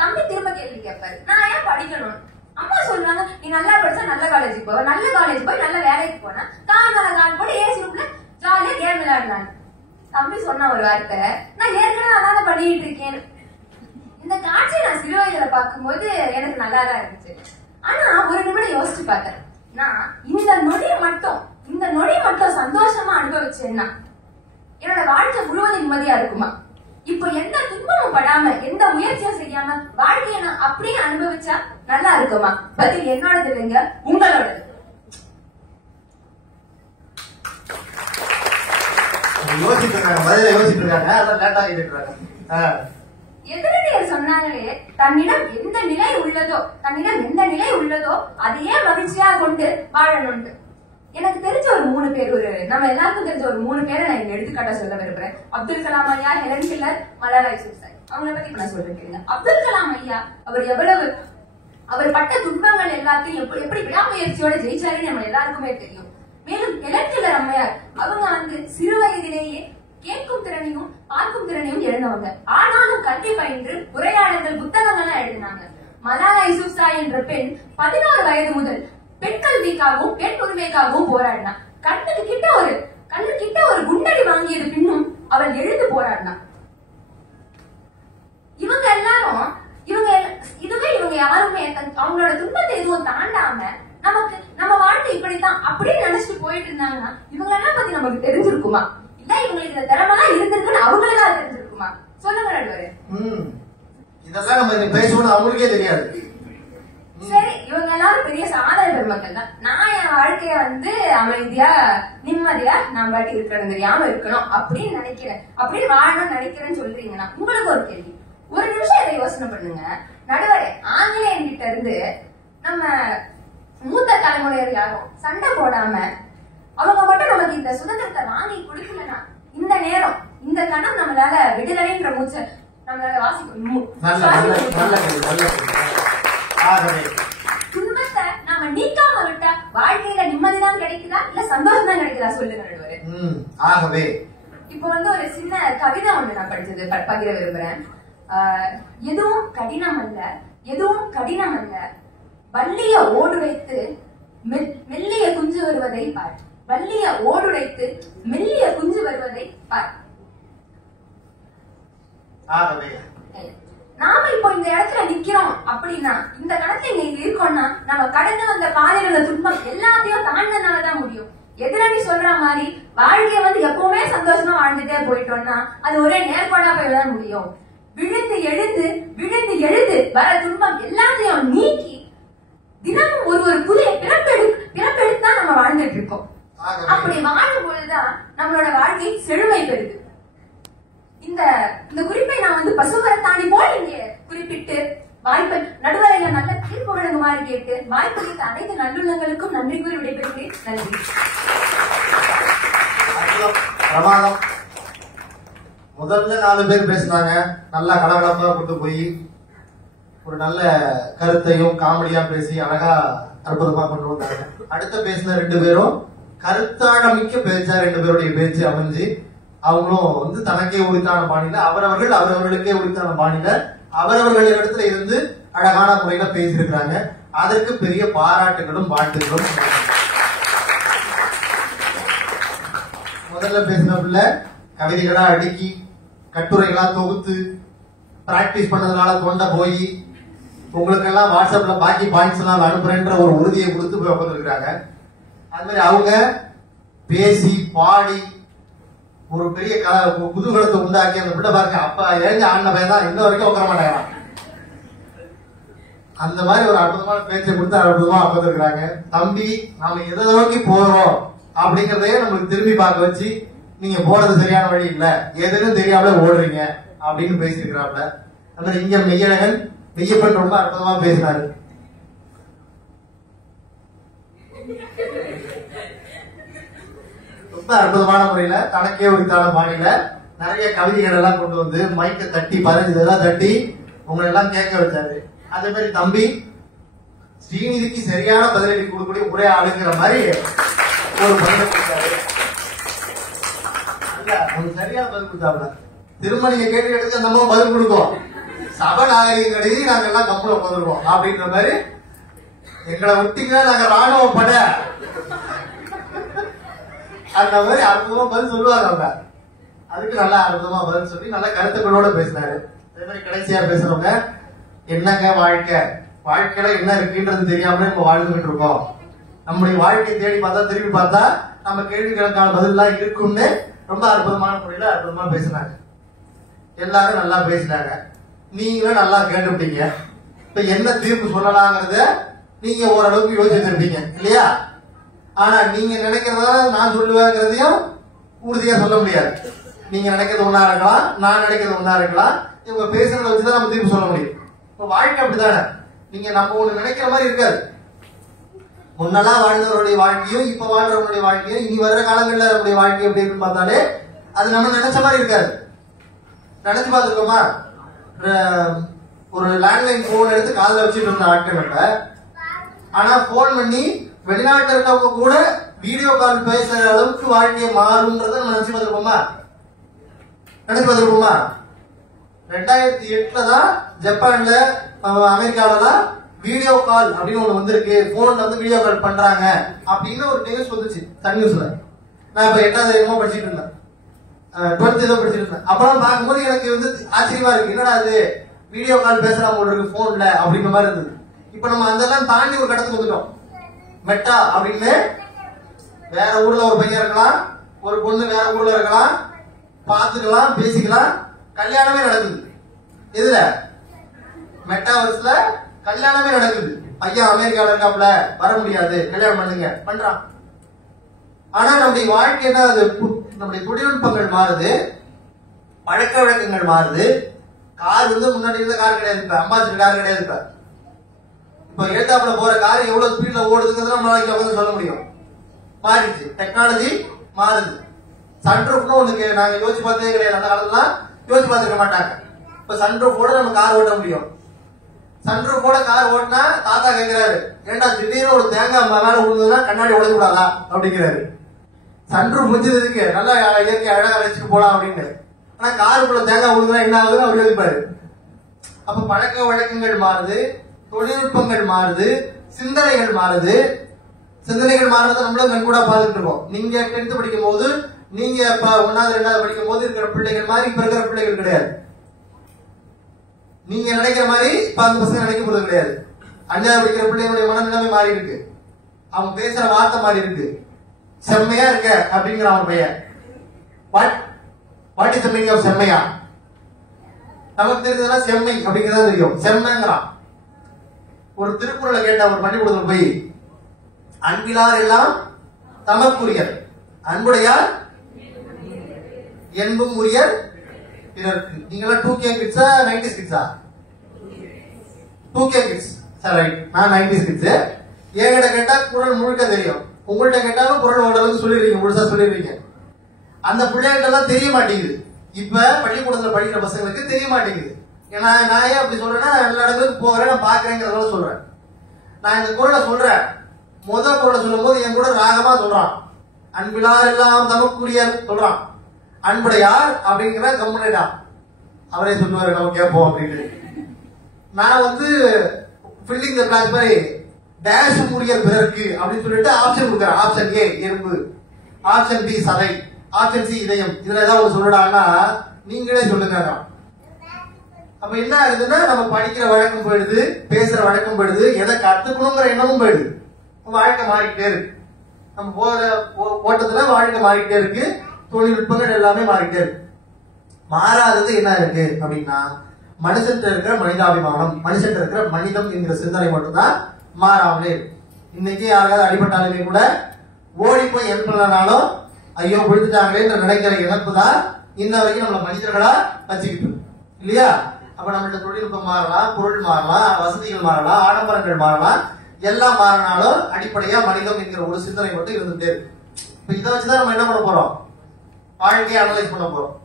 தம்பி திரும்ப கேள்வி கேட்பாரு, நான் ஏன் படிக்கணும்? அம்மா சொல்லுவாங்க, நீ நல்லா படிச்சா நல்ல காலேஜுக்கு போவ, நல்ல காலேஜ் போய் நல்ல வேலைக்கு போனா கால் போட்டு ஏசி ரூம்ல ஜாலியா கேம் விளையாடுறாங்க. தம்பி சொன்ன ஒரு வார்த்தை, நான் ஏற்கனவே அதான் பண்ணிட்டு இருக்கேன். இந்த காட்சியை நான் சிறு வயதுல பார்க்கும்போது எனக்கு நல்லாதான் இருந்துச்சு. ஆனா ஒரு நிமிடம் யோசிச்சு பார்த்தேன், நான் இந்த நொடி மட்டும் சந்தோஷமா அனுபவிச்சேன்னா என்னோட வாழ்க்கை முழுவதும் நிம்மதியா இருக்குமா? இப்ப எந்த துன்பமும் படாம எந்த முயற்சியும் செய்யாம வாழ்க்கையை நான் அப்படியே அனுபவிச்சா நல்லா இருக்குமா? பதில் என்னோடது இல்லைங்க, உங்களோடது. எதிரடியர் சொன்னாங்களே, தன்னிடம் எந்த நிலை உள்ளதோ அதையே மகிழ்ச்சியா கொண்டு வாழணும். எனக்கு தெரிஞ்ச ஒரு 3 பேர், நம்ம எல்லாருக்கும் தெரிஞ்ச ஒரு 3 பேரை நான் இங்க எடுத்துக்காட்ட சொல்ல விரும்புறேன். அப்துல் கலாம் ஐயா, ஹெலன் கில்லர், மலாலா யூசுப்சாய். அவங்களை பத்தி நான் சொல்றேன். அப்துல் கலாம் ஐயா அவர் பட்ட துன்பங்கள் எல்லாத்தையும் எப்படி விடாமுயற்சியோட ஜெயிச்சாருன்னு நம்ம எல்லாருக்குமே தெரியும். மேலும் ஹெலன் கில்லர் அம்மையார் அவங்க வந்து சிறு வயதிலேயே கேட்கும் திறனையும் பார்க்கும் திறனையும் எழுந்தவங்க. ஆனாலும் கல்வி பயின்று உரையாடல்கள் புத்தகங்கள்லாம் எழுதினாங்க. மலாலா யூசுப்சாய் என்ற பெண் 11 வயது முதல் பெண் கல்விக்காகவும் பெண் உரிமைக்காகவும் போராடினா. கண்ணுக்கு கிட்ட ஒரு குண்டடி வாங்கியது பின்னும் அவள் எழுந்து போராடினா. இவங்க யாருமே அவங்களோட துன்பத்தை எதுவும் தாண்டாம நம்ம வாழ்க்கை இப்படித்தான் அப்படின்னு நினைச்சிட்டு போயிட்டு இருந்தாங்கன்னா இவங்க எல்லாம் பத்தி நமக்கு தெரிஞ்சிருக்குமா? இல்ல இவங்களுக்கு இந்த திறமெல்லாம் இருந்திருக்குன்னு அவங்களுக்காக தெரிஞ்சிருக்குமா? சொல்லுங்க நடுவரே. இதெல்லாம் நம்ம பேசணும்னு அவங்களுக்கே தெரியாது. சரி இவங்க எல்லாரும் பெரிய சாதனை பெருமக்கள் தான். நான் என் வாழ்க்கைய வந்து அமைதியா நிம்மதியா நான் பாட்டி இருக்கணும் தெரியாம இருக்கணும் அப்படின்னு நினைக்கிறேன், அப்படின்னு வாழணும்னு நினைக்கிறேன்னு சொல்றீங்கன்னா உங்களுக்கு ஒரு கேள்வி. ஒரு நிமிஷம் இதை யோசனை பண்ணுங்க. நடுவரே, ஆங்கிலேயன் கிட்ட இருந்து நம்ம மூத்த தலைமுறையர் யாரும் சண்டை போடாம அவங்க மட்டும் நமக்கு இந்த சுதந்திரத்தை வாங்கி கொடுக்கலன்னா இந்த நேரம் இந்த கணம் நம்மளால விடுதலைன்ற மூச்சை நம்மளால துன்பத்தை நாம நீக்காம விட்டா வாழ்க்கையில நிம்மதிதான் கிடைக்குதா இல்ல சந்தோஷம் தான் கிடைக்குதா சொல்லுங்க நடுவரே. ஆகவே இப்ப வந்து ஒரு சின்ன கவிதை ஒண்ணு நான் படிச்சது பகிர விரும்புறேன். எதுவும் கடினம் அல்ல, எதுவும் கடினம் அல்ல, வள்ளிய ஓடுடைத்து மெல்லிய குஞ்சு வருவதை பார், வள்ளிய ஓடுடைத்து மெல்லிய குஞ்சு வருவதை பார். நாம இப்போ இந்த இடத்துல நிக்கிறோம் அப்படின்னா, இந்த கணத்துல நீங்க இருக்கோம்னா நம்ம கடந்து வந்த பாதையில வந்த துன்பம் எல்லாத்தையும் தாண்டினாலதான் முடியும். எதிரணி சொல்ற மாதிரி வாழ்க்கைய வந்து எப்பவுமே சந்தோஷமா வாழ்ந்துட்டே போயிட்டோம்னா அது ஒரே நேர்கோடா போய்தான் முடியும். விழுந்து எழுந்து விழுந்து எழுது வர துன்பம் எல்லாத்தையும் நீக்கி தினமும் ஒரு ஒரு புதிய பிறப்பெடுத்தான் நம்ம வாழ்ந்துட்டு இருக்கோம். அப்படி வாழும் பொழுதுதான் நம்மளோட வாழ்க்கை செழுமை பெறுது. இந்த குறிப்பை நான் வந்து பசுமரத்தாணி போல் இங்கே குறிப்பிட்டு வாய்ப்பு நடுவரையா நல்ல தீர்ப்பு வழங்குமாறு கேட்டு வாய்ப்பு அனைத்து நல்லுள்ளங்களுக்கும் நன்றி கூறி விடைபெறுகிறேன். நன்றி. பிரமாதம். முதல்ல 4 பேர் பேசினாங்க, நல்லா கலகலப்பா கொண்டு போய் ஒரு நல்ல கருத்தையும் காமெடியா பேசி அழகா அற்புதமா கொண்டு வந்தாங்க. அடுத்த பேசின 2 பேரும் கருத்தாழமிக்க பேச்சா 2 பேருடைய பேச்சு அமைஞ்சு அவங்களும் வந்து தனக்கே உரித்தான பாணியில அவரவர்களுக்கே உரித்தான பாணியில அவரவர்களிடத்துல இருந்து அழகான முறையில பேசியிருக்கிறாங்க. அதற்கு பெரிய பாராட்டுகளும் வாழ்த்துகளும். முதல்ல பேசினப்புல கவிதைகளா அடுக்கி கட்டுரைகளா தொகுத்து பிராக்டிஸ் பண்ணதுனால கொண்ட போய் உங்களுக்கு எல்லாம் வாட்ஸ்அப்ல பாக்கி பாயிண்ட்ஸ் எல்லாம் அனுப்புறேன்ற ஒரு உறுதியை கொடுத்து போய் உட்காந்துருக்காங்க. அது மாதிரி அவங்க பேசி பாடி ஒரு பெரிய குதூகலத்தை உண்டாக்கி அந்த பிள்ளை பாருங்க அப்ப ஏங்க ஆடின பையன் தான் இன்ன வரைக்கும் உட்கார மாட்டாங்க. அந்த மாதிரி ஒரு அற்புதமான பேச்சை கொடுத்து அற்புதமா உட்காந்துருக்காங்க. தம்பி நாம எதை நோக்கி போறோம் அப்படிங்கறதையே நம்மளுக்கு திரும்பி பார்க்க வச்சு நீங்க போறது சரியான வழி இல்ல, எதுன்னு தெரியாமலே ஓடுறீங்க அப்படின்னு பேசியிருக்கிறாப்ல. அந்த இங்க மெய்யப்பன் ரொம்ப அற்புதமா பேசினாரு. ரொம்ப அற்புதமான முறையில தனக்கே உரித்தான பாணியில நிறைய கவிதைகள் எல்லாம் கொண்டு வந்து மைக்க தட்டி 15 இதெல்லாம் தட்டி உங்களை எல்லாம் கேட்க வச்சாரு. அதே மாதிரி தம்பி ஸ்ரீநிதிக்கு சரியான பதிலடி கொடுக்கக்கூடிய ஒரே ஆளுங்கிற மாதிரி ஒரு பதிலை கொடுத்தாரு. சரியான பதில் கொடுத்தாப்ல. திரும்ப நீங்க கேள்வி எடுத்து நம்ம பதில் கொடுப்போம், சபை நாகரிகம் எழுதி நாங்க எல்லாம் கப்பல உட்காந்துருக்கோம் அப்படின்ற மாதிரி எங்களை விட்டீங்கன்னா நாங்க ராணுவ பட அந்த மாதிரி அற்புதமா பதில் சொல்லுவாங்க. அவங்க அதுக்கு நல்லா அற்புதமா பதில் சொல்லி நல்ல கருத்துக்களோட பேசினாரு. அதே மாதிரி கடைசியா பேசுறவங்க என்னங்க வாழ்க்கையில என்ன இருக்குன்றது தெரியாமலே நம்ம வாழ்ந்துகிட்டு இருக்கோம். நம்முடைய வாழ்க்கையை தேடி பார்த்தா திரும்பி பார்த்தா நம்ம கேள்விகளுக்கான பதில் எல்லாம் இருக்கும்னு ரொம்ப அற்புதமான முறையில அற்புதமா பேசினாங்க. எல்லாரும் நல்லா பேசினாங்க, நீங்களும் நல்லா கேட்டுட்டீங்க. இப்ப என்ன தீர்ப்பு சொல்லலாங்கிறத நீங்க ஓரளவுக்கு யோசிச்சிருப்பீங்க இல்லையா? ஆனா நீங்க நினைக்கிறதா நான் சொல்லுவேங்கிறதையும் உறுதியா சொல்ல முடியாது. நீங்க நினைக்கிறது ஒன்னா இருக்கலாம், நான் நினைக்கிறது ஒன்னா இருக்கலாம். இவங்க பேசுறத வச்சுதான் நம்ம தீர்ப்பு சொல்ல முடியும். இப்ப வாழ்க்கை அப்படித்தானே, நீங்க நம்ம ஒண்ணு நினைக்கிற மாதிரி இருக்காது. முன்னெல்லாம் வாழ்ந்தவருடைய வாழ்க்கையும் இப்ப வாழ்றவங்களுடைய வாழ்க்கையும் இனி வர்ற காலங்கள்ல நம்முடைய வாழ்க்கை எப்படி இருக்குன்னு பார்த்தாலே அது நம்ம நினைச்ச மாதிரி இருக்காது. நினைச்சு பார்த்துருக்கோமா? ஒரு லேண்ட்லைன் போன் எடுத்து காலில் வச்சுட்டு இருந்த ஆட்கள், ஆனா போன் பண்ணி வெளிநாட்டுல இருக்கவங்க கூட வீடியோ கால் பேசுற அளவுக்கு வாழ்க்கையை மாறும்ன்றத நம்ம நினைச்சு பார்த்துருக்கோமா? நினைச்சு பார்த்துருக்கோமா? 2008 தான் ஜப்பான்ல அமெரிக்காவிலாம் வீடியோ கால் அப்படின்னு ஒண்ணு வந்திருக்கு, போன்ல வந்து வீடியோ கால் பண்றாங்க அப்படின்னு ஒரு நியூஸ் வந்துச்சு சன் நியூஸ்ல. நான் இப்ப 8வது படிச்சுட்டு இருந்தேன், 12th ஏதோ படிச்சுட்டு இருந்தேன். அப்புறம் பார்க்கும்போது எனக்கு வந்து ஆச்சரியமா இருக்கு, என்னடா அது வீடியோ கால் பேசலாம் போல இருக்கு போன்ல அப்படின்ற மாதிரி இருந்தது. இப்ப நம்ம அதெல்லாம் தாண்டி ஒரு இடத்துக்கு வந்துட்டோம். மெட்டா அப்படின்னு வேற ஊர்ல ஒரு பையன் இருக்கலாம், ஒரு பொண்ணு வேற ஊர்ல இருக்கலாம், பாத்துக்கலாம், பேசிக்கலாம், கல்யாணமே நடக்குது. இதுல மெட்டாவர்ஸ்ல கல்யாணமே நடக்குது. ஐயா அமெரிக்கால இருக்காப்ல வர முடியாது, கல்யாணம் பண்ணுங்க, பண்றான். ஆனா நம்முடைய வாழ்க்கை என்ன, அது நம்முடைய தொழில்நுட்பங்கள் மாறுது, பழக்க வழக்கங்கள் மாறுது. கார் முன்னாடி இருந்த கார் கிடையாது, இப்ப அம்பாசிடர் கார் கிடையாது. இப்ப எழுத்தாப்புல போற கார் எவ்வளவு ஸ்பீட்ல ஓடுதுங்கிறது நம்மளால சொல்ல முடியும். மாறிடுச்சு, டெக்னாலஜி மாறுது. சன்ரூஃப்னு ஒண்ணு நாங்க யோசிச்சு பார்த்ததே கிடையாது, அந்த காலத்துல யோசிச்சு பார்த்துக்க மாட்டாங்க. இப்ப சன்ரூஃபோட நம்ம கார் ஓட்ட முடியும். சன்ரூஃபோட கார் ஓட்டினா தாத்தா கேட்கிறாரு, ஏண்டா திடீர்னு ஒரு தேங்காய் மேல விழுந்ததுன்னா கண்ணாடி உடைக்க கூடாதா அப்படிங்கிறாரு. சன்ரூஃப் வச்சது இருக்கு, நல்லா இயற்கை அழகா வச்சுட்டு போலாம் அப்படின்னு. ஆனா காருக்குள்ள தேங்காய் விழுந்தா என்ன ஆகுதுன்னு அவர் யோசிப்பாரு. அப்ப பழக்க வழக்கங்கள் மாறுது, தொழில்நுட்பங்கள் மாறுது, சிந்தனைகள் மாறுது. சிந்தனைகள் மாறுறது நம்மளும் கண் கூட பார்த்துட்டு இருக்கோம். நீங்க 10th படிக்கும் போது, நீங்க 1வது 2வது படிக்கும் போது இருக்கிற பிள்ளைகள் மாதிரி இப்ப இருக்கிற பிள்ளைகள் கிடையாது. நீங்க நினைக்கிற மாதிரி இப்ப அந்த பசங்க நினைக்க போறது கிடையாது. 5வது படிக்கிற பிள்ளைகளுடைய மனநிலைமை மாறி இருக்கு, அவங்க பேசுற வார்த்தை மாறி இருக்கு. செம்மையா இருக்க அப்படிங்கிற அவன் பையன். What is the meaning of செம்மையா? நமக்கு தெரிஞ்சதுன்னா செம்மை அப்படிங்கிறதா தெரியும், செம்மைங்கிறான். ஒரு திருக்குறளை கேட்ட ஒரு பள்ளிக்கூடத்தில் போய், அன்பிலார் எல்லாம் தமக்குரியர், அன்புடையார் என்பும் உரியர் பிறர்க்கு. நீங்களாம் 2K கிட்ஸா 90s கிட்ஸா? 2K kids sir, right. நான் 90s கிட்ஸ். என்கிட்ட கேட்டா குரல் முழுக்க தெரியும், உங்கள்கிட்ட கேட்டாலும் குரல் ஓடலன்னு சொல்லிடுறீங்க, முழுசா சொல்லிடுறீங்க. அந்த பிள்ளைகிட்ட எல்லாம் தெரிய மாட்டேங்குது. இப்ப பள்ளிக்கூடத்துல படிக்கிற பசங்களுக்கு தெரிய மாட்டேங்குது. ஏன்னா நான் ஏன் அப்படி சொல்றேன்னா, எல்லா இடத்துக்கும் போகிறேன், நான் பாக்குறேங்கிறத சொல்றேன். நான் இந்த குரலை சொல்றேன், முதல் குரலை சொல்லும் போது என் கூட ராகமா சொல்றான், அன்பிலார் எல்லாம் தமக்குரியர் சொல்றான். அன்புடையார் அப்படிங்கிற கம்முனடா அவரே சொல்லுவாரு, நம்ம கேட்போம் அப்படின்னு. நான் ஃபில்லிங் தி பிளாங்க்ஸ் மாதிரி டேஷ் உரியர் பிறர்க்கு அப்படின்னு சொல்லிட்டு ஆப்ஷன் கொடுக்குறேன். ஆப்ஷன் ஏ எறும்பு, ஆப்ஷன் பி சதை, ஆப்ஷன் சி இதயம். இதுல ஏதாவது ஒரு சொல்லிடாங்கன்னா நீங்களே சொல்லுங்க. அப்ப என்ன ஆகுதுன்னா, நம்ம படிக்கிற வழக்கம் போயிடுது, பேசுற வழக்கம் போயிடுது, எதை கத்துக்கணுங்கிற எண்ணமும் போயிடுது. வாழ்க்கை மாறிக்கிட்டே இருக்கு. நம்ம போற ஓட்டத்துல வாழ்க்கை மாறிக்கிட்டே இருக்கு, தொழில்நுட்பங்கள் எல்லாமே மாறிக்கிட்டே இருக்கு. மாறாதது என்ன இருக்கு அப்படின்னா, மனுஷன் இருக்கிற மனிதாபிமானம், மனுஷன் இருக்கிற மனிதம் என்கிற சிந்தனை மட்டும்தான் மாறாமலே இருக்கு. இன்னைக்கு யாராவது அடிபட்டாலுமே கூட ஓடி போய் ஹெல்ப் பண்ணனாலும் ஐயோ விழுந்துட்டாங்களேன்னு நினைக்கிற இழப்பு தான் இன்ன வரைக்கும் நம்மள மனிதர்களா வச்சுக்கிட்டு இல்லையா? அப்ப நம்மள்ட்ட தொழில்நுட்பம் மாறலாம், பொருள் மாறலாம், வசதிகள் மாறலாம், ஆடம்பரங்கள் மாறலாம், எல்லாம் மாறினாலும் அடிப்படையா மனிதம் என்கிற ஒரு சிந்தனை மட்டும் இருந்துட்டே இருக்கு. இப்ப இதை வச்சுதான் நம்ம என்ன பண்ண போறோம்? வாழ்க்கையை அனலைஸ் பண்ண போறோம்.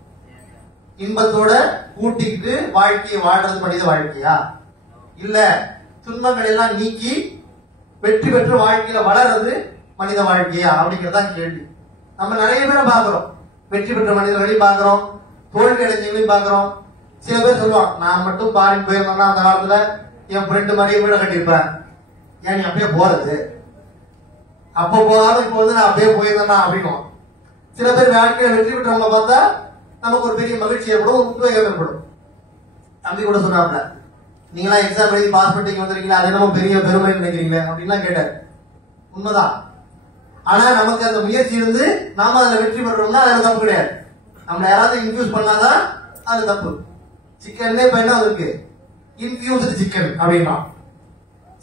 இன்பத்தோட கூட்டிக்கிட்டு வாழ்க்கையை வாழ்றது மனித வாழ்க்கையா, இல்ல துன்பங்கள் எல்லாம் நீக்கி வெற்றி பெற்று வாழ்க்கையில வளர்றது மனித வாழ்க்கையா அப்படிங்கறதான் கேள்வி. நம்ம நிறைய பேரை பாக்குறோம், வெற்றி பெற்ற மனிதர்களையும் பாக்குறோம், தோல்வி அடைஞ்சவங்களையும் பாக்குறோம். சில பேர் சொல்லுவான், நான் மட்டும் பாரின் போயிருந்தேன்னா அந்த காலத்துல என் ஃப்ரெண்டு மாதிரியே வீட கட்டியிருப்பேன். ஏன் நீ அப்படியே போறது? அப்ப போகாத இப்போ நான் அப்படியே போயிருந்தேன்னா அப்படின்னு. சில பேர் வாழ்க்கையில வெற்றி பெற்றவங்க பார்த்தா நமக்கு ஒரு பெரிய மகிழ்ச்சி ஏற்படும், ஒரு உத்வேகம் ஏற்படும். தம்பி கூட சொன்னாப்ல, நீங்களா எக்ஸாம் எழுதி பாஸ் பண்ணிட்டு வந்திருக்கீங்களா, அது என்னமோ பெரிய பெருமை நினைக்கிறீங்க அப்படின்லாம் கேட்டார். உண்மைதான். ஆனா நமக்கு அந்த முயற்சி இருந்து நாம அதுல வெற்றி பெறணும்னா அது தப்பு கிடையாது. நம்ம யாராவது இன்ஃபியூஸ் பண்ணாதான் அது தப்பு. சிக்கன்ல இப்ப என்ன இருக்கு, இன்ஃபியூஸ்டு சிக்கன் அப்படின்னா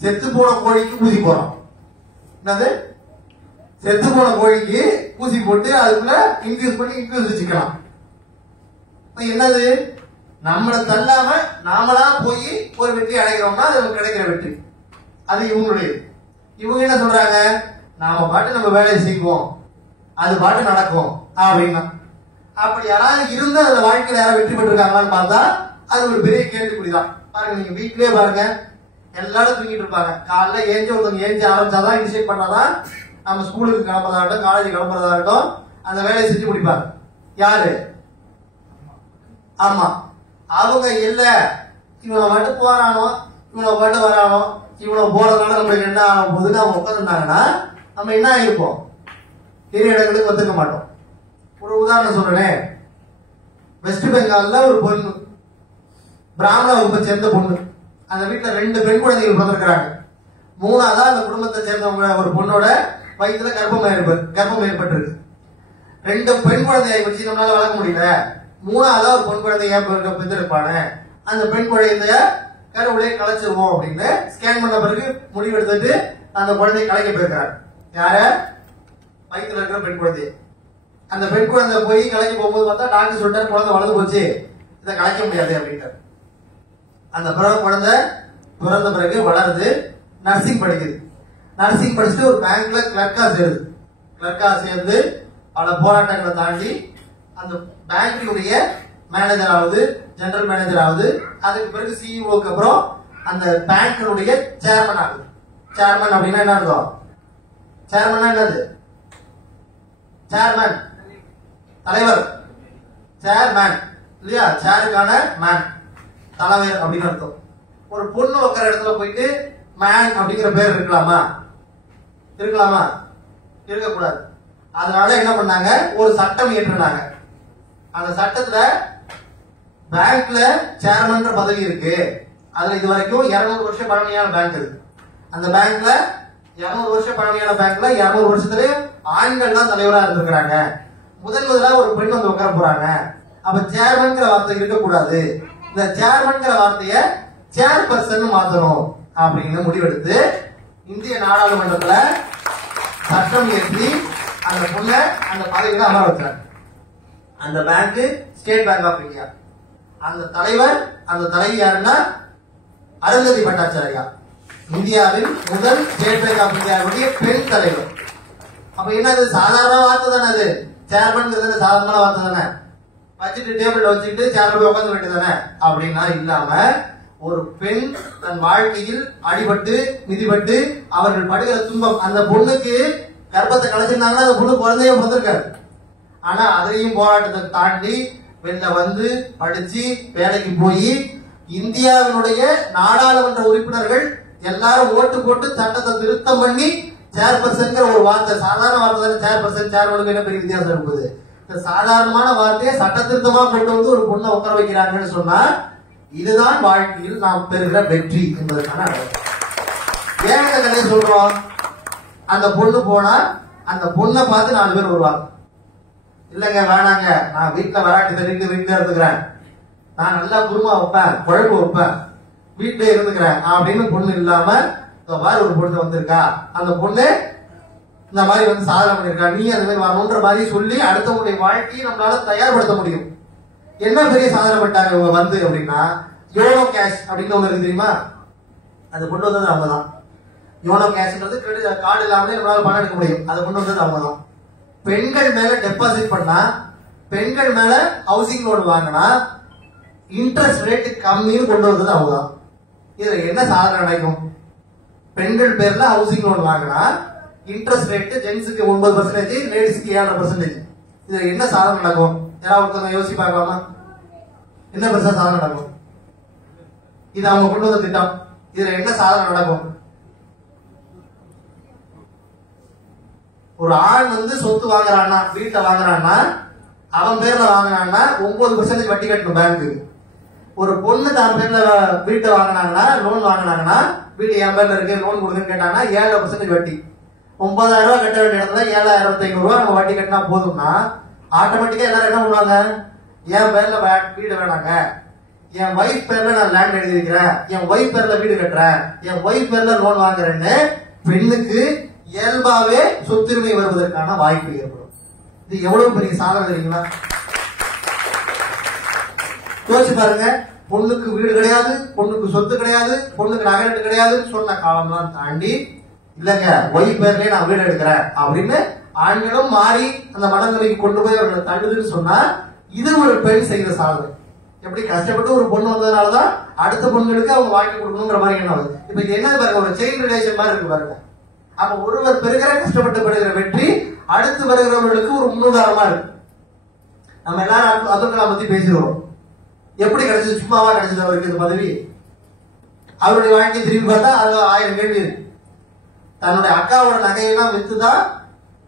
செத்து போன கோழிக்கு ஊசி போறோம். என்னது? செத்து போன கோழிக்கு ஊசி போட்டு அதுக்குள்ள இன்ஃபியூஸ் பண்ணி இன்ஃபியூஸ்டு சிக்கலாம். என்னது? நம்மளை தள்ளாம நாமளா போய் ஒரு வெற்றி அடைகிறோம்னா அது நமக்கு கிடைக்கிற வெற்றி. அது இவங்களுடையது. இவங்க என்ன சொல்றாங்க, நாம பாட்டு நம்ம வேலையை செய்வோம், அது பாட்டு நடக்கும் அப்படின்னா. அப்படி யாராவது இருந்து அந்த வாழ்க்கையில யாராவது வெற்றி பெற்றிருக்காங்களான்னு பார்த்தா அது ஒரு பெரிய கேள்விக்குறிதான். பாருங்க, நீங்க வீட்லயே பாருங்க, எல்லாரும் தூங்கிட்டு இருப்பாங்க. காலைல ஏஞ்சி ஒருத்தவங்க ஏஞ்சி ஆரம்பிச்சாதான், இனிஷியேட் பண்ணாதான் நம்ம ஸ்கூலுக்கு கிளம்புறதாகட்டும், காலேஜ் கிளம்புறதாகட்டும் அந்த வேலையை செஞ்சு முடிப்பாங்க. யாரு? ஆமா, அவங்க இல்ல இவனை மட்டும் போறானோ, இவனை மட்டும் வரானோ, இவனை போறதுனால நம்மளுக்கு என்ன ஆகும் போதுன்னு அவங்க உட்காந்துருந்தாங்கன்னா நம்ம என்ன ஆயிருப்போம்? பெரிய இடங்களுக்கு வந்துருக்க மாட்டோம். ஒரு உதாரணம் சொல்றேன். வெஸ்ட் பெங்கால்ல ஒரு பொண்ணு, பிராமண வகுப்பை சேர்ந்த பொண்ணு, அந்த வீட்டுல 2 பெண் குழந்தைகள் பிறந்திருக்கிறாங்க. 3ஆவதா அந்த குடும்பத்தை சேர்ந்தவங்க ஒரு பொண்ணோட வயிற்றுல கர்ப்பம் ஏற்பட்டிருக்கு. 2 பெண் குழந்தையை வச்சு நம்மளால வளர்க்க முடியல, 3ஆவதா ஒரு பெண் குழந்தைய பெற்றிருப்பானு அந்த பெண் குழந்தைய கருவிலே கலைச்சிருவோம் அப்படின்னு ஸ்கேன் பண்ண பிறகு முடிவு எடுத்துட்டு அந்த குழந்தையை கலைக்க போயிருக்காரு. யார? வயிற்றுல இருக்கிற பெண் குழந்தை. அந்த பெண் குழந்தை போய் கலைக்க போகும்போது பார்த்தா டாக்டர் சொல்லிட்டாரு குழந்தை வளர்ந்து போச்சு, இதை கலைக்க முடியாது அப்படின்ட்டு. அந்த குழந்தை பிறந்த பிறகு வளருது, நர்சிங் படிக்குது. நர்சிங் படிச்சுட்டு ஒரு பேங்க்ல கிளர்க்கா சேருது. கிளர்க்கா சேர்ந்து பல போராட்டங்களை தாண்டி அந்த பேங்கினுடைய மேனேஜர் ஆகுது, ஜெனரல் மேனேஜர் ஆகுது. அதுக்கு பிறகு சிஇஓக்கு அப்புறம் அந்த பேங்கினுடைய சேர்மன் ஆகுது. சேர்மன் அப்படின்னா என்ன அர்த்தம்? சேர்மன் என்னது? சேர்மன் தலைவர், சேர்மேன் இல்லையா? சேருக்கான மேன், தலைவர் அப்படின்னு அர்த்தம். ஒரு பொண்ணு உட்கிற இடத்துல போயிட்டு மேன் அப்படிங்கிற பேர் இருக்கலாமா? இருக்கலாமா? இருக்கக்கூடாது. அதனால என்ன பண்ணாங்க, ஒரு சட்டம் இயற்றினாங்க. அந்த சட்டத்துல பேங்க்ல சேர்மன்ற பதவி இருக்கு. அதுல இது வரைக்கும் 200 வருஷம் பழமையான பேங்க் இருக்கு. அந்த பேங்க்ல 200 வருஷம் பழமையான பேங்க்ல 200 வருஷத்துல ஆண்கள் தான் தலைவரா இருந்திருக்கிறாங்க. முதல்ல ஒரு பெண் வந்து உட்கார போறாங்க. அப்ப சேர்மன்ங்கிற வார்த்தை இருக்கக்கூடாது, இந்த சேர்மன்ங்கிற வார்த்தைய சேர்பர்சன் மாத்தணும் அப்படின்னு முடிவெடுத்து இந்திய நாடாளுமன்றத்துல சட்டம் இயற்றி அந்த பொண்ணை அந்த பதவியில அமர வச்சாங்க. அந்த bank state bank of India. அந்த தலைவர், அந்த தலைவி யாருன்னா அருந்ததி பட்டாச்சாரியா, இந்தியாவின் முதல் ஸ்டேட் பேங்க் ஆஃப் இந்தியாவுடைய பெண் தலைவர். அப்ப என்னது, சாதாரண வார்த்தை தானே அது? சேர்மன் சாதாரண வார்த்தை தானே? வச்சுட்டு டேபிள் வச்சுட்டு சேர்ல போய் உட்காந்து வேண்டியதானே? அப்படின்னா இல்லாம ஒரு பெண் தன் வாழ்க்கையில் அடிபட்டு மிதிபட்டு அவர்கள் படுகிற துன்பம், அந்த பொண்ணுக்கு கர்ப்பத்தை கலைச்சிருந்தாங்கன்னா அந்த பொண்ணு குழந்தைய பிறந்திருக்காரு. ஆனா அதையும் போராட்டத்தை தாண்டி வெளில வந்து படிச்சு வேலைக்கு போய் இந்தியாவினுடைய நாடாளுமன்ற உறுப்பினர்கள் எல்லாரும் ஓட்டு போட்டு சட்டத்தை திருத்தம் பண்ணி சேர்பர்சன் ஒரு வார்த்தை, சாதாரண வார்த்தை தானே சேர்பர்சன், சேர்மனுக்கு என்ன பெரிய வித்தியாசம் இருக்குது? இந்த சாதாரணமான வார்த்தையை சட்ட திருத்தமா கொண்டு வந்து ஒரு பொண்ணை உட்கார வைக்கிறாங்கன்னு சொன்னா இதுதான் வாழ்க்கையில் நாம் பெறுகிற வெற்றி என்பதற்கான அர்த்தம். ஏன் இந்த கதையை சொல்றோம்? அந்த பொண்ணு போனா அந்த பொண்ணை பார்த்து 4 பேர் வருவாங்க. இல்லங்க வேணாங்க, நான் வீட்டுல வராட்டி தள்ளிட்டு வீட்டுல இருந்துக்கிறேன், நான் நல்லா குருமா வைப்பேன், குழம்பு வைப்பேன், வீட்டுல இருந்துக்கிறேன் அப்படின்னு பொண்ணு இல்லாம பாரு ஒரு பொண்ணு வந்திருக்கா, அந்த பொண்ணு இந்த மாதிரி வந்து சாதனை பண்ணிருக்கா, நீ அந்த மாதிரி வரணுன்ற மாதிரி சொல்லி அடுத்தவங்களுடைய வாழ்க்கையை நம்மளால தயார்படுத்த முடியும். என்ன பெரிய சாதனை பண்ணிட்டாங்க இவங்க வந்து அப்படின்னா, யோனோ கேஷ் அப்படின்னு ஒண்ணு இருக்கு தெரியுமா? அது கொண்டு வந்தது அவங்க தான். யோனோ கேஷ்ன்றது கிரெடிட் கார்டு இல்லாமலே நம்மளால பணம் எடுக்க முடியும், அதை கொண்டு வந்தது அவங்க தான். பெண்கள் மேல டெபாசிட் பண்ணா, பெண்கள் மேல ஹவுசிங் லோன் வாங்கினா இன்ட்ரெஸ்ட் ரேட் கம்மின்னு கொண்டு வந்தது அவங்க தான். இதுல என்ன சாதனை நடக்கும்? பெண்கள் பேர்ல ஹவுசிங் லோன் வாங்கினா இன்ட்ரெஸ்ட் ரேட் ஜென்ஸுக்கு 9%, லேடிஸ்க்கு 7%. இதுல என்ன சாதனை நடக்கும்? யாராவது ஒருத்தவங்க யோசிச்சு பார்க்கலாமா? என்ன பெருசா சாதனை நடக்கும்? இது அவங்க கொண்டு வந்த திட்டம். இதுல என்ன சாதனை நடக்கும்? ஒரு ஆண் வந்து சொத்து வாங்குறான்னா, வீட்டை வாங்குறான்னா, அவன் பேர்ல வாங்கினான்னா 9% வட்டி கட்டணும் பேங்க்கு. ஒரு பொண்ணு தான் பேர்ல வீட்டை வாங்கினாங்கன்னா, லோன் வாங்கினாங்கன்னா, வீடு என் பேர்ல இருக்கு லோன் கொடுங்கன்னு கேட்டாங்கன்னா 7% வட்டி. 9,000 ரூபாய் கட்ட வேண்டிய இடத்துல 7,500 ரூபாய் நம்ம வட்டி கட்டினா போதும்னா ஆட்டோமேட்டிக்கா எல்லாரும் என்ன பண்ணுவாங்க? என் பேர்ல வீடு வேணாங்க, என் ஒய்ஃப் பேர்ல நான் லேண்ட் எழுதி வைக்கிறேன், என் ஒய்ஃப் பேர்ல வீடு கட்டுறேன், என் ஒய்ஃப் பேர்ல லோன் வாங்குறேன்னு பெண்ணுக்கு இயல்பாவே சொத்துரிமை வருவதற்கான வாய்ப்பு ஏற்படும். இது எவ்வளவு பெரிய சாதனை தெரியுங்களா? யோசிச்சு பாருங்க. பொண்ணுக்கு வீடு கிடையாது, பொண்ணுக்கு சொத்து கிடையாது, பொண்ணுக்கு நகை கிடையாதுன்னு சொன்ன காலம்லாம் தாண்டி இல்லங்க ஒய்ஃப் பேர்லயே நான் வீடு எடுக்கிறேன் அப்படின்னு ஆண்களும் மாறி அந்த மனநிலைக்கு கொண்டு போய் அவர்களை தள்ளுதுன்னு சொன்னா இது ஒரு பெண் செய்த சாதனை. எப்படி கஷ்டப்பட்டு ஒரு பொண்ணு வந்ததுனாலதான் அடுத்த பொண்ணுகளுக்கு அவங்க வாழ்க்கை கொடுக்கணுங்கிற மாதிரி என்ன ஆகுது? இப்ப இது என்ன பாருங்க, ஒரு செயின் ரிலேஷன் மாதிரி இருக்கு பாருங்க. அப்ப ஒருவர் பெறுகிற கஷ்டப்பட்டு பெறுகிற வெற்றி அடுத்து வருகிறவர்களுக்கு ஒரு முன்னுதாரணமா இருக்கு. நம்ம எல்லாரும் அப்துல் கலாம் பத்தி பேசிடுவோம். எப்படி கிடைச்சது? சும்மாவா கிடைச்சது அவருக்கு இந்த பதவி? அவருடைய வாழ்க்கையை திரும்பி பார்த்தா அது 1000 கேள்வி இருக்கு. தன்னுடைய அக்காவோட நகையெல்லாம் வித்துதான்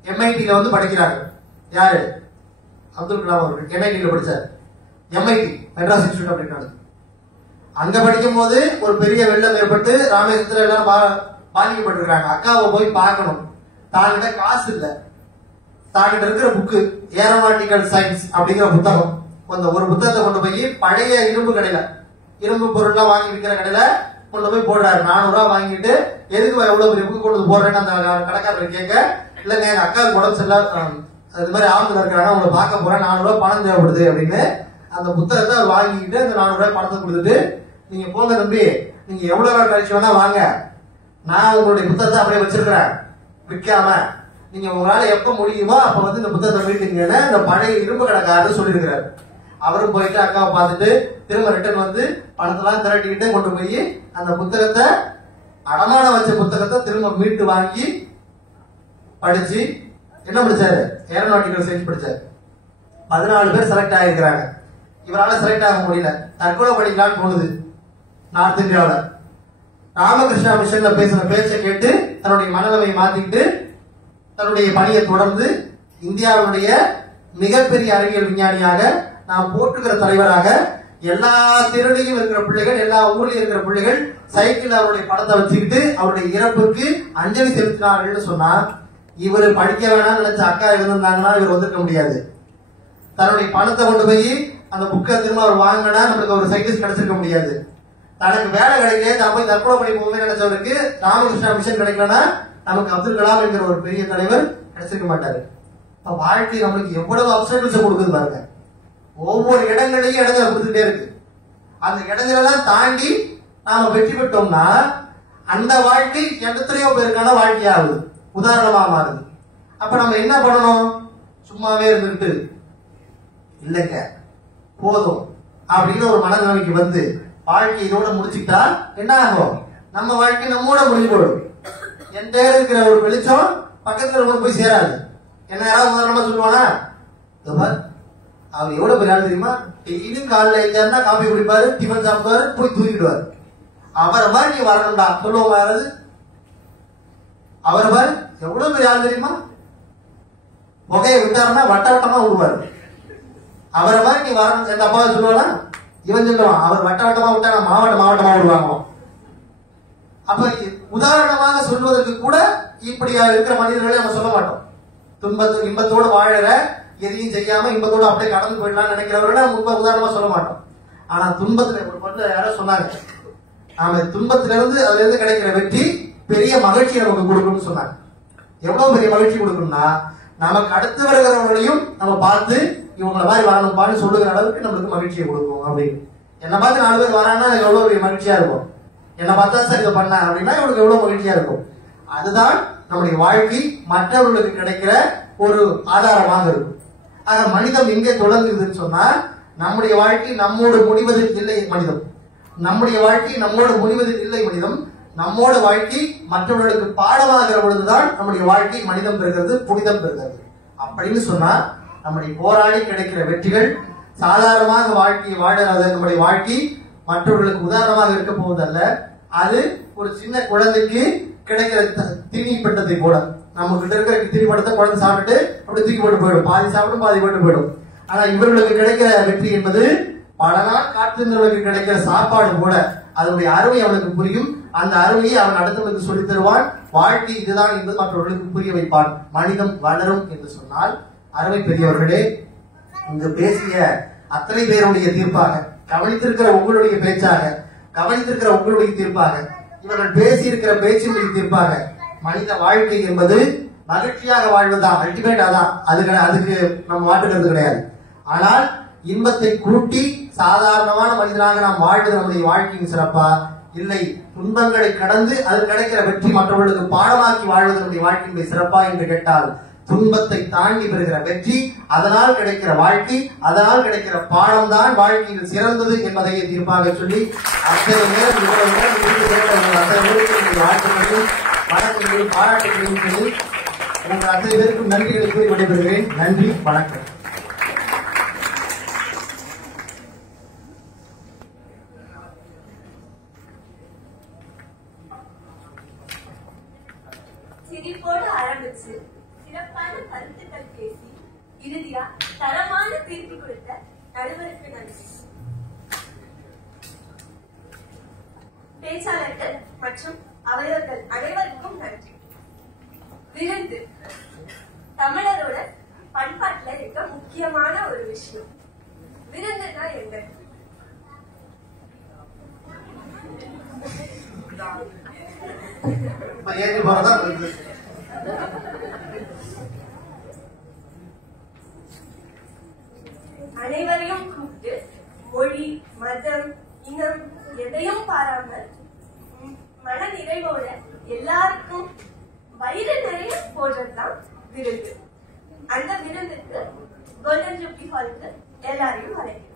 MIT-ல வந்து படிக்கிறாங்க. யாரு? அப்துல் கலாம் அவர்கள் MIT-ல படிச்சார். MIT மெட்ராஸ் இன்ஸ்டிடியூட் அப்படின்னு. அங்க படிக்கும் போது ஒரு பெரிய வெள்ளம் ஏற்பட்டு ராமேஸ்வரத்துல எல்லாரும் பாதிக்கப்பட்டிருக்காங்க. அக்காவை போய் பார்க்கணும், தான்கிட்ட காசு இல்ல, தான்கிட்ட இருக்கிற புக்கு ஏரோநாட்டிக்கல் சயின்ஸ் அப்படிங்கிற புத்தகம், அந்த ஒரு புத்தகத்தை கொண்டு போய் பழைய இரும்பு கடையில இரும்பு பொருள்லாம் வாங்கி விற்கிற கடையில கொண்டு போய் போடுறாரு. 400 ரூபாய் வாங்கிட்டு எதுக்கு எவ்வளவு பெரிய புக்கு கொண்டு போடுறேன்னு அந்த கடைக்காரர் கேட்க, இல்லைங்க எங்க அக்காவுக்கு உடம்பு சரியில்லை, இது மாதிரி ஆபத்துல இருக்கிறாங்க, உங்களை பார்க்க போறேன், 400 ரூபாய் பணம் தேவைப்படுது அப்படின்னு அந்த புத்தகத்தை வாங்கிட்டு அந்த 400 ரூபாய் பணத்தை கொடுத்துட்டு, நீங்க போங்க தம்பி, நீங்க எவ்வளவு நாள் கழிச்சு வேணா வாங்க, நான் உங்களுடைய புத்தகத்தை அப்படியே வச்சிருக்கிறேன் விற்காம, நீங்க உங்களால எப்ப முடியுமோ அப்ப வந்து இந்த புத்தகத்தை வீட்டுங்கன்னு அந்த பழைய இரும்பு கடைக்காரர் சொல்லியிருக்கிறாரு. அவரும் போயிட்டு அக்காவை பார்த்துட்டு திரும்ப ரிட்டர்ன் வந்து பணத்தெல்லாம் திரட்டிக்கிட்டு கொண்டு போய் அந்த புத்தகத்தை, அடமான வச்ச புத்தகத்தை திரும்ப மீட்டு வாங்கி படிச்சு என்ன படிச்சாரு, ஏரோநாட்டிக்கல் சயின்ஸ் படிச்சாரு. 14 பேர் செலக்ட் ஆகிருக்கிறாங்க. இவரால செலக்ட் ஆக முடியல, தற்கொலை படிக்கலான்னு போனது நார்த் இந்தியாவில. ராமகிருஷ்ணா மிஷன்ல பேசின பேச்சை கேட்டு தன்னுடைய மனநிலையை மாத்திக்கிட்டு தன்னுடைய பணியை தொடர்ந்து இந்தியாவுடைய மிகப்பெரிய அறிவியல் விஞ்ஞானியாக, நாம் போற்றுகிற தலைவராக, எல்லா தெருவிலையும் இருக்கிற பிள்ளைகள், எல்லா ஊர்லயும் இருக்கிற பிள்ளைகள் சைக்கிள் அவருடைய படத்தை வச்சுக்கிட்டு அவருடைய இறப்புக்கு அஞ்சலி செலுத்தினார்கள் சொன்னா, இவரு படிக்க வேணாம்னு நினைச்ச அக்கா இருந்திருந்தாங்கன்னா இவர் வந்திருக்க முடியாது. தன்னுடைய பணத்தை கொண்டு போய் அந்த புக்கை திரும்ப அவர் வாங்கினா நம்மளுக்கு ஒரு சைக்கிள் கிடைச்சிருக்க முடியாது. தனக்கு வேலை கிடைக்கல, தான் போய் தற்கொலை பண்ணி போவே நினைச்சவருக்கு ராமகிருஷ்ணா மிஷன் கிடைக்கலன்னா நமக்கு அப்துல் கலாம் என்கிற ஒரு பெரிய தலைவர் கிடைச்சிருக்க மாட்டாரு. வாழ்க்கை நம்மளுக்கு எவ்வளவு அப்சர்வன்ஸ் கொடுக்குது பாருங்க. ஒவ்வொரு இடங்களையும் இடைஞ்சல் கொடுத்துட்டே இருக்கு. அந்த இடைஞ்சலாம் தாண்டி நாம வெற்றி பெற்றோம்னா அந்த வாழ்க்கை எத்தனையோ பேருக்கான வாழ்க்கையாகுது, உதாரணமா மாறுது. அப்ப நம்ம என்ன பண்ணணும், சும்மாவே இருந்துட்டு இல்லைங்க போதும் அப்படின்னு ஒரு மனநிலைமைக்கு வந்து வாழ்க்கை இதோட முடிச்சுக்கிட்டா என்ன ஆகும், நம்ம வாழ்க்கை நம்மோட முடிஞ்சு போடும். என்கிட்ட இருக்கிற ஒரு வெளிச்சம் பக்கத்துல போய் சேராது. என்ன யாராவது உதாரணமா சொல்லுவானா, அவர் எவ்வளவு பெரிய ஆள் தெரியுமா, டெய்லியும் காலைல எழுந்தாருன்னா காபி குடிப்பாரு, டிஃபன் சாப்பிடுவாரு, போய் தூக்கிடுவாரு, அவரை மாதிரி நீ வரணும்டா சொல்லுவோம். யாராவது அவரை மாதிரி எவ்வளவு பெரிய ஆள் தெரியுமா, புகையை விட்டாருன்னா வட்ட வட்டமா விடுவாரு, அவரை மாதிரி நீ வரணும் எந்த அப்பாவை சொல்லுவானா, இவன் சொல்லுவான் அவர் வட்ட வட்டமா விட்டா மாவட்டமா விடுவாங்க. அப்ப உதாரணமாக சொல்வதற்கு கூட இப்படியா இருக்கிற மனிதர்களை நம்ம சொல்ல மாட்டோம். இன்பத்தோடு வாழற, எதையும் செய்யாம இன்பத்தோடு அப்படியே கடந்து போயிடலாம் நினைக்கிறவர்களை நம்ம உதாரணமா சொல்ல மாட்டோம். ஆனா துன்பத்துல ஒரு பொண்ணு யாரோ சொன்னாங்க, நாம துன்பத்தில இருந்து அதுல இருந்து கிடைக்கிற வெற்றி பெரிய மகிழ்ச்சி நமக்கு கொடுக்கணும்னு சொன்னாங்க. எவ்வளவு பெரிய மகிழ்ச்சி கொடுக்கணும்னா, நமக்கு அடுத்து வருகிறவர்களையும் நம்ம பார்த்து இவங்களை மாதிரி வரணும்பான்னு சொல்லுகிற அளவுக்கு நம்மளுக்கு மகிழ்ச்சியை கொடுக்கும். அப்படின்னு என்னை பார்த்து 4 பேர் வரான்னா எனக்கு எவ்வளவு பெரிய மகிழ்ச்சியா இருக்கும், என்னை பார்த்தா சார் இதை பண்ண அப்படின்னா இவனுக்கு எவ்வளவு மகிழ்ச்சியா இருக்கும். அதுதான் நம்முடைய வாழ்க்கை மற்றவர்களுக்கு கிடைக்கிற ஒரு ஆதாரமாக இருக்கும். ஆக மனிதம் எங்கே தொடங்குதுன்னு சொன்னா, நம்முடைய வாழ்க்கை நம்மோடு முடிவதில் இல்லை மனிதம், நம்முடைய வாழ்க்கை நம்மோடு முடிவதில் இல்லை மனிதம், நம்மோட வாழ்க்கை மற்றவர்களுக்கு பாடமாகிற பொழுதுதான் நம்முடைய வாழ்க்கை மனிதம் பெறுகிறது, புனிதம் பெறுகிறது. அப்படின்னு சொன்னா நம்முடைய போராடி கிடைக்கிற வெற்றிகள் சாதாரணமாக வாழ்க்கையை வாழாத நம்முடைய வாழ்க்கை மற்றவர்களுக்கு உதாரணமாக இருக்க போவதல்ல. அது ஒரு சின்ன குழந்தைக்கு கிடைக்கிற திணி பட்டத்தை போல, நம்ம கிட்ட இருக்கிற திணி பட்டத்தை குழந்தை சாப்பிட்டு அப்படி தூக்கி போட்டு போயிடும், பாதி சாப்பிடும் பாதி போட்டு போயிடும். ஆனா இவர்களுக்கு கிடைக்கிற வெற்றி என்பது பல நாள் காத்திருந்தவர்களுக்கு கிடைக்கிற சாப்பாடு போல. அதனுடைய அருமை அவனுக்கு புரியும், அந்த அருமையை அவன் அடுத்தவனுக்கு சொல்லித் தருவான். வாழ்க்கை இதுதான் என்பது மற்றவர்களுக்கு புரிய வைப்பான். மனிதம் வளரும் என்று சொன்னால், அருமை பெரியவர்களே, இங்கு பேசிய அத்தனை பேருடைய தீர்ப்பாக, கவனித்திருக்கிற உங்களுடைய பேச்சாக, கவனித்திருக்கிற உங்களுடைய தீர்ப்பாக, இவர்கள் பேசியிருக்கிற பேச்சினுடைய தீர்ப்பாக, மனித வாழ்க்கை என்பது மகிழ்ச்சியாக வாழ்வதுதான், அல்டிமேட்டா தான். அதுக்கு நம்ம மாற்றுக்கிறது கிடையாது. ஆனால் இன்பத்தை கூட்டி சாதாரணமான மனிதனாக நாம் வாழ்வது நம்முடைய வாழ்க்கையின் சிறப்பா, இல்லை துன்பங்களை கடந்து அது கிடைக்கிற வெற்றி மற்றவர்களுக்கு பாடமாக்கி வாழ்வது நம்முடைய வாழ்க்கையினுடைய சிறப்பா என்று கேட்டால், துன்பத்தை தாண்டி பெறுகிற வெற்றி, அதனால் கிடைக்கிற வாழ்க்கை, அதனால் கிடைக்கிற பாடம் தான் வாழ்க்கையில் சிறந்தது என்பதையே தீர்ப்பாக சொல்லி அத்தனை நேரம் வாழ்த்துக்களையும் வணக்கங்களையும் பாராட்டுகளையும் சொல்லி உங்கள் அத்தனை பேருக்கும் நன்றிகளை கூறி விடைபெறுகிறேன். நன்றி, வணக்கம். சிரிப்போடு ஆரம்பிச்சு சிறப்பான கருத்துக்கள் பேசி இறுதியா தரமான தீர்ப்பு கொடுத்த நடுவருக்கு நன்றி. பேச்சாளர்கள் மற்றும் அவர்கள் அனைவருக்கும் நன்றி. விருந்து தமிழரோட பண்பாட்டுல இருக்க முக்கியமான ஒரு விஷயம். விருந்துனா என்ன? ஏறி போறதான் வருது. அனைவரையும் கூப்பிட்டு மொழி, மதம், இனம் எதையும் பாராமல் மன நிறைவோட எல்லாருக்கும் வயிறு நிறைய போடுறதுதான் விருந்து. அந்த விருந்துக்கு கோல்டன் ஜூப்ளி ஹாலுக்கு எல்லாரையும் அழைக்கிறேன்.